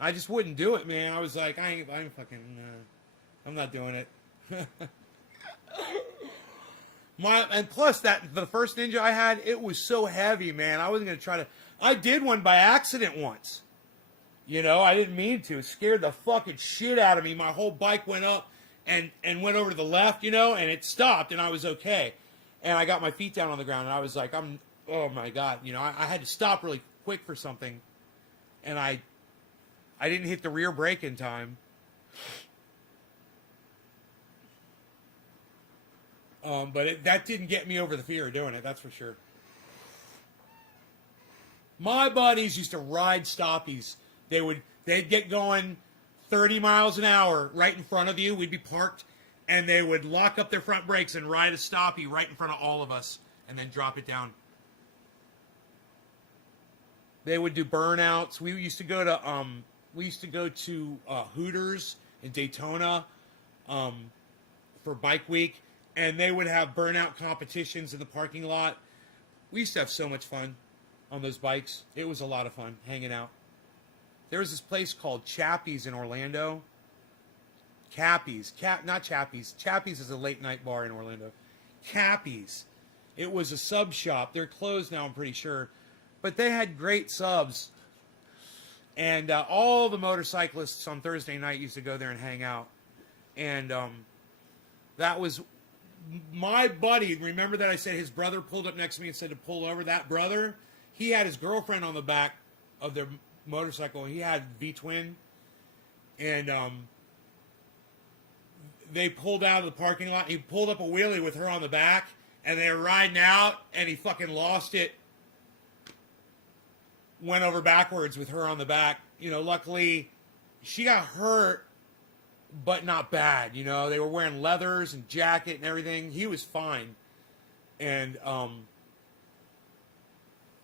I just wouldn't do it, man. I was like, I ain't fucking, I'm not doing it. And plus the first Ninja I had, it was so heavy, man. I wasn't gonna try to. I did one by accident once. You know, I didn't mean to. It scared the fucking shit out of me. My whole bike went up and went over to the left, you know, and it stopped, and I was okay. And I got my feet down on the ground, and I was like, oh my God, you know, I had to stop really quick for something, and I didn't hit the rear brake in time. But that didn't get me over the fear of doing it, that's for sure. My buddies used to ride stoppies. They'd get going 30 miles an hour right in front of you. We'd be parked, and they would lock up their front brakes and ride a stoppie right in front of all of us, and then drop it down. They would do burnouts. We used to go to Hooters in Daytona for Bike Week, and they would have burnout competitions in the parking lot. We used to have so much fun on those bikes. It was a lot of fun hanging out. There was this place called Chappie's in Orlando. Not Chappie's. Chappie's is a late night bar in Orlando. Cappy's. It was a sub shop. They're closed now, I'm pretty sure. But they had great subs. And all the motorcyclists on Thursday night used to go there and hang out. And that was my buddy. Remember that I said his brother pulled up next to me and said to pull over? That brother, he had his girlfriend on the back of their motorcycle. He had V-twin. And they pulled out of the parking lot. He pulled up a wheelie with her on the back. And they were riding out. And he fucking lost it. Went over backwards with her on the back. You know, luckily, she got hurt, but not bad. You know, they were wearing leathers and jacket and everything. He was fine. And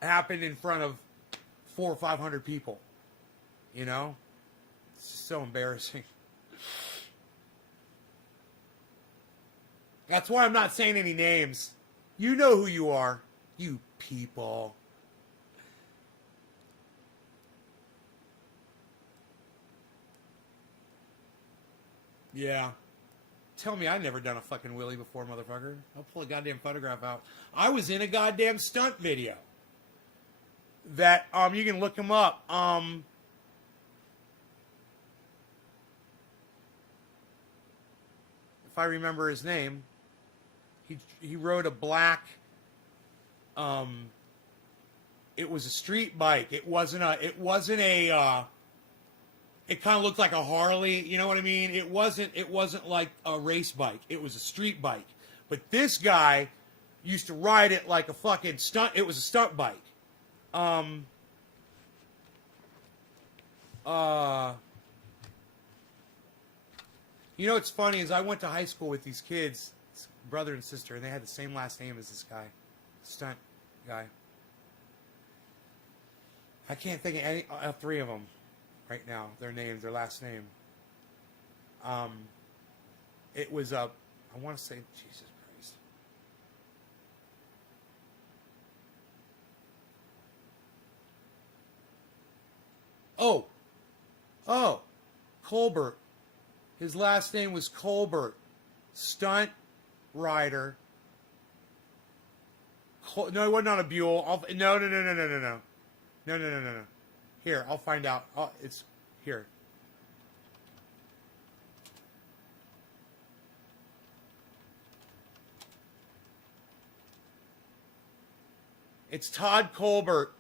happened in front of 400 or 500 people. You know? It's so embarrassing. That's why I'm not saying any names. You know who you are. You people. Yeah. Tell me I never done a fucking wheelie before, motherfucker. I'll pull a goddamn photograph out. I was in a goddamn stunt video. That, you can look him up. If I remember his name, he rode a black, it was a street bike. It wasn't a, it kind of looked like a Harley, you know what I mean? It wasn't like a race bike. It was a street bike. But this guy used to ride it like a fucking stunt. It was a stunt bike. You know what's funny is I went to high school with these kids, brother and sister, and they had the same last name as this guy, stunt guy. I can't think of any three of them right now. Their names, their last name. It was I want to say, Jesus Christ. Oh, Colbert. His last name was Colbert. Stunt rider. No, it wasn't on a Buell. No. No. Here, I'll find out. It's here. It's Todd Colbert.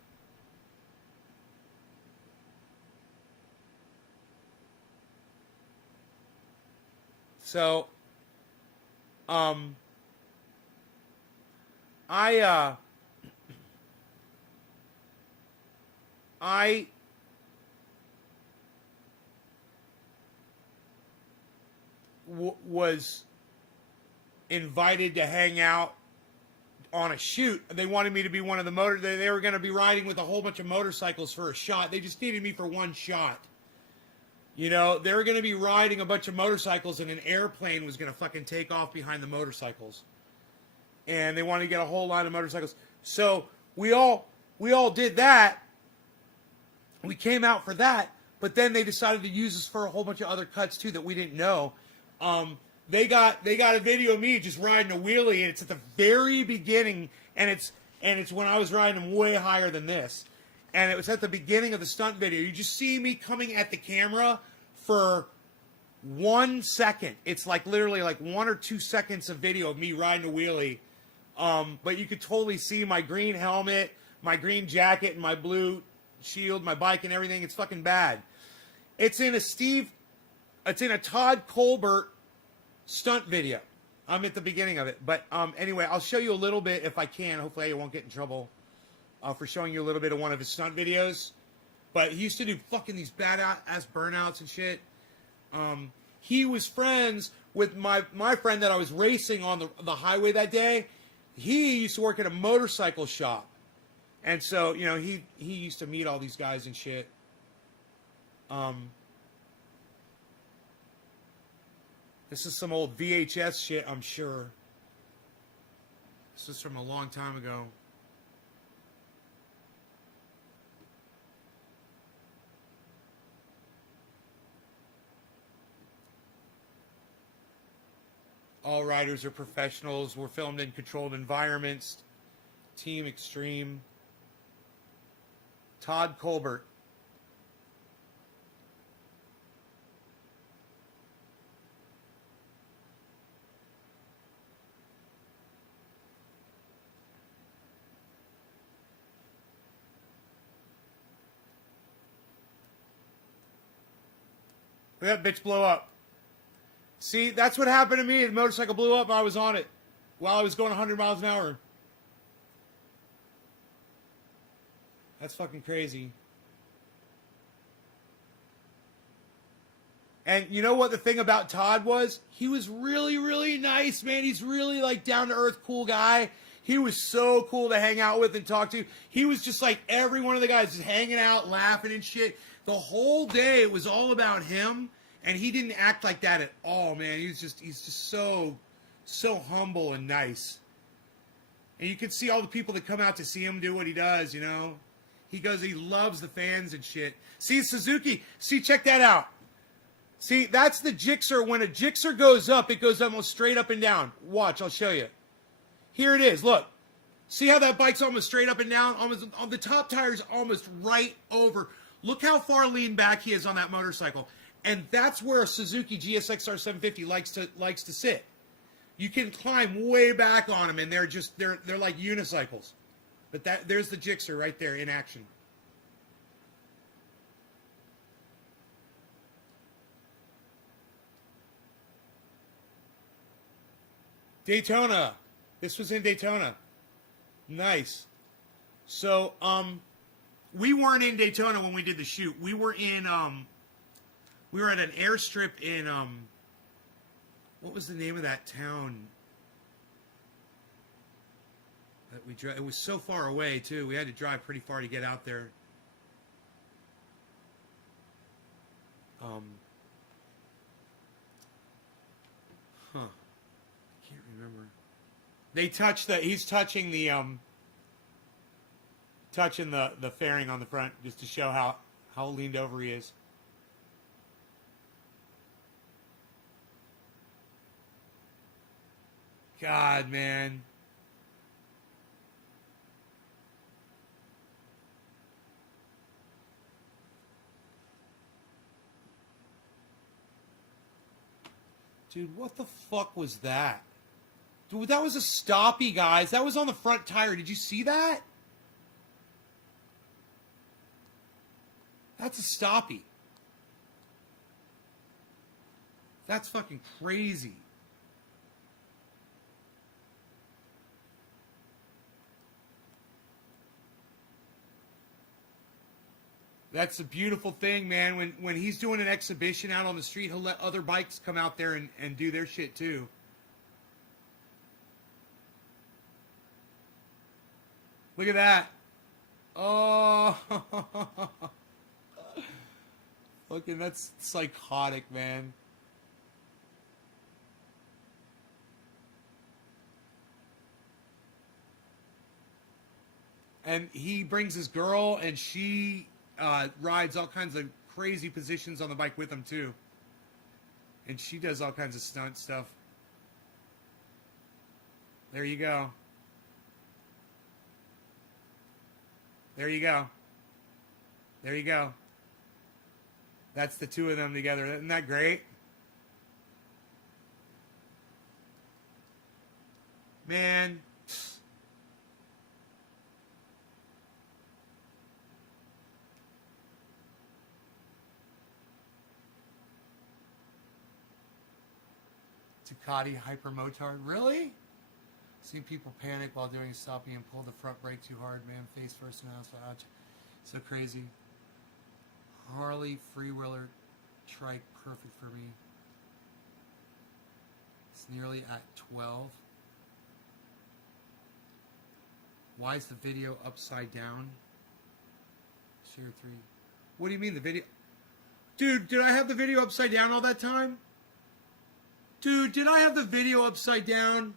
So, I was invited to hang out on a shoot. They wanted me to be one of the they were going to be riding with a whole bunch of motorcycles for a shot. They just needed me for one shot. You know, they were going to be riding a bunch of motorcycles and an airplane was going to fucking take off behind the motorcycles. And they wanted to get a whole line of motorcycles. So we all did that. We came out for that, but then they decided to use us for a whole bunch of other cuts too that we didn't know. they got a video of me just riding a wheelie, and it's at the very beginning, and it's when I was riding them way higher than this, and it was at the beginning of the stunt video. You just see me coming at the camera for 1 second. It's like literally like 1 or 2 seconds of video of me riding a wheelie, but you could totally see my green helmet, my green jacket, and my blue shield, my bike, and everything. It's fucking bad. It's in a Todd Colbert stunt video. I'm at the beginning of it. But anyway, I'll show you a little bit if I can. Hopefully I won't get in trouble for showing you a little bit of one of his stunt videos. But he used to do fucking these badass burnouts and shit. He was friends with my friend that I was racing on the highway that day. He used to work at a motorcycle shop. And so, you know, he used to meet all these guys and shit. This is some old VHS shit, I'm sure. This is from a long time ago. All riders are professionals. We're filmed in controlled environments. Team Extreme. Todd Colbert. Look, that bitch blow up. See, that's what happened to me. The motorcycle blew up and I was on it while I was going 100 miles an hour. That's fucking crazy. And you know what the thing about Todd was? He was really, really nice, man. He's really like down-to-earth, cool guy. He was so cool to hang out with and talk to. He was just like every one of the guys, just hanging out, laughing and shit. The whole day it was all about him, and he didn't act like that at all, man. He's just so humble and nice. And you can see all the people that come out to see him do what he does, you know. He loves the fans and shit. See, Suzuki, check that out. See, that's the Gixxer. When a Gixxer goes up, it goes almost straight up and down. Watch, I'll show you. Here it is, look. See how that bike's almost straight up and down? Almost on the top tire's almost right over. Look how far lean back he is on that motorcycle. And that's where a Suzuki GSX-R 750 likes to sit. You can climb way back on them, and they're like unicycles. But there's the Gixxer right there in action. Daytona. This was in Daytona. Nice. So, we weren't in Daytona when we did the shoot. We were in, we were at an airstrip in, what was the name of that town? That we drove. It was so far away, too. We had to drive pretty far to get out there. I can't remember. They touched he's touching the, touching the fairing on the front just to show how leaned over he is. God, man. Dude, what the fuck was that? Dude, that was a stoppie, guys. That was on the front tire. Did you see that? That's a stoppie. That's fucking crazy. That's a beautiful thing, man. When he's doing an exhibition out on the street, he'll let other bikes come out there and do their shit too. Look at that. Oh. Fucking, that's psychotic, man. And he brings his girl, and she rides all kinds of crazy positions on the bike with him too. And she does all kinds of stunt stuff. There you go. There you go. There you go. That's the two of them together. Isn't that great? Man. Ducati Hypermotard. Really? Seen people panic while doing stopping and pull the front brake too hard. Man, face first and outside. So crazy. Harley Freewheeler trike, perfect for me. It's nearly at 12. Why is the video upside down? Share 3. What do you mean the video? Dude, did I have the video upside down all that time? Dude, did I have the video upside down?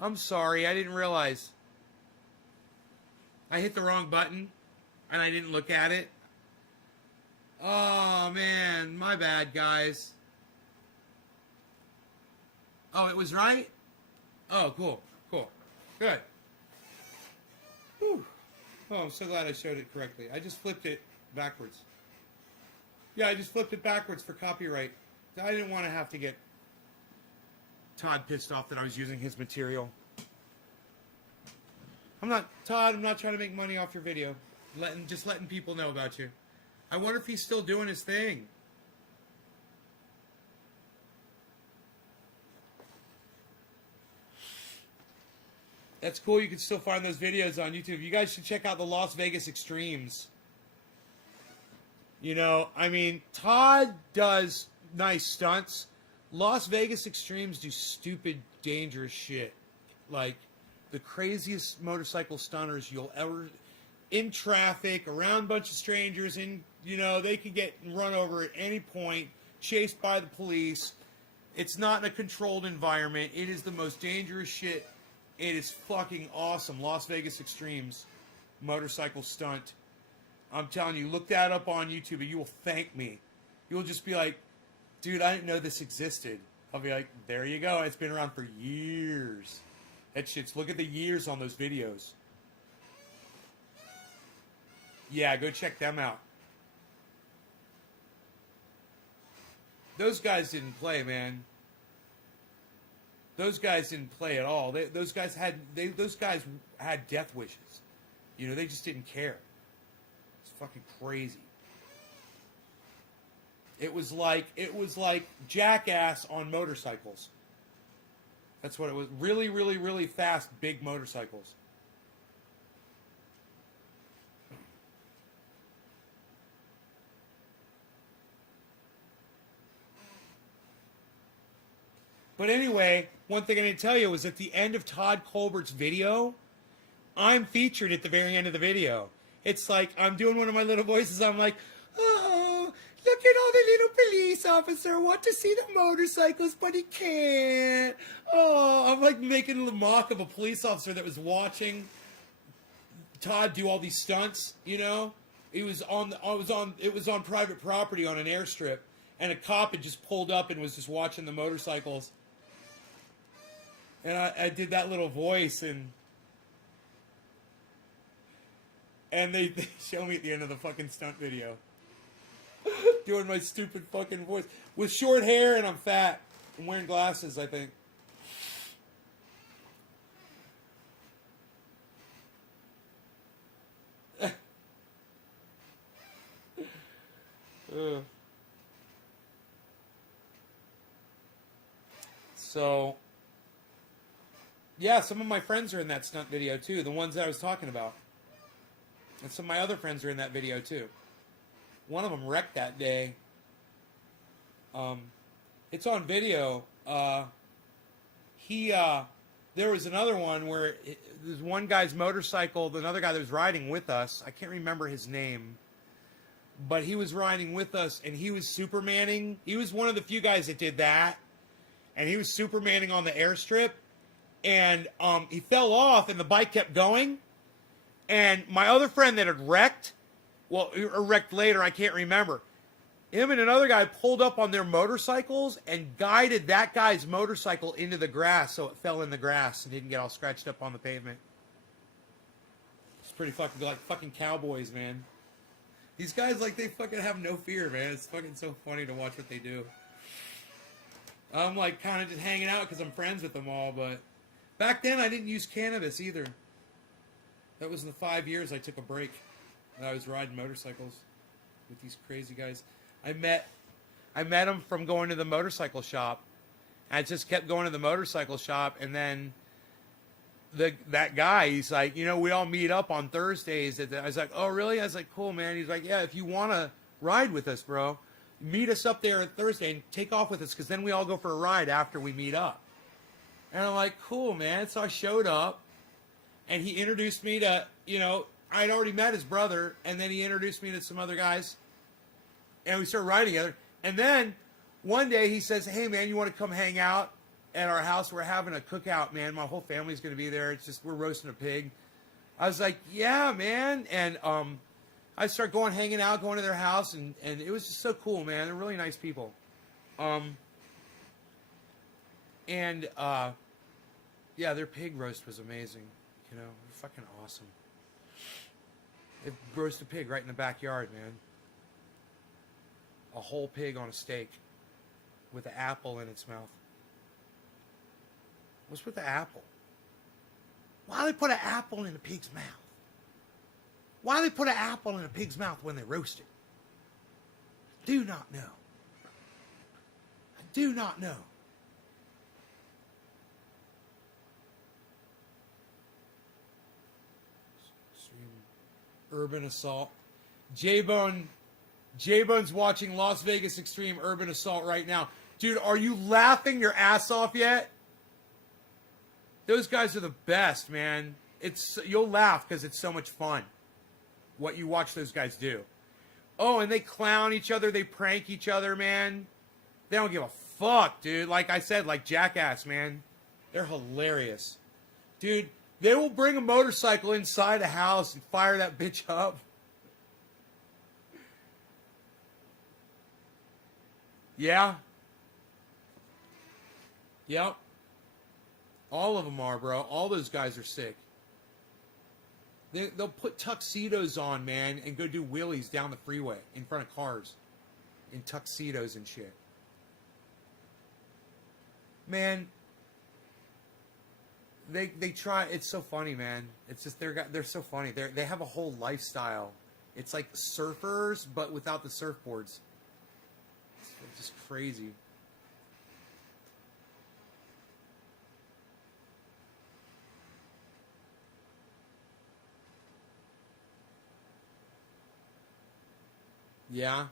I'm sorry, I didn't realize. I hit the wrong button, and I didn't look at it. Oh, man, my bad, guys. Oh, it was right? Oh, cool, cool. Good. Whew. Oh, I'm so glad I showed it correctly. I just flipped it backwards. Yeah, I just flipped it backwards for copyright. I didn't want to have to get Todd pissed off that I was using his material. Todd, I'm not trying to make money off your video. Just letting people know about you. I wonder if he's still doing his thing. That's cool. You can still find those videos on YouTube. You guys should check out the Las Vegas Extremes. You know, I mean, Todd does nice stunts. Las Vegas Extremes do stupid, dangerous shit. Like, the craziest motorcycle stunners you'll ever... In traffic, around a bunch of strangers, and, you know, they could get run over at any point, chased by the police. It's not in a controlled environment. It is the most dangerous shit. It is fucking awesome. Las Vegas Extremes motorcycle stunt. I'm telling you, look that up on YouTube and you will thank me. You'll just be like, dude, I didn't know this existed. I'll be like, there you go. It's been around for years. That shit's, look at the years on those videos. Yeah, go check them out. Those guys didn't play, man. Those guys didn't play at all. Those guys had death wishes. You know, they just didn't care. It's fucking crazy. It was like Jackass on motorcycles. That's what it was. Really, really, really fast, big motorcycles. But anyway, one thing I didn't tell you was at the end of Todd Colbert's video, I'm featured at the very end of the video. It's like I'm doing one of my little voices. I'm like, oh, look at all the little police officer want to see the motorcycles, but he can't. Oh, I'm like making a mock of a police officer that was watching Todd do all these stunts. You know, it was on private property on an airstrip, and a cop had just pulled up and was just watching the motorcycles. And I did that little voice, and they show me at the end of the fucking stunt video. Doing my stupid fucking voice. With short hair, and I'm fat. I'm wearing glasses, I think. So... yeah, some of my friends are in that stunt video, too. The ones that I was talking about. And some of my other friends are in that video, too. One of them wrecked that day. It's on video. There was another one where there's one guy's motorcycle, another guy that was riding with us. I can't remember his name. But he was riding with us, and he was Supermaning. He was one of the few guys that did that. And he was Supermaning on the airstrip. And he fell off, and the bike kept going. And my other friend that had wrecked, or wrecked later, I can't remember. Him and another guy pulled up on their motorcycles and guided that guy's motorcycle into the grass so it fell in the grass and didn't get all scratched up on the pavement. It's pretty fucking like fucking cowboys, man. These guys, like, they fucking have no fear, man. It's fucking so funny to watch what they do. I'm like kind of just hanging out because I'm friends with them all, but back then I didn't use cannabis either. That was in the 5 years I took a break. And I was riding motorcycles with these crazy guys. I met him from going to the motorcycle shop. I just kept going to the motorcycle shop, and then that guy, he's like, you know, we all meet up on Thursdays. I was like, oh, really? I was like, cool, man. He's like, yeah, if you want to ride with us, bro, meet us up there on Thursday and take off with us, because then we all go for a ride after we meet up. And I'm like, cool, man. So I showed up, and he introduced me to, you know, I'd already met his brother, and then he introduced me to some other guys. And we started riding together. And then one day he says, hey, man, you want to come hang out at our house? We're having a cookout, man. My whole family's going to be there. It's just, we're roasting a pig. I was like, yeah, man. And I started hanging out, going to their house. And it was just so cool, man. They're really nice people. Yeah, their pig roast was amazing. You know, fucking awesome. They roast a pig right in the backyard, man. A whole pig on a steak with an apple in its mouth. What's with the apple? Why do they put an apple in a pig's mouth? Why do they put an apple in a pig's mouth when they roast it? I do not know. I do not know. Urban Assault. J-Bone's watching Las Vegas Extreme Urban Assault right now. Dude, are you laughing your ass off yet? Those guys are the best, man. You'll laugh because it's so much fun what you watch those guys do. Oh, and they clown each other. They prank each other, man. They don't give a fuck, dude. Like I said, like Jackass, man. They're hilarious. Dude, they will bring a motorcycle inside a house and fire that bitch up. Yeah. Yep. All of them are, bro. All those guys are sick. They'll put tuxedos on, man, and go do wheelies down the freeway in front of cars. In tuxedos and shit. Man. They try. It's so funny, man. It's just they're so funny. They have a whole lifestyle. It's like surfers, but without the surfboards. It's just crazy. Yeah.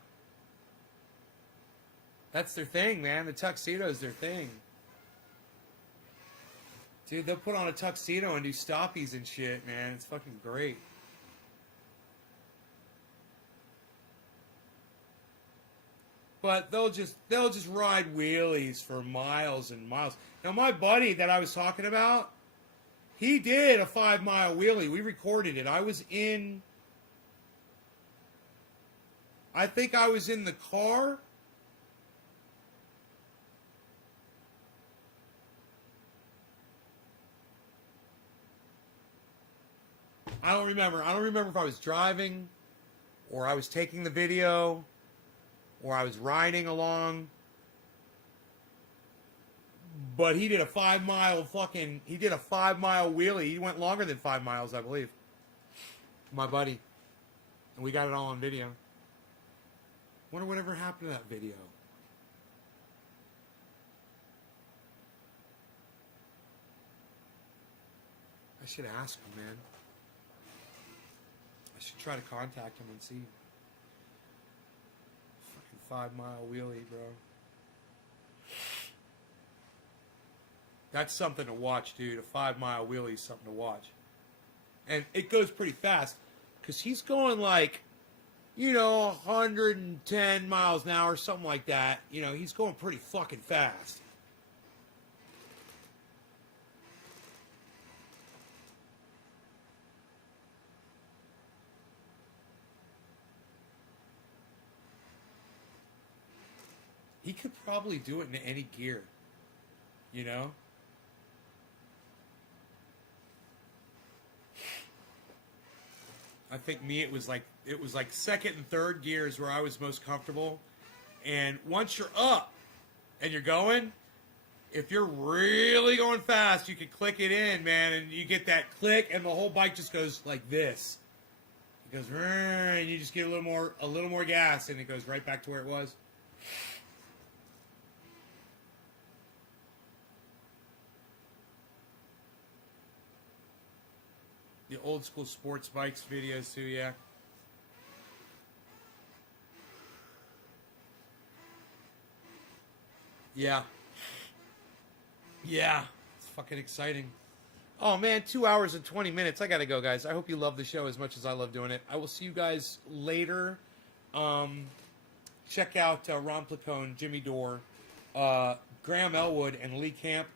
That's their thing, man. The tuxedo's their thing. Dude, they'll put on a tuxedo and do stoppies and shit, man. It's fucking great. But they'll just ride wheelies for miles and miles. Now, my buddy that I was talking about, he did a 5-mile wheelie. We recorded it. I think I was in the car. I don't remember. I don't remember if I was driving or I was taking the video or I was riding along. But he did a 5-mile wheelie. He went longer than 5 miles, I believe. My buddy. And we got it all on video. Wonder whatever happened to that video. I should ask him, man. I should try to contact him and see. Fucking 5-mile wheelie, bro. That's something to watch, dude. A 5-mile wheelie is something to watch. And it goes pretty fast. Because he's going like, 110 miles an hour, something like that. He's going pretty fucking fast. He could probably do it in any gear, you know? I think it was like second and third gears where I was most comfortable. And once you're up and you're going, if you're really going fast, you can click it in, man, and you get that click and the whole bike just goes like this. It goes, and you just get a little more gas, and it goes right back to where it was. The old school sports bikes videos too, yeah. Yeah. Yeah. It's fucking exciting. Oh man, 2 hours and 20 minutes. I gotta go, guys. I hope you love the show as much as I love doing it. I will see you guys later. Check out Ron Placone, Jimmy Dore, Graham Elwood, and Lee Camp.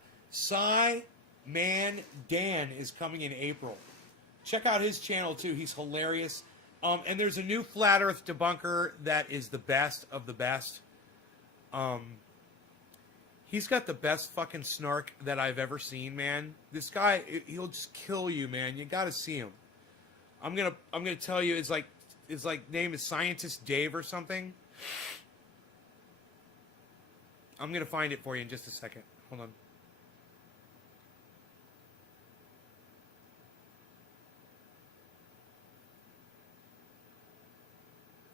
Man Dan is coming in April. Check out his channel too. He's hilarious. And there's a new Flat Earth debunker that is the best of the best. He's got the best fucking snark that I've ever seen, man. This guy, he'll just kill you, man. You got to see him. I'm gonna tell you, his name is Scientist Dave or something. I'm gonna find it for you in just a second. Hold on.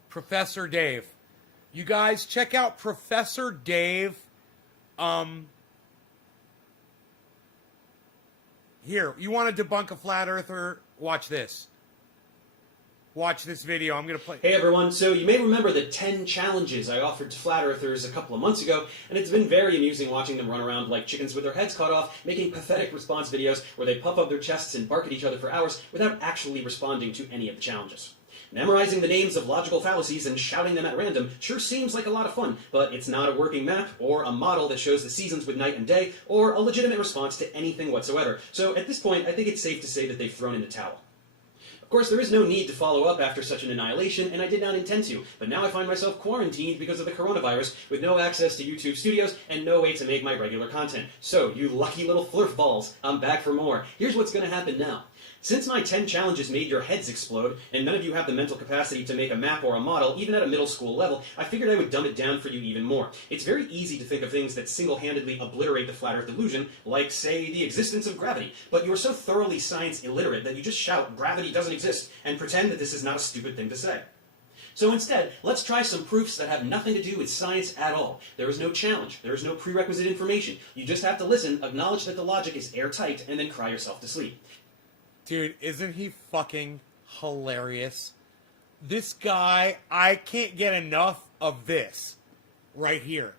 Professor Dave. You guys check out Professor Dave. Here, you want to debunk a flat earther? Watch this. Watch this video. I'm going to play. Hey everyone, so you may remember the 10 challenges I offered to flat earthers a couple of months ago, and it's been very amusing watching them run around like chickens with their heads cut off, making pathetic response videos where they puff up their chests and bark at each other for hours without actually responding to any of the challenges. Memorizing the names of logical fallacies and shouting them at random sure seems like a lot of fun, but it's not a working map, or a model that shows the seasons with night and day, or a legitimate response to anything whatsoever. So at this point, I think it's safe to say that they've thrown in the towel. Of course, there is no need to follow up after such an annihilation, and I did not intend to, but now I find myself quarantined because of the coronavirus, with no access to YouTube Studios and no way to make my regular content. So, you lucky little flurf balls, I'm back for more. Here's what's gonna happen now. Since my 10 challenges made your heads explode, and none of you have the mental capacity to make a map or a model, even at a middle school level, I figured I would dumb it down for you even more. It's very easy to think of things that single-handedly obliterate the flat earth illusion, like, say, the existence of gravity, but you're so thoroughly science illiterate that you just shout, "Gravity doesn't exist," and pretend that this is not a stupid thing to say. So instead, let's try some proofs that have nothing to do with science at all. There is no challenge. There is no prerequisite information. You just have to listen, acknowledge that the logic is airtight, and then cry yourself to sleep. Dude, isn't he fucking hilarious? This guy, I can't get enough of this right here.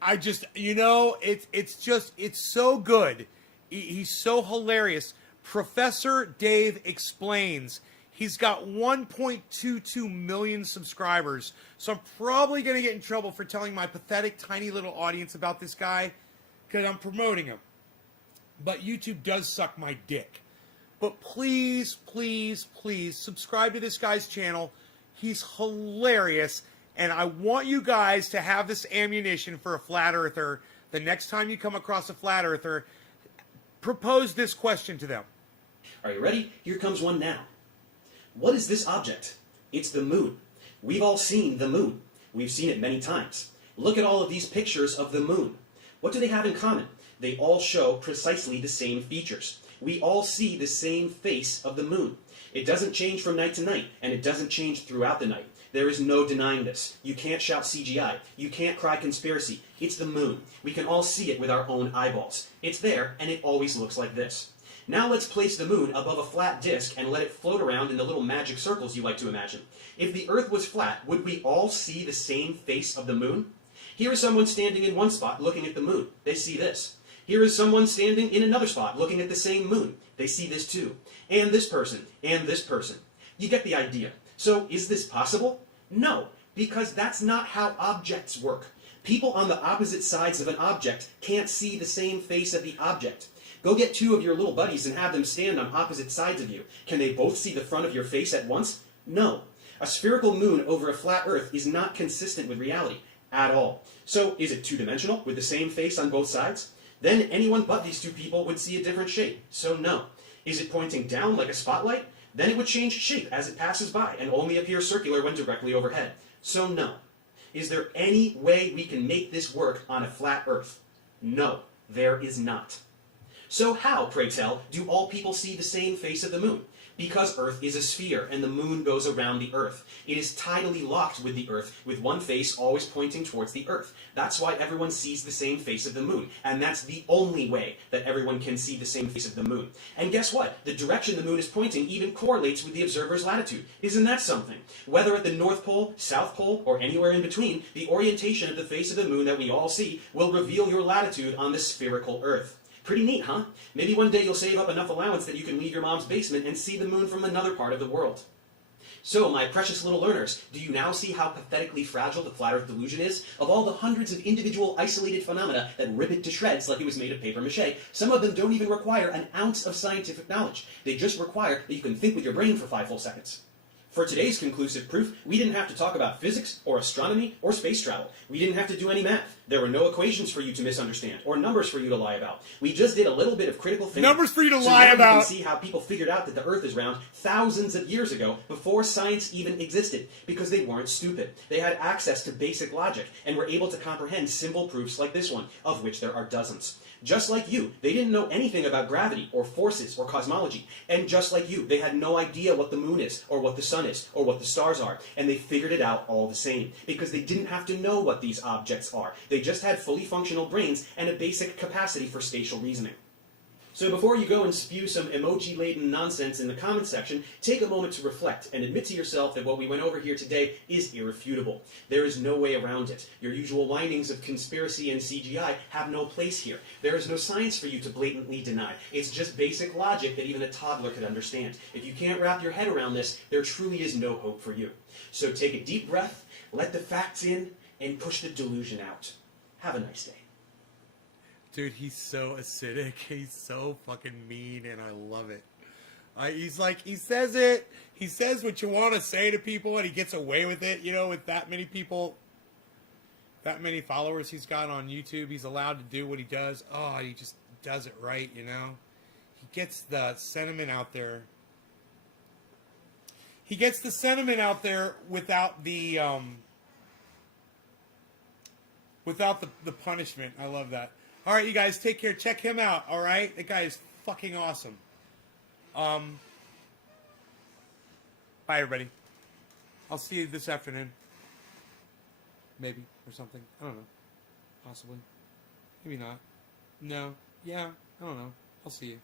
I just, it's so good. He's so hilarious. Professor Dave Explains. He's got 1.22 million subscribers. So I'm probably going to get in trouble for telling my pathetic, tiny little audience about this guy because I'm promoting him. But YouTube does suck my dick. But please, please, please subscribe to this guy's channel. He's hilarious. And I want you guys to have this ammunition for a flat earther. The next time you come across a flat earther, propose this question to them. Are you ready? Here comes one now. What is this object? It's the moon. We've all seen the moon. We've seen it many times. Look at all of these pictures of the moon. What do they have in common? They all show precisely the same features. We all see the same face of the moon. It doesn't change from night to night, and it doesn't change throughout the night. There is no denying this. You can't shout CGI. You can't cry conspiracy. It's the moon. We can all see it with our own eyeballs. It's there, and it always looks like this. Now let's place the moon above a flat disk and let it float around in the little magic circles you like to imagine. If the Earth was flat, would we all see the same face of the moon? Here is someone standing in one spot looking at the moon. They see this. Here is someone standing in another spot looking at the same moon. They see this too. And this person. And this person. You get the idea. So is this possible? No, because that's not how objects work. People on the opposite sides of an object can't see the same face of the object. Go get two of your little buddies and have them stand on opposite sides of you. Can they both see the front of your face at once? No. A spherical moon over a flat Earth is not consistent with reality at all. So is it two-dimensional with the same face on both sides? Then anyone but these two people would see a different shape. So no. Is it pointing down like a spotlight? Then it would change shape as it passes by and only appear circular when directly overhead. So no. Is there any way we can make this work on a flat Earth? No, there is not. So how, pray tell, do all people see the same face of the moon? Because Earth is a sphere and the moon goes around the Earth. It is tidally locked with the Earth, with one face always pointing towards the Earth. That's why everyone sees the same face of the moon, and that's the only way that everyone can see the same face of the moon. And guess what? The direction the moon is pointing even correlates with the observer's latitude. Isn't that something? Whether at the North Pole, South Pole, or anywhere in between, the orientation of the face of the moon that we all see will reveal your latitude on the spherical Earth. Pretty neat, huh? Maybe one day you'll save up enough allowance that you can leave your mom's basement and see the moon from another part of the world. So, my precious little learners, do you now see how pathetically fragile the flat Earth delusion is? Of all the hundreds of individual isolated phenomena that rip it to shreds like it was made of paper mache, some of them don't even require an ounce of scientific knowledge. They just require that you can think with your brain for 5 full seconds. For today's conclusive proof, we didn't have to talk about physics, or astronomy, or space travel. We didn't have to do any math. There were no equations for you to misunderstand, or numbers for you to lie about. We just did a little bit of critical thinking. Numbers for you to so lie now about! You can see how people figured out that the Earth is round thousands of years ago, before science even existed, because they weren't stupid. They had access to basic logic, and were able to comprehend simple proofs like this one, of which there are dozens. Just like you, they didn't know anything about gravity, or forces, or cosmology. And just like you, they had no idea what the moon is, or what the sun is, or what the stars are. And they figured it out all the same, because they didn't have to know what these objects are. They just had fully functional brains and a basic capacity for spatial reasoning. So before you go and spew some emoji-laden nonsense in the comment section, take a moment to reflect and admit to yourself that what we went over here today is irrefutable. There is no way around it. Your usual windings of conspiracy and CGI have no place here. There is no science for you to blatantly deny. It's just basic logic that even a toddler could understand. If you can't wrap your head around this, there truly is no hope for you. So take a deep breath, let the facts in, and push the delusion out. Have a nice day. Dude, he's so acidic. He's so fucking mean, and I love it. He's like, he says it. He says what you want to say to people, and he gets away with it. You know, with that many people, that many followers he's got on YouTube, he's allowed to do what he does. Oh, he just does it right, you know? He gets the sentiment out there. He gets the sentiment out there without the punishment. I love that. All right, you guys, take care. Check him out, all right? That guy is fucking awesome. Bye, everybody. I'll see you this afternoon. Maybe, or something. I don't know. Possibly. Maybe not. No. Yeah, I don't know. I'll see you.